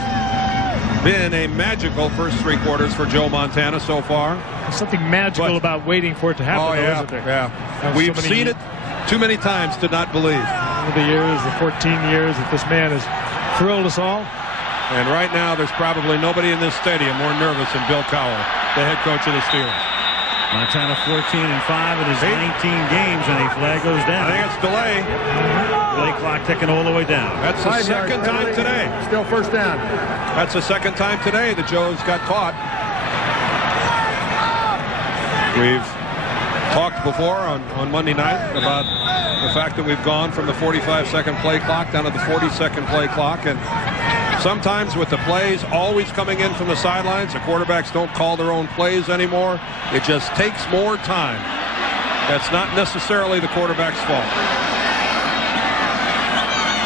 been a magical first 3 quarters for Joe Montana so far. There's something magical about waiting for it to happen, though, isn't there? Yeah. We've seen it too many times to not believe. Over the years, the 14 years that this man has thrilled us all. And right now, there's probably nobody in this stadium more nervous than Bill Cowher, the head coach of the Steelers. Montana 14-5 in his 19 games, and a flag goes down. I think it's delay. Play clock ticking all the way down. That's the second time today. Still first down. That's the second time today that Joe's got caught. We've talked before on Monday night about the fact that we've gone from the 45-second play clock down to the 40-second play clock, and sometimes with the plays always coming in from the sidelines, the quarterbacks don't call their own plays anymore. It just takes more time. That's not necessarily the quarterback's fault.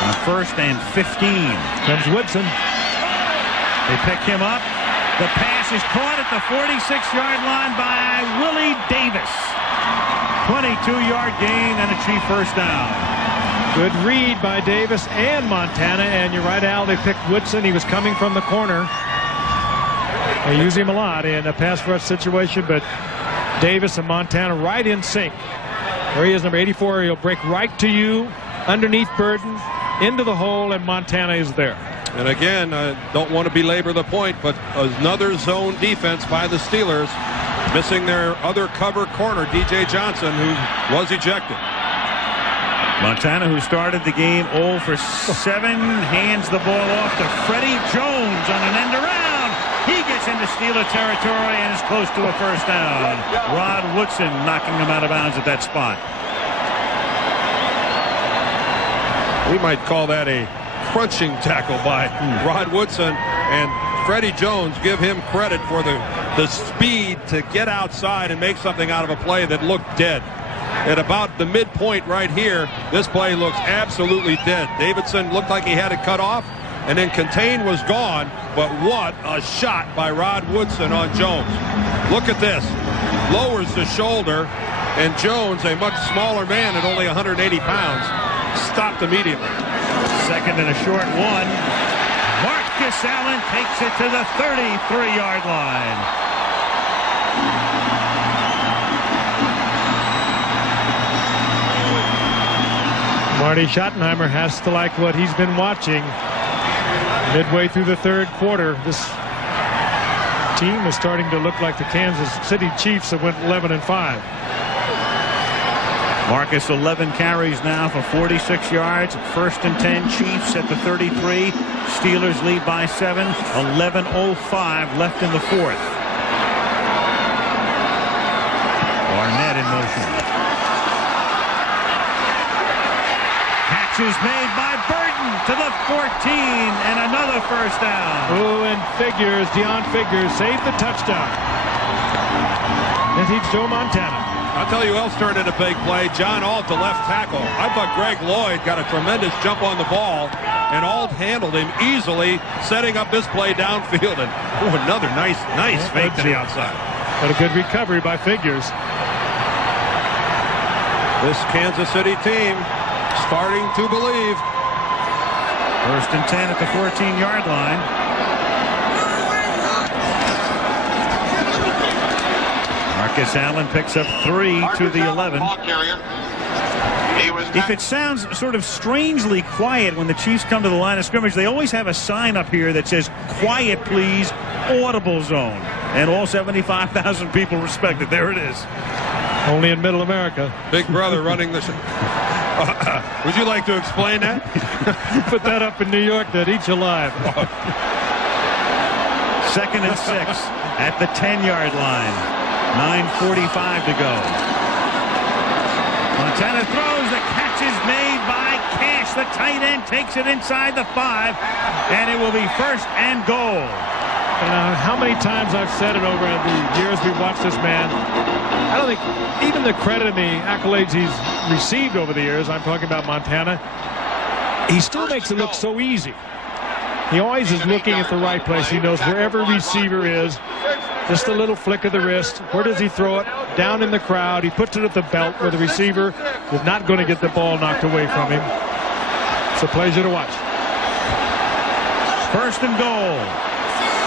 On 1st and 15 comes Woodson. They pick him up. The pass is caught at the 46-yard line by Willie Davis. 22-yard gain and a Chief first down. Good read by Davis and Montana, and you're right, Al, they picked Woodson. He was coming from the corner. They use him a lot in a pass rush situation, but Davis and Montana right in sync. There he is, number 84. He'll break right to you, underneath Burton, into the hole, and Montana is there. And again, I don't want to belabor the point, but another zone defense by the Steelers, missing their other cover corner, DJ Johnson, who was ejected. Montana, who started the game 0 for 7, hands the ball off to Freddie Jones on an end around. He gets into Steeler territory and is close to a first down. Rod Woodson knocking him out of bounds at that spot. We might call that a crunching tackle by Rod Woodson, and Freddie Jones, give him credit for the speed to get outside and make something out of a play that looked dead. At about the midpoint right here, this play looks absolutely dead. Davidson looked like he had it cut off, and then Contain was gone, but what a shot by Rod Woodson on Jones. Look at this. Lowers the shoulder, and Jones, a much smaller man at only 180 pounds, stopped immediately. Second and a short one. Marcus Allen takes it to the 33-yard line. Marty Schottenheimer has to like what he's been watching. Midway through the third quarter, this team is starting to look like the Kansas City Chiefs that went 11-5. Marcus 11 carries now for 46 yards. First and 10, Chiefs at the 33. Steelers lead by 7. 11:05 left in the fourth. Barnett in motion. Catch is made by Burton to the 14 and another first down. Oh, and Deion Figures saved the touchdown. And he's Joe Montana. I'll tell you who else turned in a big play. John Alt, the left tackle. I thought Greg Lloyd got a tremendous jump on the ball, and Alt handled him easily, setting up this play downfield. And another nice fake to the outside. What a good recovery by Figures. This Kansas City team starting to believe. First and 10 at the 14-yard line. Marcus Allen picks up 3 to the 11. If it sounds sort of strangely quiet when the Chiefs come to the line of scrimmage, they always have a sign up here that says, "Quiet, please, audible zone." And all 75,000 people respect it. There it is. Only in Middle America. Big Brother running the show. Would you like to explain that? Put that up in New York, they'd eat you alive. Second and 6 at the 10-yard line. 9:45 to go. Montana throws. The catch is made by Cash. The tight end takes it inside the 5, and it will be first and goal. How many times I've said it over the years we've watched this man. I don't think even the credit and the accolades he's received over the years, I'm talking about Montana, he still makes it look so easy. He always is looking at the right place. He knows wherever receiver is, just a little flick of the wrist. Where does he throw it? Down in the crowd. He puts it at the belt where the receiver is not going to get the ball knocked away from him. It's a pleasure to watch. First and goal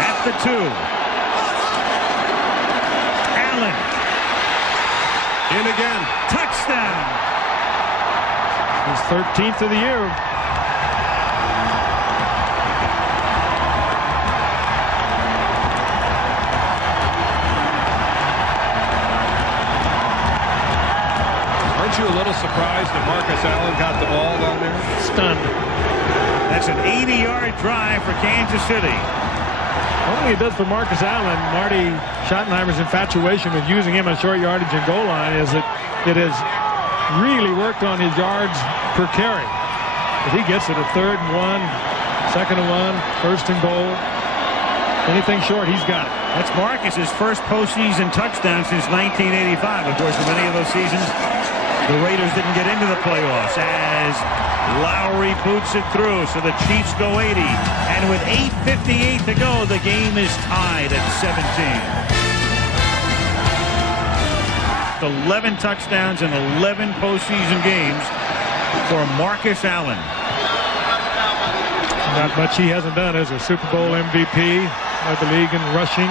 at the 2. Allen. In again. Touchdown. His 13th of the year. Aren't you a little surprised that Marcus Allen got the ball down there? Stunned. That's an 80-yard drive for Kansas City. One thing it does for Marcus Allen, Marty Schottenheimer's infatuation with using him on short yardage and goal line, is that it has really worked on his yards per carry. If he gets it a 3rd and 1, 2nd and 1, 1st and goal, anything short, he's got it. That's Marcus's first postseason touchdown since 1985. Of course, in many of those seasons, the Raiders didn't get into the playoffs as Lowry boots it through, so the Chiefs go 80. And with 8:58 to go, the game is tied at 17. 11 touchdowns in 11 postseason games for Marcus Allen. Not much he hasn't done as a Super Bowl MVP, led the league in rushing,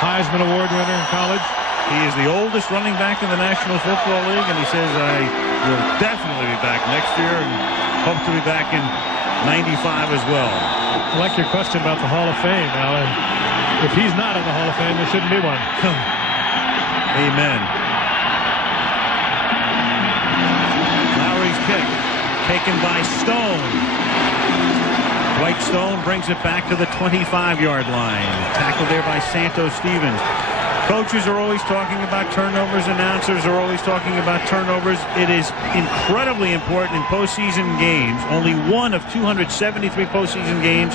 Heisman Award winner in college. He is the oldest running back in the National Football League, and he says, I will definitely be back next year and hope to be back in 95 as well. I like your question about the Hall of Fame, Alan. If he's not in the Hall of Fame, there shouldn't be one. Amen. Lowry's kick taken by Stone. Dwight Stone brings it back to the 25-yard line. Tackled there by Santos Stevens. Coaches are always talking about turnovers. Announcers are always talking about turnovers. It is incredibly important in postseason games. Only one of 273 postseason games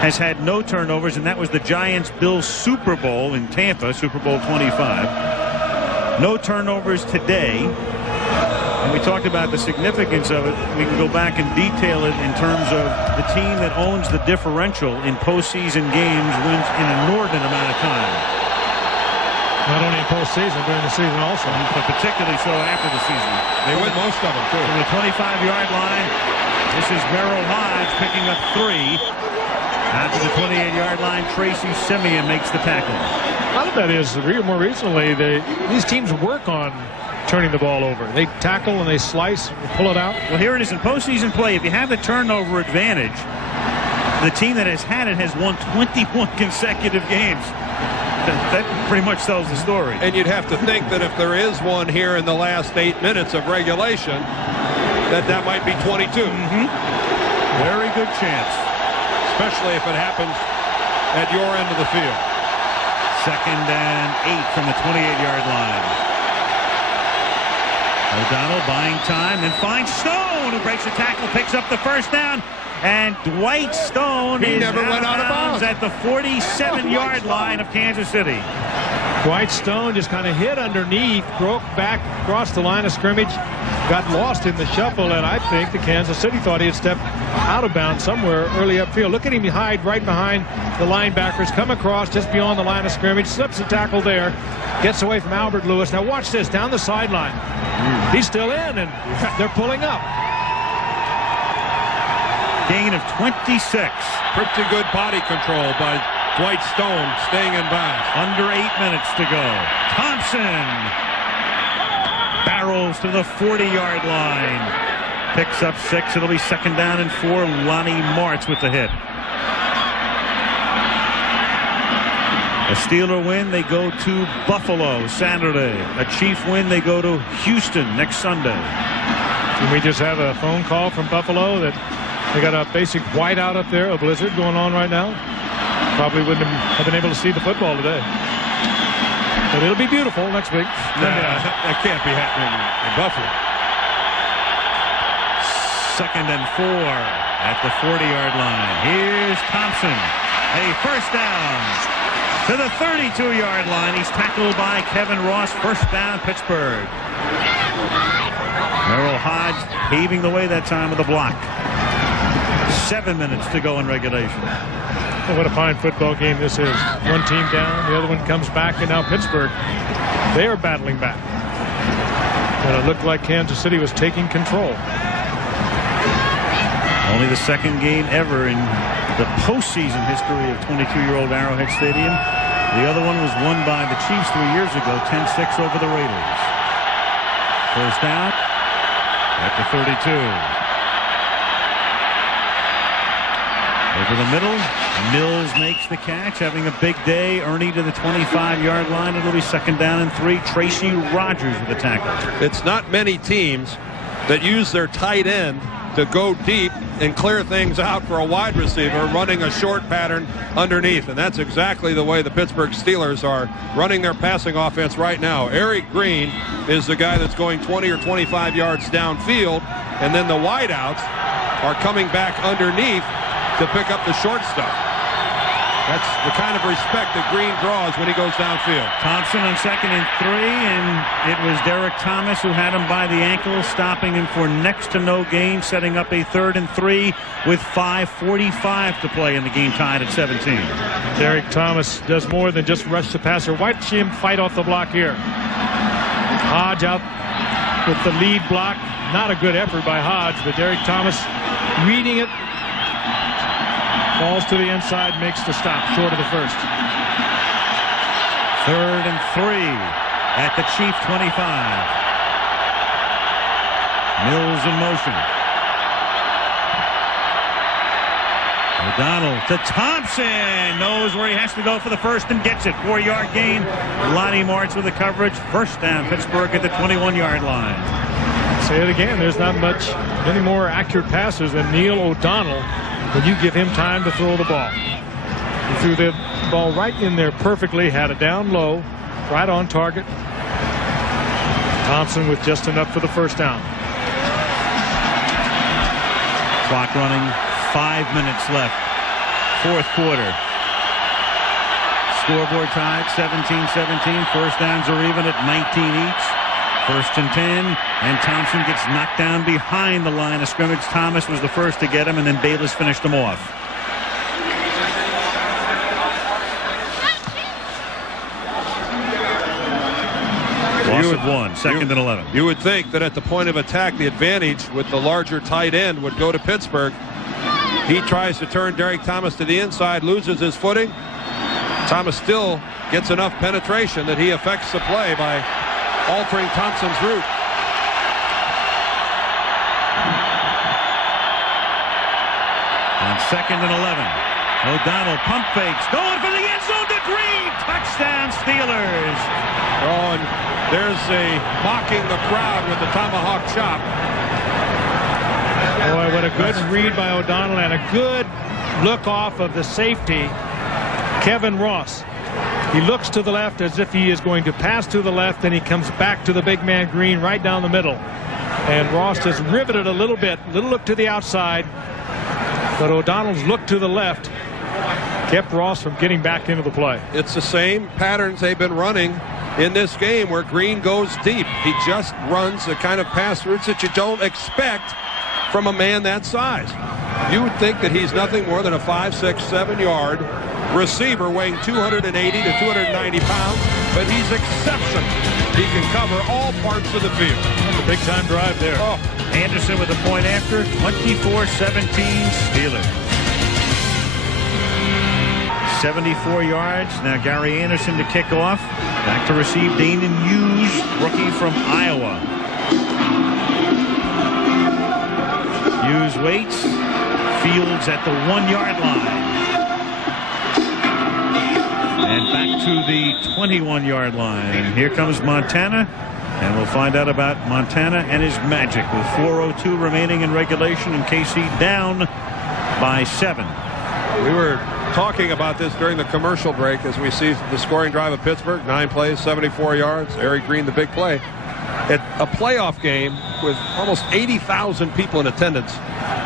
has had no turnovers, and that was the Giants-Bills Super Bowl in Tampa, Super Bowl 25. No turnovers today. And we talked about the significance of it. We can go back and detail it in terms of the team that owns the differential in postseason games wins an inordinate amount of time. Not only in postseason, during the season also. But particularly so after the season. They win most of them, too. From the 25-yard line, this is Merrill Hodge picking up 3. After the 28-yard line, Tracy Simeon makes the tackle. A lot of that is, more recently, these teams work on turning the ball over. They tackle and they slice and pull it out. Well, here it is in postseason play. If you have the turnover advantage, the team that has had it has won 21 consecutive games. That pretty much tells the story. And you'd have to think that if there is one here in the last 8 minutes of regulation, that might be 22. Very good chance. Especially if it happens at your end of the field. 2nd and 8 from the 28-yard line. O'Donnell buying time, then finds Stone, who breaks the tackle, picks up the first down. And Dwight Stone is never went out of bounds at the 47-yard line of Kansas City. Dwight Stone just kind of hit underneath, broke back across the line of scrimmage, got lost in the shuffle, and I think the Kansas City thought he had stepped out of bounds somewhere early upfield. Look at him hide right behind the linebackers, come across just beyond the line of scrimmage, slips the tackle there, gets away from Albert Lewis. Now watch this, down the sideline. He's still in, and they're pulling up. Gain of 26. Pretty good body control by Dwight Stone, staying in bounds. Under 8 minutes to go. Thompson barrels to the 40-yard line. Picks up 6. It'll be 2nd down and 4. Lonnie Martz with the hit. A Steeler win, they go to Buffalo Saturday. A Chief win, they go to Houston next Sunday. And we just have a phone call from Buffalo that they got a basic whiteout up there, a blizzard going on right now. Probably wouldn't have been able to see the football today. But it'll be beautiful next week. That can't be happening in Buffalo. 2nd and 4 at the 40-yard line. Here's Thompson. A first down to the 32-yard line. He's tackled by Kevin Ross. First down, Pittsburgh. Merrill Hodge paving the way that time with a block. 7 minutes to go in regulation. Oh, what a fine football game this is. One team down, the other one comes back, and now Pittsburgh, they are battling back. And it looked like Kansas City was taking control. Only the 2nd game ever in the postseason history of 22-year-old Arrowhead Stadium. The other one was won by the Chiefs 3 years ago, 10-6 over the Raiders. First down at the 32. Over the middle, Mills makes the catch, having a big day. Ernie to the 25-yard line. It'll be 2nd down and 3. Tracy Rogers with the tackle. It's not many teams that use their tight end to go deep and clear things out for a wide receiver, running a short pattern underneath. And that's exactly the way the Pittsburgh Steelers are running their passing offense right now. Eric Green is the guy that's going 20 or 25 yards downfield, and then the wideouts are coming back underneath to pick up the short stuff. That's the kind of respect that Green draws when he goes downfield. Thompson on 2nd and 3, and it was Derek Thomas who had him by the ankle, stopping him for next to no gain, setting up a 3rd and 3 with 5:45 to play in the game, tied at 17. Derek Thomas does more than just rush the passer. Watch him fight off the block here. Hodge out with the lead block. Not a good effort by Hodge, but Derek Thomas reading it. Falls to the inside, makes the stop, short of the first. 3rd and 3 at the Chief 25. Mills in motion. O'Donnell to Thompson. Knows where he has to go for the first and gets it. 4-yard gain. Lonnie Martz with the coverage. First down, Pittsburgh at the 21-yard line. Say it again. There's not many more accurate passes than Neil O'Donnell when you give him time to throw the ball. He threw the ball right in there perfectly. Had it down low. Right on target. Thompson with just enough for the first down. Clock running. 5 minutes left. Fourth quarter. Scoreboard tied 17-17. First downs are even at 19 each. First and 10. And Thompson gets knocked down behind the line of scrimmage. Thomas was the first to get him, and then Bayless finished him off. Loss of 1. Second and 11. You would think that at the point of attack, the advantage with the larger tight end would go to Pittsburgh. He tries to turn Derek Thomas to the inside, loses his footing. Thomas still gets enough penetration that he affects the play by altering Thompson's route. On second and 11. O'Donnell pump fakes. Going for the end zone to Green. Touchdown Steelers. Oh, and there's a mocking the crowd with the tomahawk chop. Boy, what a good read by O'Donnell and a good look off of the safety, Kevin Ross. He looks to the left as if he is going to pass to the left, and he comes back to the big man Green right down the middle. And Ross has riveted a little bit, little look to the outside, but O'Donnell's look to the left kept Ross from getting back into the play. It's the same patterns they've been running in this game where Green goes deep. He just runs the kind of pass routes that you don't expect from a man that size. You would think that he's nothing more than a 5, 6, 7-yard receiver weighing 280 to 290 pounds, but he's exceptional. He can cover all parts of the field. That's a big-time drive there. Oh. Anderson with a point after. 24-17 Steelers. 74 yards. Now Gary Anderson to kick off. Back to receive Damon Hughes, rookie from Iowa. Hughes waits. Fields at the 1-yard line. And back to the 21-yard line. Here comes Montana. And we'll find out about Montana and his magic with 4:02 remaining in regulation and KC down by 7. We were talking about this during the commercial break as we see the scoring drive of Pittsburgh. 9 plays, 74 yards. Eric Green, the big play. At a playoff game with almost 80,000 people in attendance,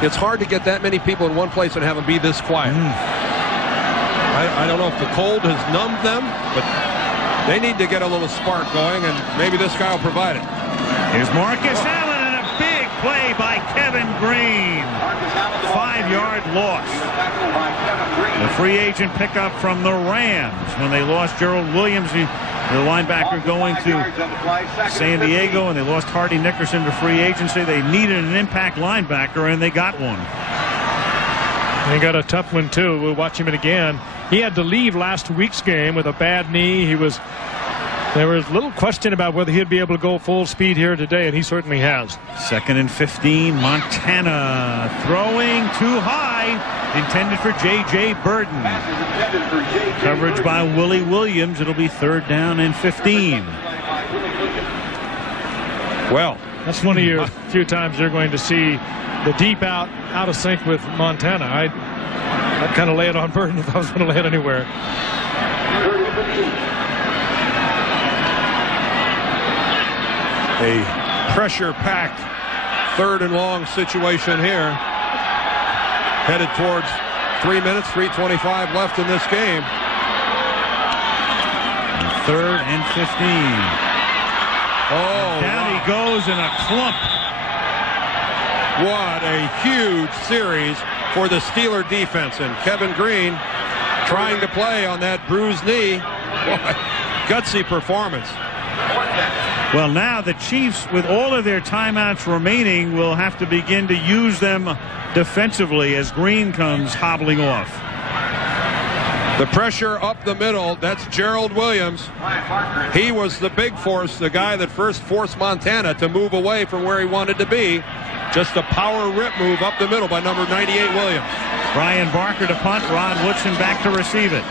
it's hard to get that many people in one place and have them be this quiet. I don't know if the cold has numbed them, but they need to get a little spark going, and maybe this guy will provide it. Here's Marcus Allen, and a big play by Kevin Green. 5-yard loss. The free agent pickup from the Rams when they lost Gerald Williams, the linebacker, going to San Diego, and they lost Hardy Nickerson to free agency. They needed an impact linebacker, and they got one. He got a tough one, too. We'll watch him again. He had to leave last week's game with a bad knee. There was little question about whether he'd be able to go full speed here today, and he certainly has. 2nd and 15. Montana throwing too high. Intended for J.J. Burden. Coverage by Willie Williams. It'll be 3rd down and 15. Well, that's one of your few times you're going to see the deep out of sync with Montana. I'd kind of lay it on Burden if I was going to lay it anywhere. A pressure-packed 3rd and long situation here. Headed towards 3 minutes, 3:25 left in this game. 3rd and 15. Oh, down he goes in a clump. What a huge series for the Steeler defense, and Kevin Green trying to play on that bruised knee. What gutsy performance. Well, now the Chiefs, with all of their timeouts remaining, will have to begin to use them defensively as Green comes hobbling off. The pressure up the middle, that's Gerald Williams. He was the big force, the guy that first forced Montana to move away from where he wanted to be. Just a power rip move up the middle by number 98 Williams. Brian Barker to punt. Ron Woodson back to receive it.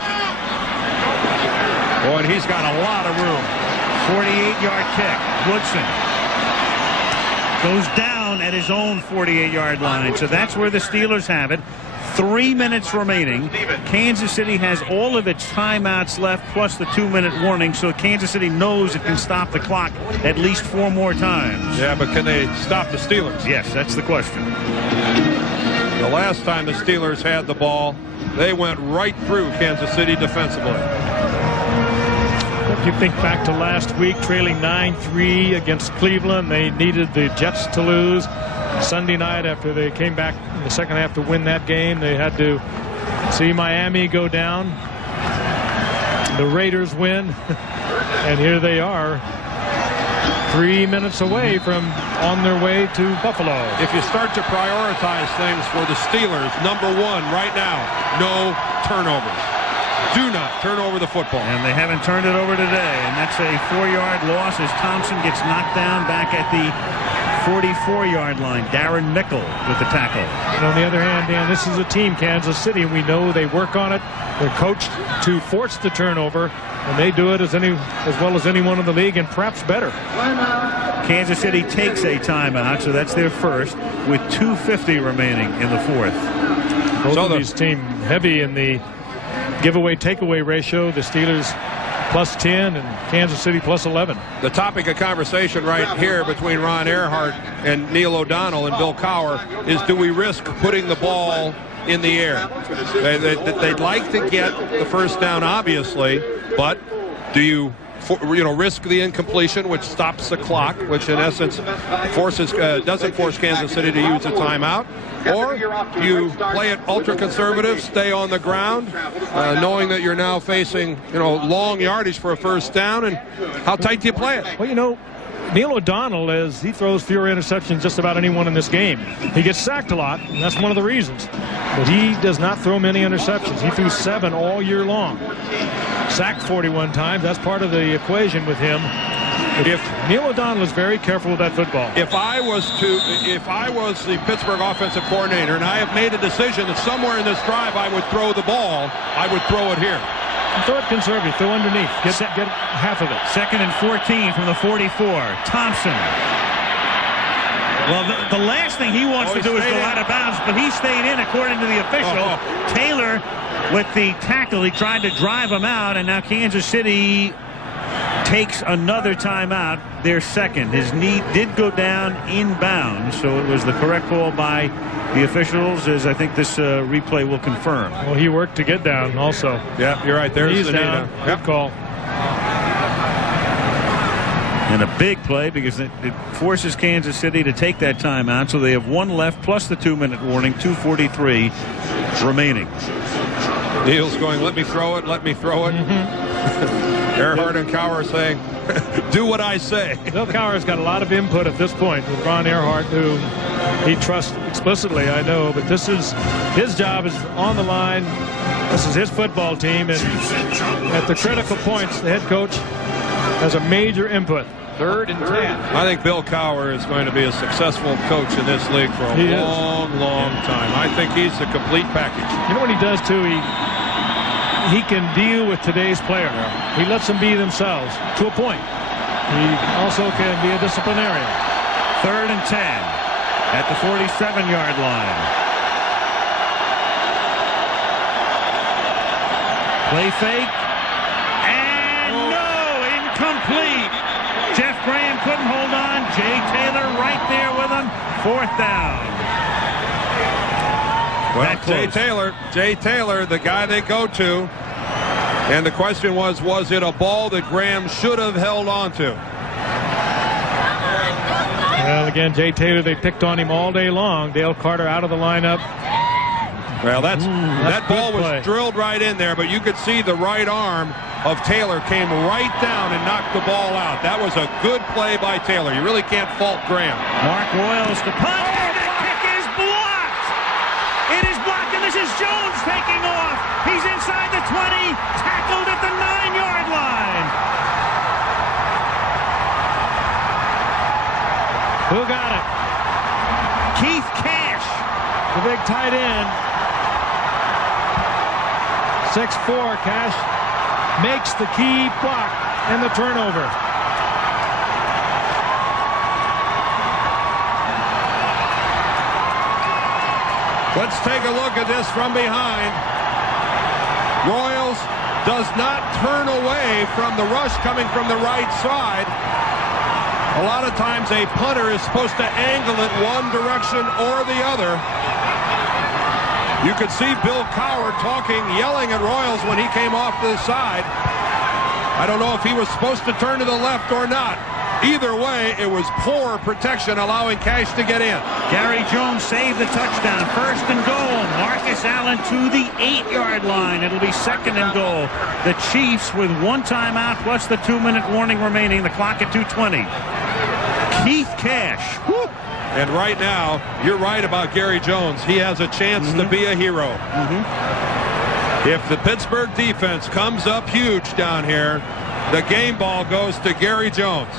Boy, and he's got a lot of room. 48-yard kick. Woodson goes down at his own 48-yard line. So that's where the Steelers have it. 3 minutes remaining. Kansas City has all of its timeouts left plus the 2-minute warning, so Kansas City knows it can stop the clock at least 4 more times. Yeah, but can they stop the Steelers? Yes, that's the question. The last time the Steelers had the ball, they went right through Kansas City defensively. If you think back to last week, trailing 9-3 against Cleveland, they needed the Jets to lose. Sunday night, after they came back in the second half to win that game, they had to see Miami go down. The Raiders win, and here they are, 3 minutes away from on their way to Buffalo. If you start to prioritize things for the Steelers, number one right now, no turnovers. Do not turn over the football. And they haven't turned it over today, and that's a 4-yard loss as Thompson gets knocked down back at the 44-yard line. Darren Mickle with the tackle. And on the other hand, Dan, this is a team, Kansas City, and we know they work on it. They're coached to force the turnover, and they do it as well as anyone in the league, and perhaps better. Kansas City takes a timeout, so that's their first, with 2:50 remaining in the fourth. Both of these teams heavy in the giveaway takeaway ratio. The Steelers +10 and Kansas City +11. The topic of conversation right here between Ron Earhart and Neil O'Donnell and Bill Cowher is, do we risk putting the ball in the air? They'd like to get the first down, obviously, but do you risk the incompletion, which stops the clock, which in essence doesn't force Kansas City to use a timeout? Or you play it ultra conservative, stay on the ground, knowing that you're now facing long yardage for a first down, and how tight do you play it? Well, Neil O'Donnell, he throws fewer interceptions than just about anyone in this game. He gets sacked a lot, and that's one of the reasons. But he does not throw many interceptions. He threw 7 all year long. Sacked 41 times. That's part of the equation with him. If Neil O'Donnell is very careful with that football. If I was the Pittsburgh offensive coordinator and I have made a decision that somewhere in this drive I would throw the ball, I would throw it here. Throw it conservative. Throw underneath. Get half of it. 2nd and 14 from the 44. Thompson. Well, the last thing he wants to do is go out of bounds, but he stayed in according to the official. Taylor with the tackle. He tried to drive him out, and now Kansas City takes another timeout, their second. His knee did go down inbounds, so it was the correct call by the officials, as I think this replay will confirm. Well, he worked to get down also. Yeah, you're right. There's the down. Good call. And a big play because it forces Kansas City to take that timeout, so they have 1 left plus the 2-minute warning, 2:43 remaining. Neil's going, let me throw it, let me throw it. Earhart and Cowher saying, do what I say. Bill Cowher's got a lot of input at this point with Ron Earhart, who he trusts explicitly, I know, but this is his job is on the line. This is his football team, and at the critical points, the head coach has a major input. 3rd and 10. I think Bill Cowher is going to be a successful coach in this league for a long time. I think he's the complete package. You know what he does, too? He can deal with today's player. He lets them be themselves to a point. He also can be a disciplinarian. 3rd and 10 at the 47-yard line. Play fake. And no, incomplete. Jeff Graham couldn't hold on. Jay Taylor right there with him. 4th down. Well, Jay Taylor, the guy they go to. And the question was it a ball that Graham should have held on to? Well, again, Jay Taylor, they picked on him all day long. Dale Carter out of the lineup. Well, that ball was drilled right in there, but you could see the right arm of Taylor came right down and knocked the ball out. That was a good play by Taylor. You really can't fault Graham. Mark Royals to punt, and the kick is blocked. It is blocked, and this is Jones taking off. He's inside the 20, tackled at the 9-yard line. Who got it? Keith Cash, the big tight end. 6'4", Cash makes the key block and the turnover. Let's take a look at this from behind. Royals does not turn away from the rush coming from the right side. A lot of times a punter is supposed to angle it one direction or the other. You could see Bill Cowher talking, yelling at Royals when he came off the side. I don't know if he was supposed to turn to the left or not. Either way, it was poor protection allowing Cash to get in. Gary Jones saved the touchdown. 1st and goal. Marcus Allen to the 8-yard line. It'll be 2nd and goal. The Chiefs with 1 timeout plus the 2-minute warning remaining. The clock at 2:20. Keith Cash. Woo. And right now, you're right about Gary Jones. He has a chance to be a hero. If the Pittsburgh defense comes up huge down here, the game ball goes to Gary Jones.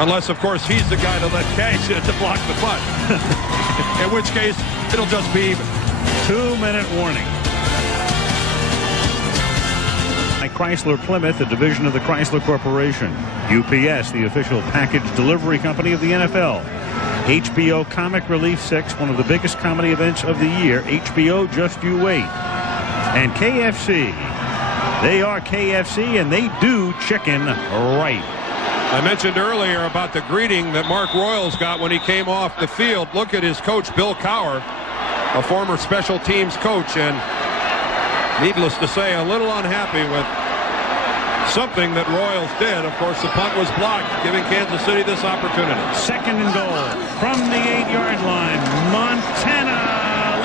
Unless, of course, he's the guy to let Cash in to block the punt. In which case, it'll just be even. 2-minute warning. Chrysler Plymouth, a division of the Chrysler Corporation. UPS, the official package delivery company of the NFL. HBO Comic Relief 6, one of the biggest comedy events of the year. HBO, just you wait. And KFC. They are KFC, and they do chicken right. I mentioned earlier about the greeting that Mark Royals got when he came off the field. Look at his coach, Bill Cowher, a former special teams coach, and needless to say, a little unhappy with something that Royals did. Of course, the punt was blocked, giving Kansas City this opportunity. 2nd and goal from the 8-yard line. Montana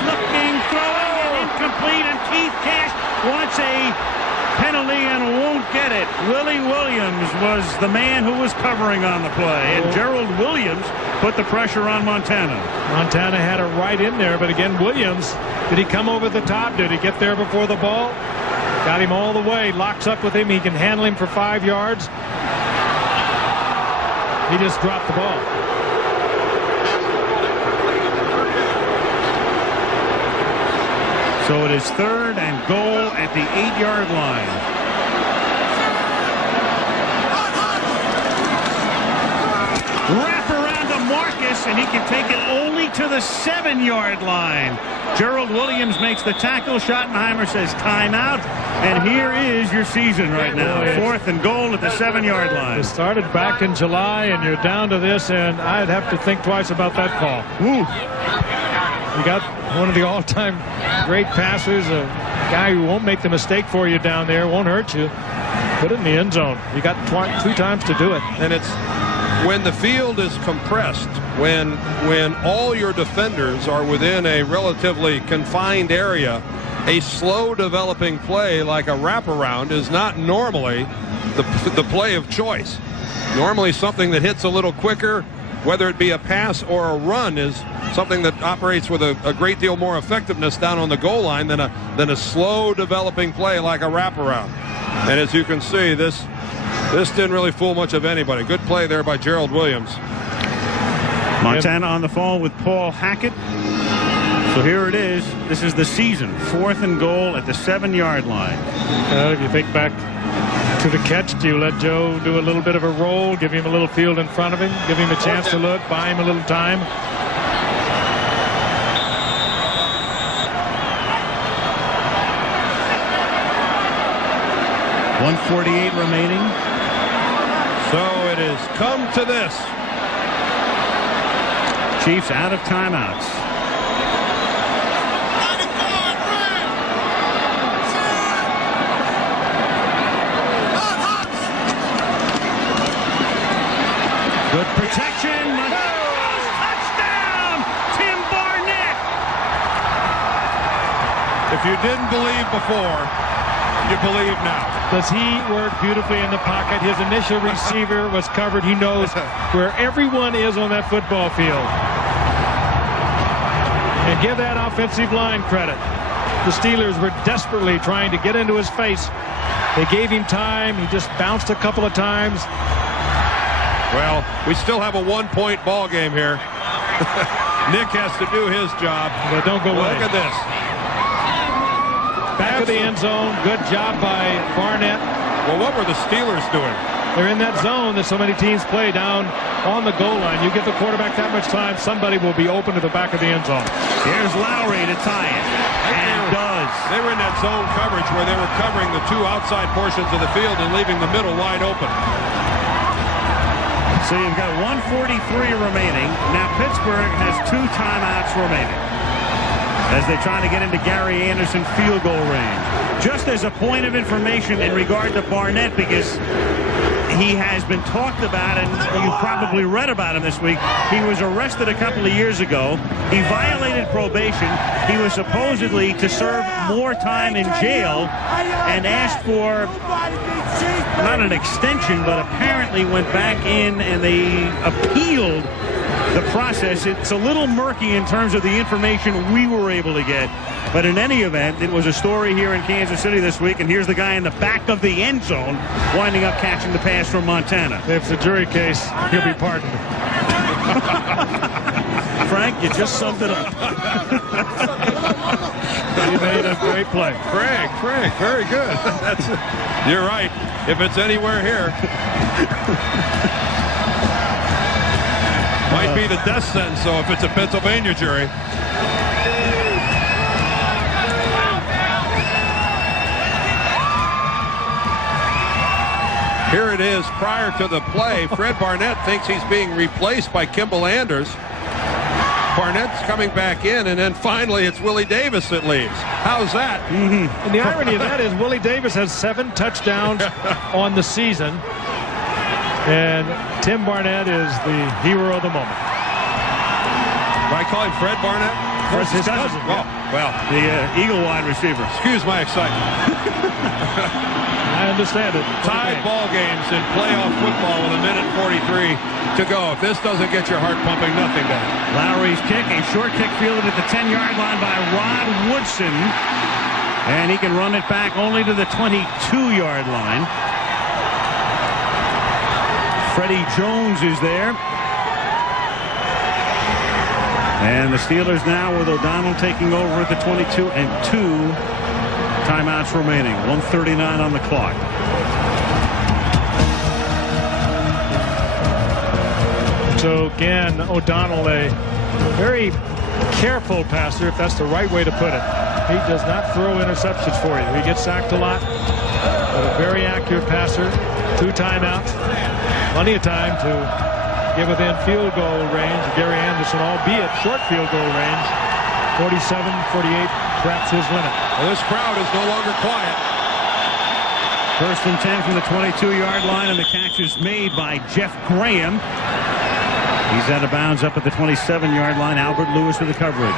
looking, throwing, and incomplete, and Keith Cash wants a penalty and won't get it. Willie Williams was the man who was covering on the play, and Gerald Williams put the pressure on Montana. Montana had it right in there, but again, Williams, did he come over the top? Did he get there before the ball? Got him all the way, locks up with him. He can handle him for 5 yards. He just dropped the ball. So it is 3rd and goal at the 8-yard line. Wrap around to Marcus, and he can take it only to the 7-yard line. Gerald Williams makes the tackle. Schottenheimer says timeout, and here is your season right now. 4th and goal at the 7-yard line. It started back in July, and you're down to this, and I'd have to think twice about that call. Woo. You got one of the all-time great passers, a guy who won't make the mistake for you down there, won't hurt you. Put it in the end zone. You got 2 times to do it. And it's when the field is compressed, when all your defenders are within a relatively confined area, a slow developing play like a wraparound is not normally the play of choice. Normally something that hits a little quicker, whether it be a pass or a run, is something that operates with a great deal more effectiveness down on the goal line than a slow developing play like a wraparound. And as you can see, this didn't really fool much of anybody. Good play there by Gerald Williams. Montana on the phone with Paul Hackett. So here it is. This is the season. 4th and goal at the 7-yard line. If you think back to the catch, do you let Joe do a little bit of a roll, give him a little field in front of him, give him a chance to look, buy him a little time? .148 remaining. So it has come to this. Chiefs out of timeouts. Good protection. Touchdown, Tim Barnett. If you didn't believe before, you believe now. Does he work beautifully in the pocket? His initial receiver was covered. He knows where everyone is on that football field. And give that offensive line credit. The Steelers were desperately trying to get into his face. They gave him time. He just bounced a couple of times. Well, we still have a 1-point ball game here. Nick has to do his job. But don't go away. Look at this. back of the end zone. Good job by Barnett. Well, what were the Steelers doing? They're in that zone that so many teams play down on the goal line. You give the quarterback that much time, somebody will be open to the back of the end zone. Here's Lowry to tie it. And does. They were in that zone coverage where they were covering the two outside portions of the field and leaving the middle wide open. So you've got 1:43 remaining. Now Pittsburgh has 2 timeouts remaining as they try to get into Gary Anderson field goal range. Just as a point of information in regard to Barnett, because he has been talked about, and you probably read about him this week. He was arrested a couple of years ago. He violated probation. He was supposedly to serve more time in jail and asked for not an extension, but apparently went back in and they appealed the process. It's a little murky in terms of the information we were able to get. But in any event, it was a story here in Kansas City this week, and here's the guy in the back of the end zone winding up catching the pass from Montana. If it's a jury case, he'll be pardoned. Frank, you just summed it up. You made a great play. Frank, very good. You're right. If it's anywhere here. Might be the death sentence, though, if it's a Pennsylvania jury. Here it is prior to the play. Fred Barnett thinks he's being replaced by Kimball Anders. Barnett's coming back in, and then finally it's Willie Davis that leaves. How's that? And the irony of that is Willie Davis has 7 touchdowns on the season, and Tim Barnett is the hero of the moment. Do I call him Fred Barnett? Fred's his cousin. Oh, well, the Eagle wide receiver. Excuse my excitement. I understand it. Tied ball games in playoff football with 1:43 to go. If this doesn't get your heart pumping, nothing does. Lowry's kick, a short kick fielded at the 10-yard line by Rod Woodson. And he can run it back only to the 22-yard line. Freddie Jones is there. And the Steelers now with O'Donnell taking over at the 22 and 2 timeouts remaining. 1:39 on the clock. So again, O'Donnell, a very careful passer, if that's the right way to put it. He does not throw interceptions for you. He gets sacked a lot, but a very accurate passer. 2 timeouts. Plenty of time to get within field goal range. Gary Anderson, albeit short field goal range. 47, 48, perhaps his limit. Well, this crowd is no longer quiet. 1st and 10 from the 22-yard line, and the catch is made by Jeff Graham. He's out of bounds up at the 27-yard line. Albert Lewis with the coverage.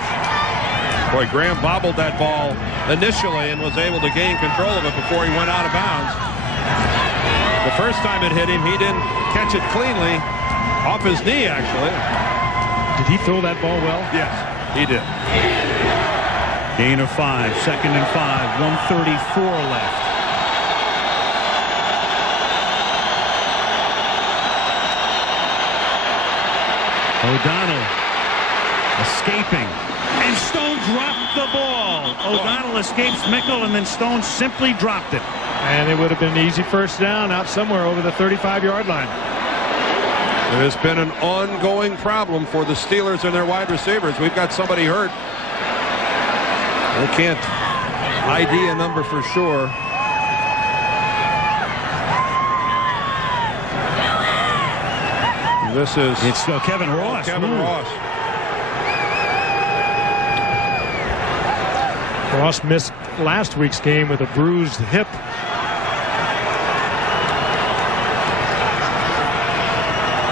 Boy, Graham bobbled that ball initially and was able to gain control of it before he went out of bounds. The first time it hit him, he didn't catch it cleanly off his knee, actually. Did he throw that ball well? Yes, he did. Gain of 5, 2nd and 5, 1:34 left. O'Donnell escaping, and Stone dropped the ball. O'Donnell escapes Mickle, and then Stone simply dropped it. And it would have been an easy first down out somewhere over the 35-yard line. It has been an ongoing problem for the Steelers and their wide receivers. We've got somebody hurt. We can't ID a number for sure. This is... It's Kevin Ross. Kevin Ross. Ross missed last week's game with a bruised hip.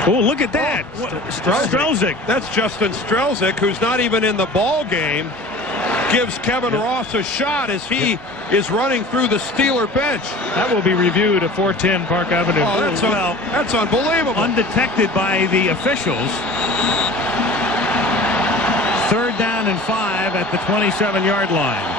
Oh, look at that. Strelzik. That's Justin Strelzik, who's not even in the ball game. Gives Kevin Ross a shot as he is running through the Steeler bench. That will be reviewed at 410 Park Avenue. Oh, that's unbelievable. Undetected by the officials. 3rd down and 5 at the 27-yard line.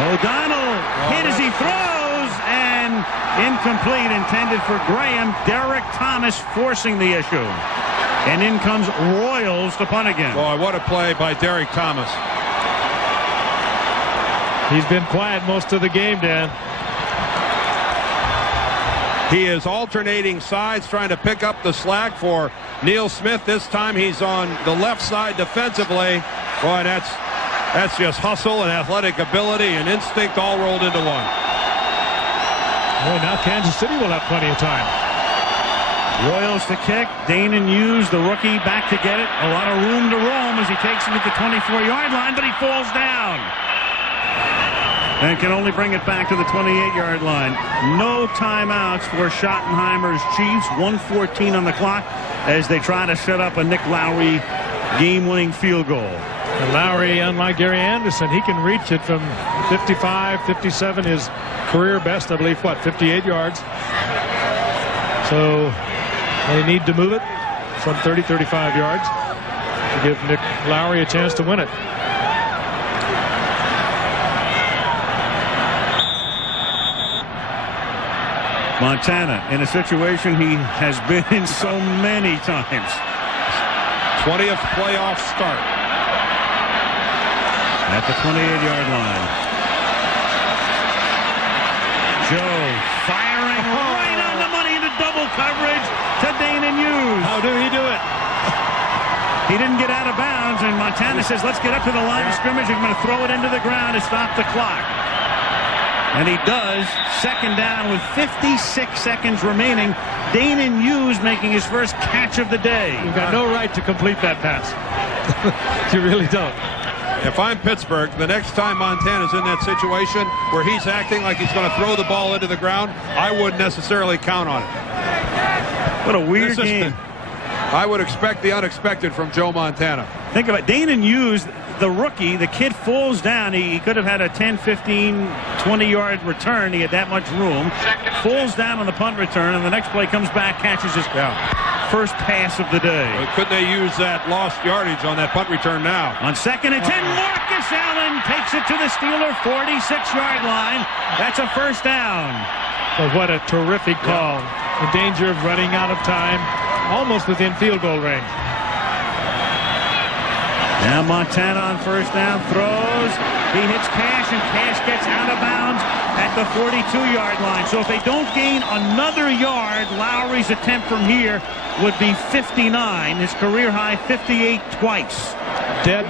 O'Donnell hit as he throws, and incomplete, intended for Graham. Derek Thomas forcing the issue. And in comes Royals to punt again. Boy, what a play by Derek Thomas. He's been quiet most of the game, Dan. He is alternating sides, trying to pick up the slack for Neil Smith. This time he's on the left side defensively. Boy, that's just hustle and athletic ability and instinct all rolled into one. Boy, now Kansas City will have plenty of time. Royals to kick. Danon Hughes, the rookie, back to get it. A lot of room to roam as he takes him at the 24-yard line, but he falls down. And can only bring it back to the 28-yard line. No timeouts for Schottenheimer's Chiefs. 1:14 on the clock as they try to set up a Nick Lowry game-winning field goal. And Lowry, unlike Gary Anderson, he can reach it from 55, 57, his career best, I believe, 58 yards. So they need to move it from 30, 35 yards to give Nick Lowry a chance to win it. Montana in a situation he has been in so many times. 20th playoff start. At the 28-yard line. Joe firing right on the money into double coverage to Danon Hughes. How did he do it? He didn't get out of bounds, and Montana says, let's get up to the line of scrimmage. I'm going to throw it into the ground to stop the clock. And he does. Second down with 56 seconds remaining. Danon Hughes making his first catch of the day. You've got no right to complete that pass. You really don't. If I'm Pittsburgh, the next time Montana's in that situation where he's acting like he's going to throw the ball into the ground, I wouldn't necessarily count on it. What a weird game. I would expect the unexpected from Joe Montana. Think about it. Danon Hughes, the rookie, the kid falls down. He could have had a 10, 15, 20-yard return. He had that much room. Falls down on the punt return, and the next play comes back, catches his first pass of the day. Well, could they use that lost yardage on that punt return now? On 2nd and 10, Marcus Allen takes it to the Steeler 46-yard line. That's a first down. But what a terrific call. In danger of running out of time, almost within field goal range. Now Montana on first down, throws. He hits Cash, and Cash gets out of bounds at the 42-yard line. So if they don't gain another yard, Lowry's attempt from here would be 59. His career high 58 twice. Dead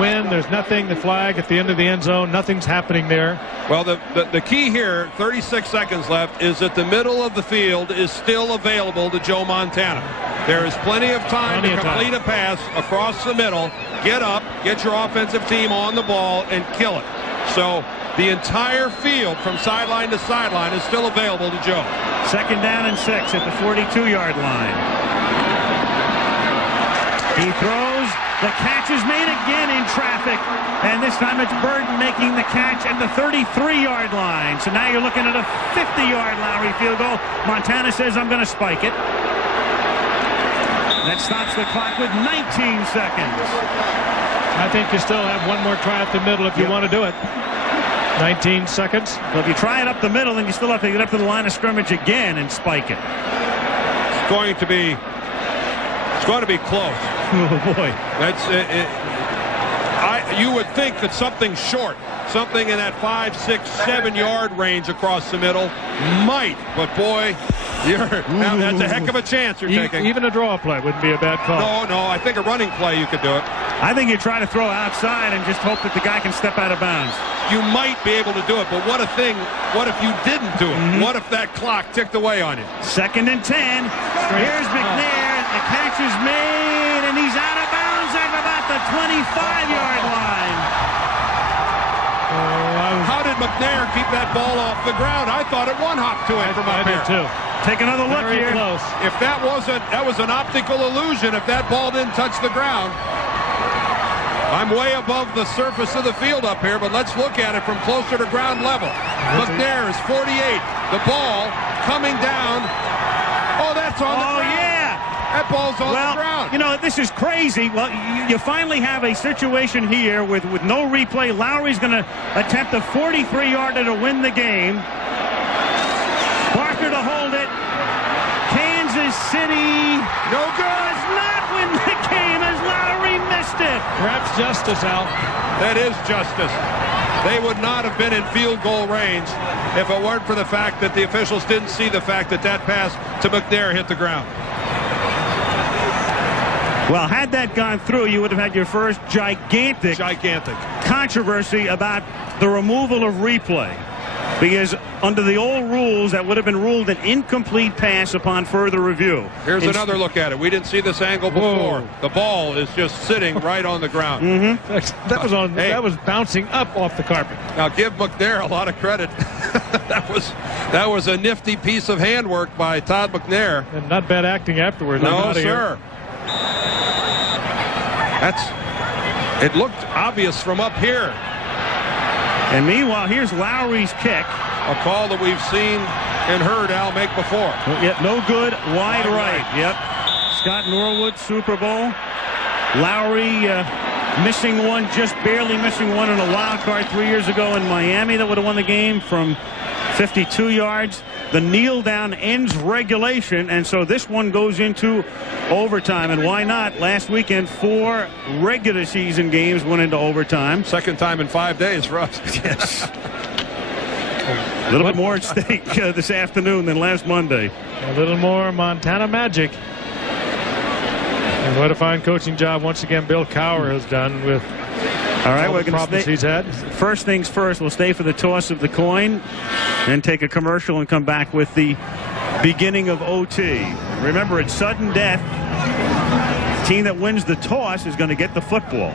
win. There's nothing. The flag at the end of the end zone. Nothing's happening there. Well, the key here, 36 seconds left, is that the middle of the field is still available to Joe Montana. There is plenty of time to complete a pass across the middle, get up, get your offensive team on the ball, and kill it. So the entire field from sideline to sideline is still available to Joe. 2nd down and 6 at the 42-yard line. He throws. The catch is made again in traffic, and this time it's Burden making the catch at the 33-yard line. So now you're looking at a 50-yard Lowry field goal. Montana says, I'm going to spike it. That stops the clock with 19 seconds. I think you still have one more try up the middle if you want to do it. 19 seconds. Well, if you try it up the middle, then you still have to get up to the line of scrimmage again and spike it. It's going to be close. Oh boy. That's you would think that something short, something in that 5, 6, 7 yard range across the middle might, but boy, that's a heck of a chance you're taking. Even a draw play wouldn't be a bad call. No, I think a running play you could do it. I think you try to throw outside and just hope that the guy can step out of bounds. You might be able to do it, but what if you didn't do it? What if that clock ticked away on you? 2nd and 10. Here's McNair. The catch is made, and he's out of bounds at about the 25-yard line. How did McNair keep that ball off the ground? I thought it one hop to it from up here. Too. Take another look here. Close. If that was an optical illusion if that ball didn't touch the ground. I'm way above the surface of the field up here, but let's look at it from closer to ground level. McNair is 48. The ball coming down. Oh, that's on the ground. Yeah. That ball's on the ground. You know, this is crazy. Well, you finally have a situation here with no replay. Lowry's going to attempt a 43-yarder to win the game. Parker to hold it. Kansas Kansas City. No good. Does not win the game as Lowry missed it. Perhaps justice, Al. That is justice. They would not have been in field goal range if it weren't for the fact that the officials didn't see the fact that that pass to McNair hit the ground. Well, had that gone through, you would have had your first gigantic controversy about the removal of replay. Because under the old rules, that would have been ruled an incomplete pass upon further review. Here's another look at it. We didn't see this angle before. Whoa. The ball is just sitting right on the ground. Mm-hmm. That was bouncing up off the carpet. Now give McNair a lot of credit. that was a nifty piece of handwork by Todd McNair. And not bad acting afterwards. No, sir. It looked obvious from up here. And meanwhile, here's Lowry's kick. A call that we've seen and heard Al make before. Yep, no good. Wide right. Yep. Scott Norwood, Super Bowl. Lowry missing one, just barely missing one in a wild card 3 years ago in Miami that would have won the game from 52 yards. The kneel down ends regulation, and so this one goes into overtime. And why not? Last weekend, 4 regular season games went into overtime. Second time in 5 days for us. Yes. A little bit more at stake this afternoon than last Monday. A little more Montana magic. And what a fine coaching job once again Bill Cowher has done with all right, we're going to stay. He's had. First things first, we'll stay for the toss of the coin and take a commercial and come back with the beginning of OT. Remember, it's sudden death. The team that wins the toss is going to get the football.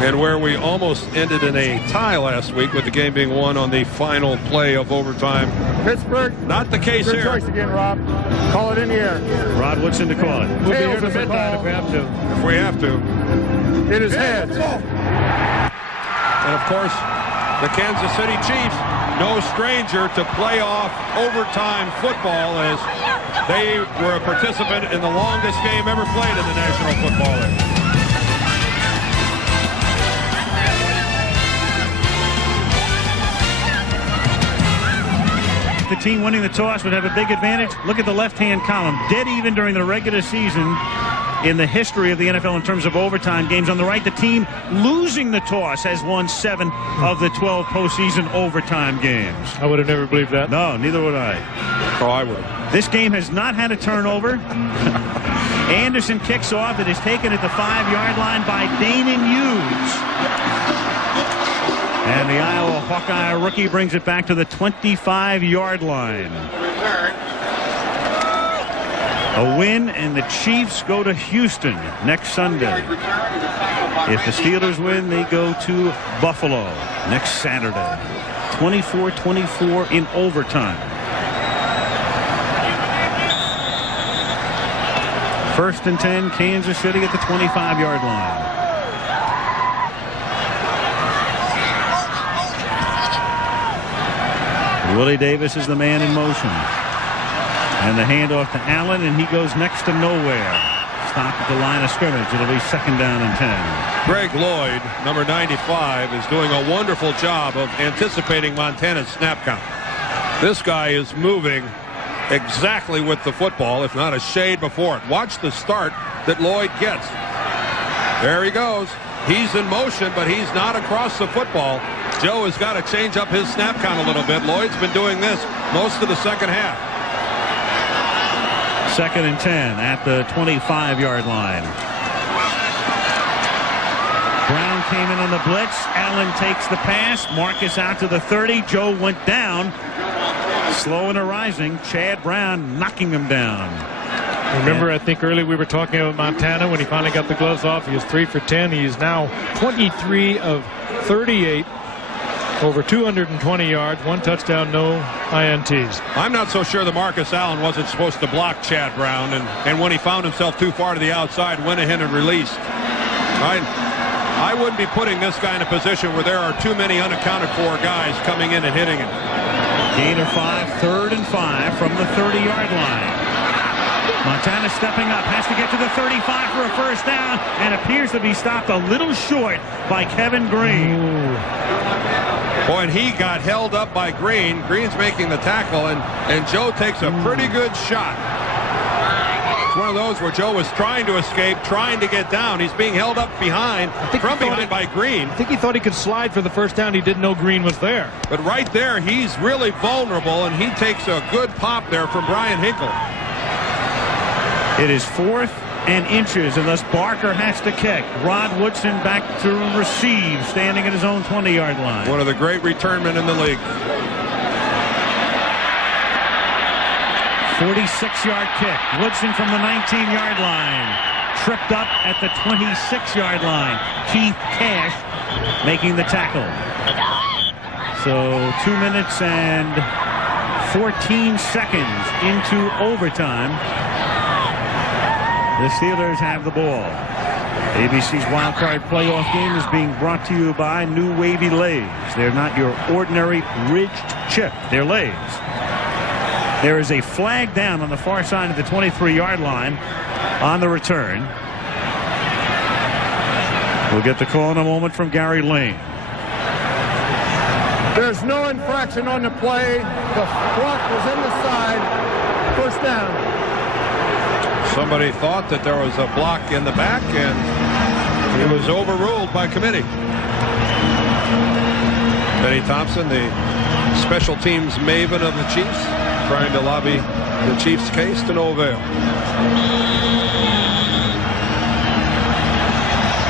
And where we almost ended in a tie last week with the game being won on the final play of overtime. Pittsburgh. Not the case Good here. choice again, Rob. Call it in the air. Rod Woodson to call it. We'll be here to midnight if we have to. If we have to. It is heads. And of course, the Kansas City Chiefs, no stranger to playoff overtime football, as they were a participant in the longest game ever played in the National Football League. The team winning the toss would have a big advantage. Look at the left-hand column. Dead even during the regular season in the history of the NFL in terms of overtime games. On the right, the team losing the toss has won 7 of the 12 postseason overtime games. I would have never believed that. No, neither would I. Oh, I would have. This game has not had a turnover. Anderson kicks off. It is taken at the 5-yard line by Danon Hughes. And the Iowa Hawkeye rookie brings it back to the 25-yard line. A win, and the Chiefs go to Houston next Sunday. If the Steelers win, they go to Buffalo next Saturday. 24-24 in overtime. First and 10, Kansas City at the 25-yard line. Willie Davis is the man in motion. And the handoff to Allen, and he goes next to nowhere. Stop at the line of scrimmage. It'll be 2nd down and 10. Greg Lloyd, number 95, is doing a wonderful job of anticipating Montana's snap count. This guy is moving exactly with the football, if not a shade before it. Watch the start that Lloyd gets. There he goes. He's in motion, but he's not across the football. Joe has got to change up his snap count a little bit. Lloyd's been doing this most of the second half. 2nd and 10 at the 25-yard line. Brown came in on the blitz. Allen takes the pass. Marcus out to the 30. Joe went down. Slow and arising. Chad Brown knocking him down. Remember, I think earlier we were talking about Montana when he finally got the gloves off. He was 3 for 10. He is now 23 of 38. Over 220 yards, 1 touchdown, no INTs. I'm not so sure that Marcus Allen wasn't supposed to block Chad Brown, and when he found himself too far to the outside, went ahead and released. I wouldn't be putting this guy in a position where there are too many unaccounted for guys coming in and hitting him. Gain of 5, 3rd and 5 from the 30-yard line. Montana stepping up, has to get to the 35 for a first down, and appears to be stopped a little short by Kevin Green. Ooh. Boy, and he got held up by Green. Green's making the tackle, and Joe takes a pretty good shot. It's one of those where Joe was trying to escape, trying to get down. He's being held up behind, by Green. I think he thought he could slide for the first down. He didn't know Green was there. But right there, he's really vulnerable, and he takes a good pop there from Brian Hinkle. It is 4th and inches, and thus Barker has to kick. Rod Woodson back to receive, standing at his own 20-yard line. One of the great return men in the league. 46-yard kick. Woodson from the 19-yard line. Tripped up at the 26-yard line. Keith Cash making the tackle. So 2 minutes and 14 seconds into overtime. The Steelers have the ball. ABC's Wild Card Playoff game is being brought to you by New Wavy Lays. They're not your ordinary ridged chip. They're Lays. There is a flag down on the far side of the 23-yard line on the return. We'll get the call in a moment from Gary Lane. There's no infraction on the play. The block was in the side. First down. Somebody thought that there was a block in the back, and it was overruled by committee. Benny Thompson, the special teams maven of the Chiefs, trying to lobby the Chiefs' case to no avail.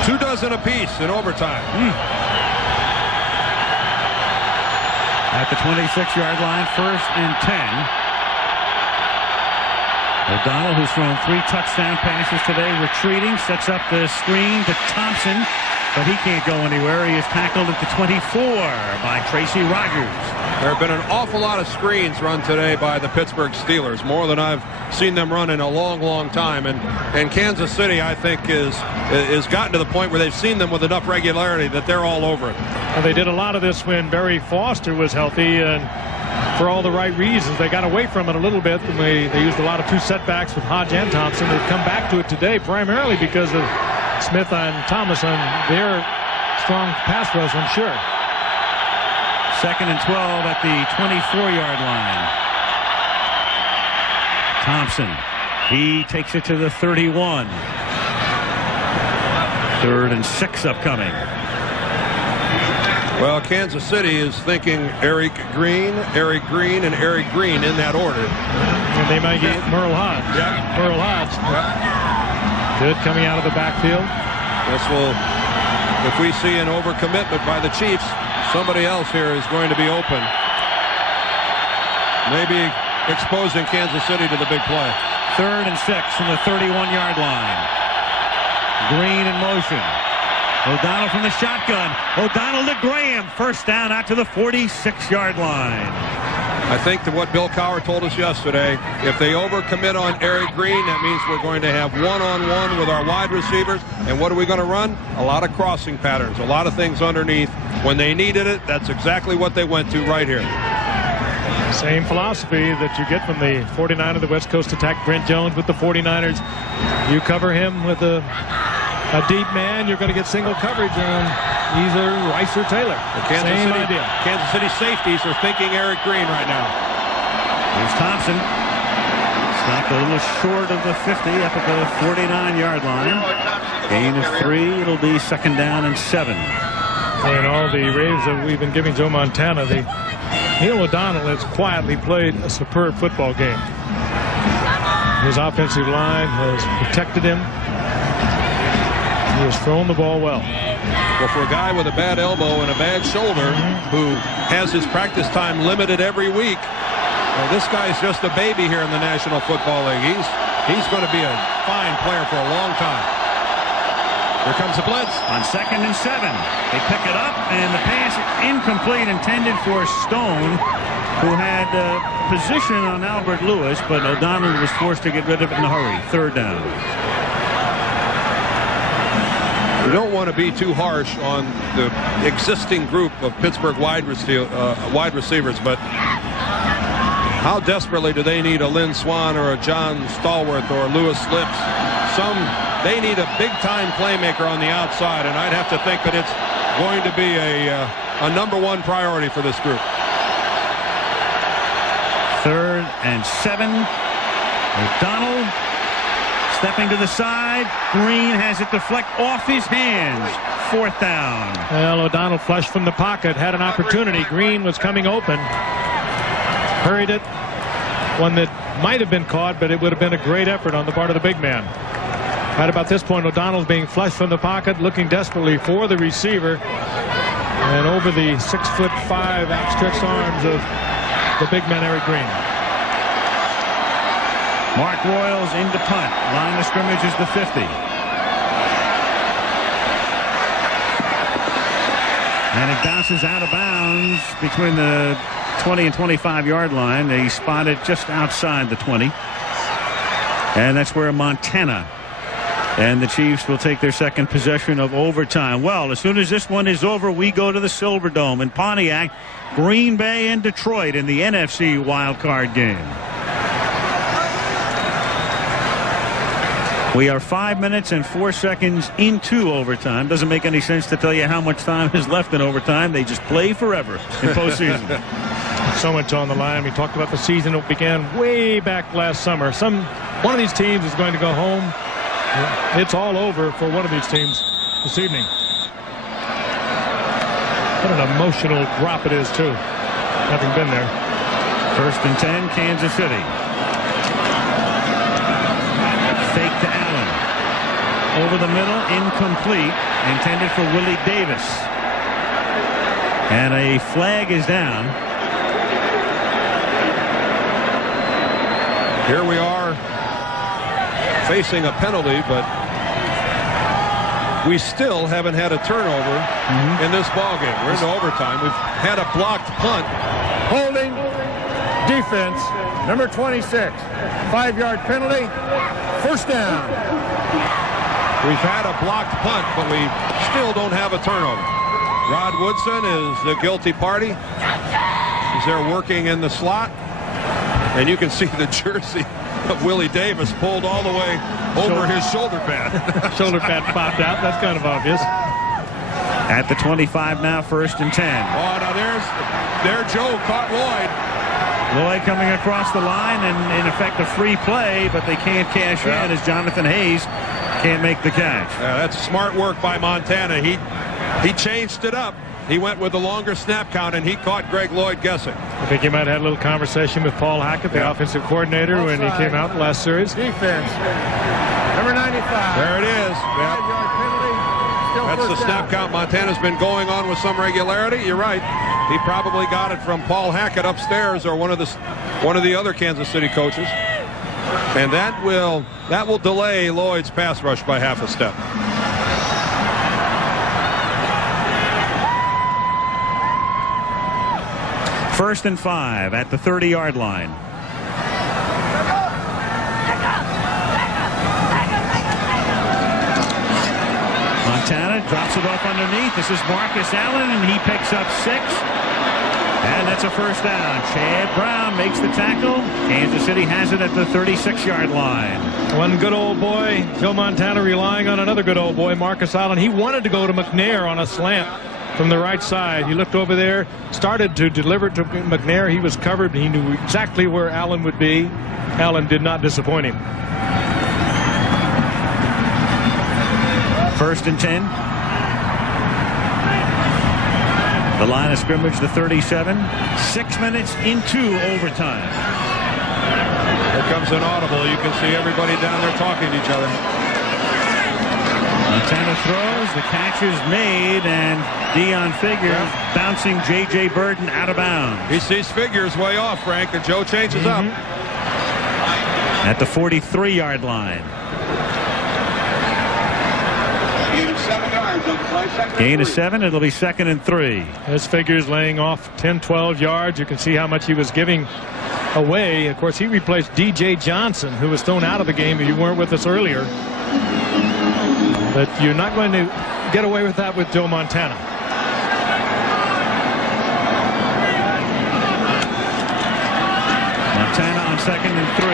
24 apiece in overtime. At the 26-yard line, 1st and 10. O'Donnell, who's thrown 3 touchdown passes today, retreating, sets up the screen to Thompson, but he can't go anywhere. He is tackled at the 24 by Tracy Rogers. There have been an awful lot of screens run today by the Pittsburgh Steelers, more than I've seen them run in a long, long time. And Kansas City, I think, is gotten to the point where they've seen them with enough regularity that they're all over it. And they did a lot of this when Barry Foster was healthy, and for all the right reasons. They got away from it a little bit. And they used a lot of 2 setbacks with Hodge and Thompson. They've come back to it today primarily because of Smith and Thomas on their strong pass rush, I'm sure. 2nd and 12 at the 24-yard line. Thompson, he takes it to the 31. 3rd and 6 upcoming. Well, Kansas City is thinking Eric Green, and Eric Green in that order. And they might get Merle Hodge. Yeah. Merle Hodge. Yeah. Good coming out of the backfield. This will, if we see an overcommitment by the Chiefs, somebody else here is going to be open. Maybe exposing Kansas City to the big play. 3rd and 6 from the 31-yard line. Green in motion. O'Donnell from the shotgun. O'Donnell to Graham. First down out to the 46-yard line. I think that what Bill Cowher told us yesterday, if they overcommit on Eric Green, that means we're going to have one-on-one with our wide receivers. And what are we going to run? A lot of crossing patterns, a lot of things underneath. When they needed it, that's exactly what they went to right here. Same philosophy that you get from the 49 of the West Coast attack. Brent Jones with the 49ers. You cover him with a deep man, you're going to get single coverage on either Rice or Taylor. Same idea. Kansas City safeties are thinking Eric Green right now. Here's Thompson. Stopped a little short of the 50 up at the 49-yard line. Gain of 3. It'll be 2nd down and 7. In all the raves that we've been giving Joe Montana, Neil O'Donnell has quietly played a superb football game. His offensive line has protected him. He has thrown the ball well. Well, for a guy with a bad elbow and a bad shoulder who has his practice time limited every week, well, this guy's just a baby here in the National Football League. He's going to be a fine player for a long time. Here comes the blitz. On 2nd and 7. They pick it up, and the pass incomplete, intended for Stone, who had position on Albert Lewis, but O'Donnell was forced to get rid of it in a hurry. 3rd down. You don't want to be too harsh on the existing group of Pittsburgh wide receivers, but how desperately do they need a Lynn Swann or a John Stallworth or Lewis Lips? They need a big-time playmaker on the outside, and I'd have to think that it's going to be a #1 priority for this group. 3rd and 7. O'Donnell Stepping to the side, Green has it deflect off his hands. 4th down. Well, O'Donnell flushed from the pocket, had an opportunity. Green was coming open. Hurried it. One that might have been caught, but it would have been a great effort on the part of the big man. Right about this point, O'Donnell's being flushed from the pocket, looking desperately for the receiver. And over the 6'5" outstretched arms of the big man, Eric Green. Mark Royals into punt. Line of scrimmage is the 50. And it bounces out of bounds between the 20 and 25-yard line. They spot it just outside the 20. And that's where Montana and the Chiefs will take their second possession of overtime. Well, as soon as this one is over, we go to the Silverdome in Pontiac. Green Bay and Detroit in the NFC wildcard game. We are 5 minutes and 4 seconds into overtime. Doesn't make any sense to tell you how much time is left in overtime. They just play forever in postseason. So much on the line. We talked about the season that began way back last summer. One of these teams is going to go home. It's all over for one of these teams this evening. What an emotional drop it is, too, having been there. 1st and 10, Kansas City. Fake to Allen. Over the middle, incomplete. Intended for Willie Davis. And a flag is down. Here we are facing a penalty, but we still haven't had a turnover in this ball game. We're into overtime. We've had a blocked punt. Holding defense, number 26. 5-yard penalty. 1st down. We've had a blocked punt, but we still don't have a turnover. Rod Woodson is the guilty party. He's there working in the slot. And you can see the jersey of Willie Davis pulled all the way over his shoulder pad. Shoulder pad popped out. That's kind of obvious. At the 25 now, 1st and 10. Oh, now there Joe caught Lloyd. Lloyd coming across the line, and in effect a free play, but they can't cash in as Jonathan Hayes can't make the catch. Yeah, that's smart work by Montana. He changed it up. He went with the longer snap count, and he caught Greg Lloyd guessing. I think you might have had a little conversation with Paul Hackett, the offensive coordinator, when he came out last series. Defense, number 95. There it is. Five-yard penalty. Still That's the snap count Montana's been going on with some regularity. You're right. He probably got it from Paul Hackett upstairs or one of the other Kansas City coaches. And that will delay Lloyd's pass rush by half a step. First and 5 at the 30-yard line. Montana drops it off underneath. This is Marcus Allen, and he picks up 6. And that's a 1st down. Chad Brown makes the tackle. Kansas City has it at the 36-yard line. One good old boy, Joe Montana, relying on another good old boy, Marcus Allen. He wanted to go to McNair on a slant from the right side. He looked over there, started to deliver to McNair. He was covered. He knew exactly where Allen would be. Allen did not disappoint him. 1st and 10. The line of scrimmage, the 37. 6 minutes into overtime. Here comes an audible. You can see everybody down there talking to each other. Montana throws. The catch is made, and Deion Figures bouncing J.J. Burden out of bounds. He sees Figures way off, Frank, and Joe changes up. At the 43-yard line. Gain of 7. It'll be 2nd and 3. As Figures laying off 10-12 yards. You can see how much he was giving away. Of course, he replaced D.J. Johnson, who was thrown out of the game if you weren't with us earlier. But you're not going to get away with that with Joe Montana. Montana on 2nd and 3.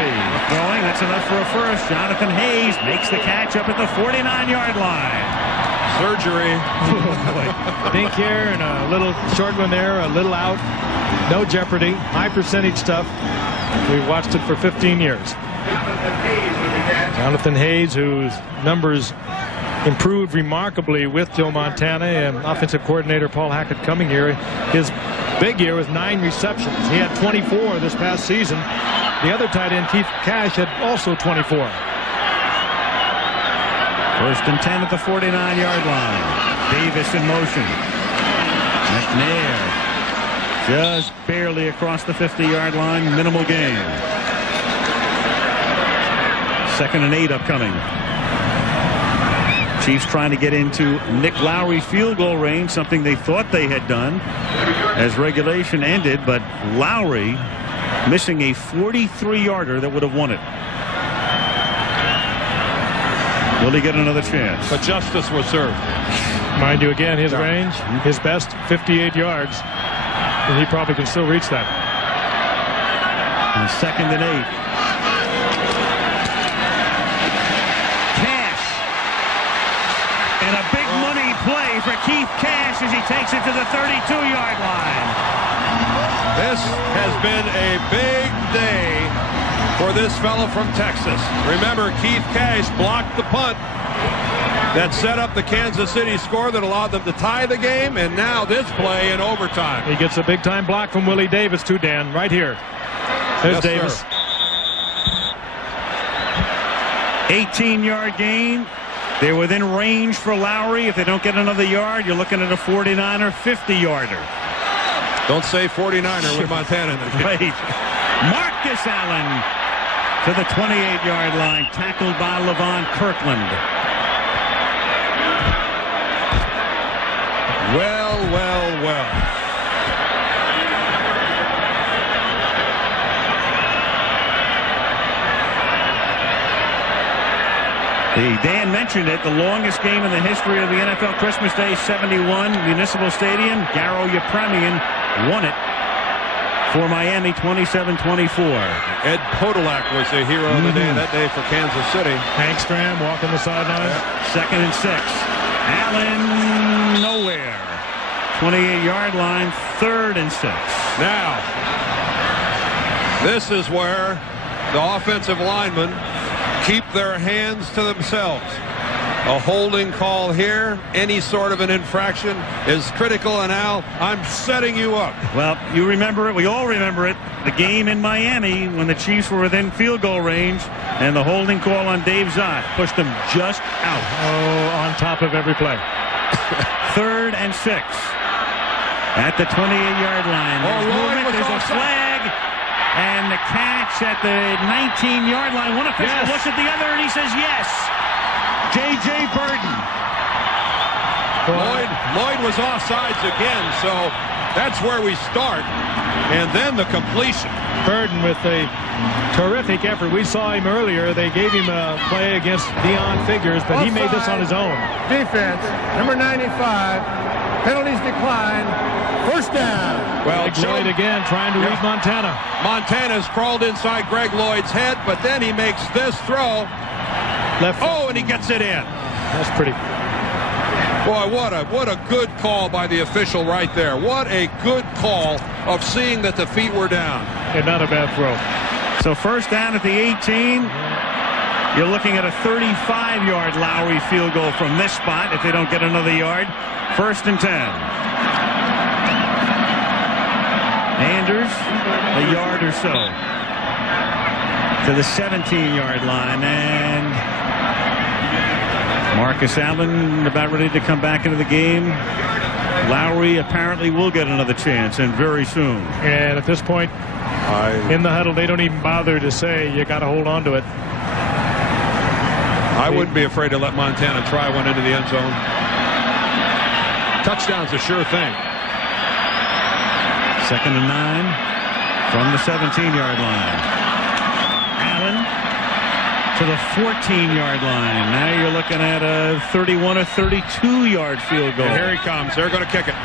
Throwing. That's enough for a first. Jonathan Hayes makes the catch up at the 49-yard line. Surgery. Pink hair and a little short one there, a little out. No jeopardy. High percentage stuff. We've watched it for 15 years. Jonathan Hayes, whose numbers improved remarkably with Joe Montana and offensive coordinator Paul Hackett coming here. His big year was 9 receptions. He had 24 this past season. The other tight end, Keith Cash, had also 24. 1st and 10 at the 49-yard line. Davis in motion. McNair just barely across the 50-yard line. Minimal gain. 2nd and 8 upcoming. Chiefs trying to get into Nick Lowry field goal range, something they thought they had done as regulation ended, but Lowry missing a 43-yarder that would have won it. Will he get another chance? But justice was served. Mind you, again, his range, his best 58 yards, and he probably can still reach that. And 2nd and 8. Cash. And a big money play for Keith Cash as he takes it to the 32-yard line. This has been a big day for this fellow from Texas. Remember, Keith Cash blocked the punt that set up the Kansas City score that allowed them to tie the game, and now this play in overtime. He gets a big-time block from Willie Davis, too, Dan, right here. There's Davis. 18-yard gain. They're within range for Lowry. If they don't get another yard, you're looking at a 49er, 50-yarder. Don't say 49er with Montana in the game. Wait. Marcus Allen to the 28-yard line, tackled by Levon Kirkland. Well, well, well. Dan mentioned it, the longest game in the history of the NFL, Christmas Day 71, Municipal Stadium. Garo Yepremian won it for Miami 27-24. Ed Podolak was the hero of the day that day for Kansas City. Hank Stram walking the sideline. 2nd and 6. Allen nowhere. 28-yard line, 3rd and 6. Now, this is where the offensive linemen keep their hands to themselves. A holding call here, any sort of an infraction is critical, and Al, I'm setting you up. Well, you remember it. We all remember it. The game in Miami when the Chiefs were within field goal range, and the holding call on Dave Zott pushed them just out. Oh, on top of every play. 3rd and 6 at the 28-yard line. There's a flag, and the catch at the 19-yard line. One official looks at the other, and he says yes. J.J. Burden. Lloyd was offsides again, so that's where we start. And then the completion. Burden with a terrific effort. We saw him earlier. They gave him a play against Deion Figures, but he made this on his own. Defense, number 95. Penalties decline. 1st down. Well, Lloyd again trying to read Montana. Montana's crawled inside Greg Lloyd's head, but then he makes this throw. Left. Oh, and he gets it in. That's pretty. Boy, what a good call by the official right there. What a good call of seeing that the feet were down. And not a bad throw. So 1st down at the 18. You're looking at a 35-yard Lowry field goal from this spot if they don't get another yard. 1st and 10. Anders, a yard or so to the 17-yard line, and Marcus Allen about ready to come back into the game. Lowry apparently will get another chance, and very soon. And at this point, in the huddle, they don't even bother to say you got to hold on to it. I wouldn't be afraid to let Montana try one into the end zone. Touchdown's a sure thing. 2nd and 9 from the 17-yard line. Allen to the 14-yard line. Now you're looking at a 31 or 32-yard field goal. And here he comes. They're going to kick it.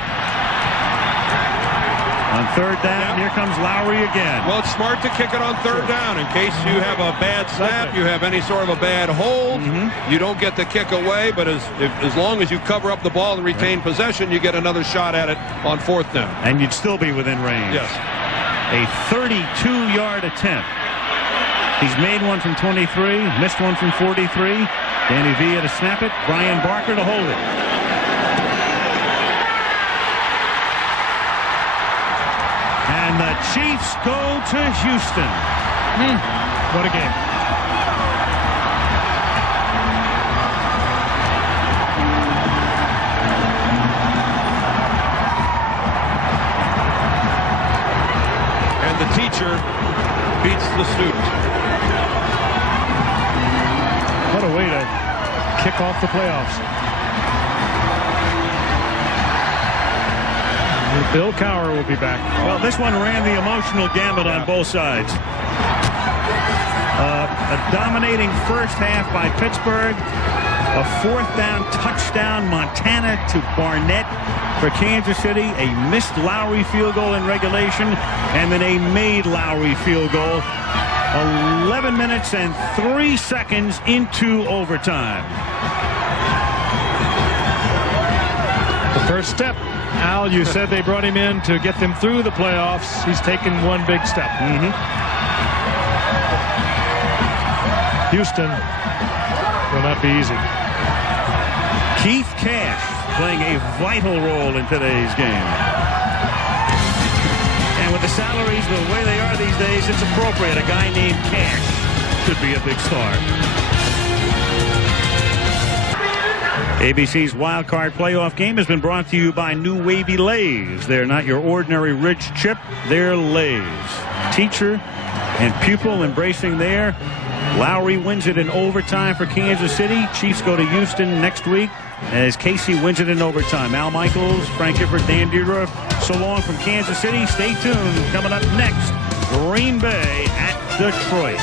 On 3rd down, here comes Lowry again. Well, it's smart to kick it on 3rd down in case you have a bad snap, you have any sort of a bad hold. You don't get the kick away, but as long as you cover up the ball and retain possession, you get another shot at it on 4th down. And you'd still be within range. Yes. A 32-yard attempt. He's made one from 23, missed one from 43. Danny Villa to snap it. Brian Barker to hold it. And the Chiefs go to Houston. What a game. And the teacher beats the student. What a way to kick off the playoffs. Bill Cowher will be back. Well, this one ran the emotional gamut on both sides. A dominating first half by Pittsburgh. A fourth down touchdown, Montana to Barnett for Kansas City. A missed Lowry field goal in regulation, and then a made Lowry field goal. 11 minutes and 3 seconds into overtime. The first step. Al, you said they brought him in to get them through the playoffs. He's taken one big step. Houston will not be easy. Keith Cash playing a vital role in today's game. And with the salaries the way they are these days, it's appropriate. A guy named Cash could be a big star. ABC's Wild Card Playoff game has been brought to you by New Wavy Lays. They're not your ordinary rich chip, they're Lays. Teacher and pupil embracing there. Lowry wins it in overtime for Kansas City. Chiefs go to Houston next week as Casey wins it in overtime. Al Michaels, Frank Gifford, Dan Dierdorf, so long from Kansas City. Stay tuned. Coming up next, Green Bay at Detroit.